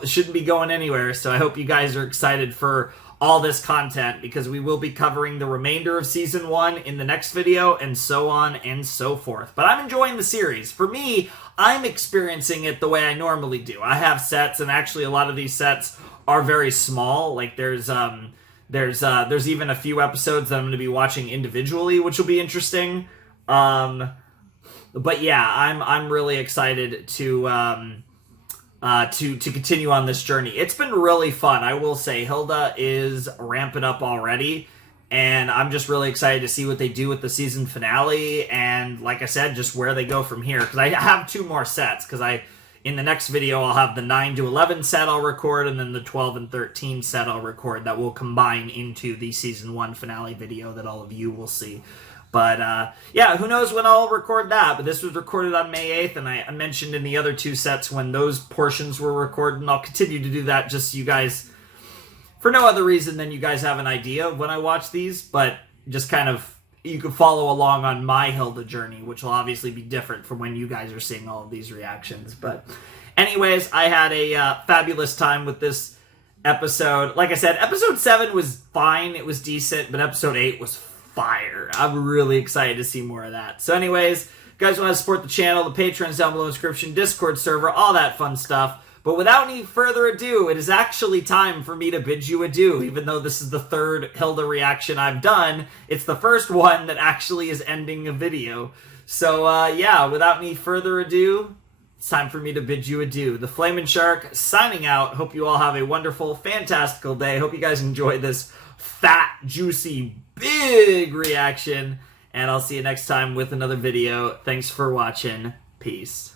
shouldn't be going anywhere. So I hope you guys are excited for all this content, because we will be covering the remainder of season 1 in the next video, and so on and so forth. But I'm enjoying the series. For me, I'm experiencing it the way I normally do. I have sets, and actually a lot of these sets are very small. Like there's even a few episodes that I'm going to be watching individually, which will be interesting. But yeah, I'm really excited to continue on this journey. It's been really fun. I will say Hilda is ramping up already, and I'm just really excited to see what they do with the season finale, and like I said, just where they go from here, because I have 2 more sets, because in the next video I'll have the 9 to 11 set I'll record, and then the 12 and 13 set I'll record that will combine into the season 1 finale video that all of you will see. But yeah, who knows when I'll record that. But this was recorded on May 8th, and I mentioned in the other 2 sets when those portions were recorded, and I'll continue to do that just so you guys, for no other reason than you guys have an idea of when I watch these, but just kind of, you can follow along on my Hilda journey, which will obviously be different from when you guys are seeing all of these reactions. But anyways, I had a fabulous time with this episode. Like I said, episode 7 was fine, it was decent, but episode 8 was fire. I'm really excited to see more of that. So anyways, guys want to support the channel, the Patreon's down below in the description, Discord server, all that fun stuff. But without any further ado, it is actually time for me to bid you adieu. Even though this is the 3rd Hilda reaction I've done, it's the first one that actually is ending a video. So yeah, without any further ado, it's time for me to bid you adieu. The Flamin' Shark signing out. Hope you all have a wonderful, fantastical day. Hope you guys enjoy this fat, juicy, big reaction. And I'll see you next time with another video. Thanks for watching. Peace.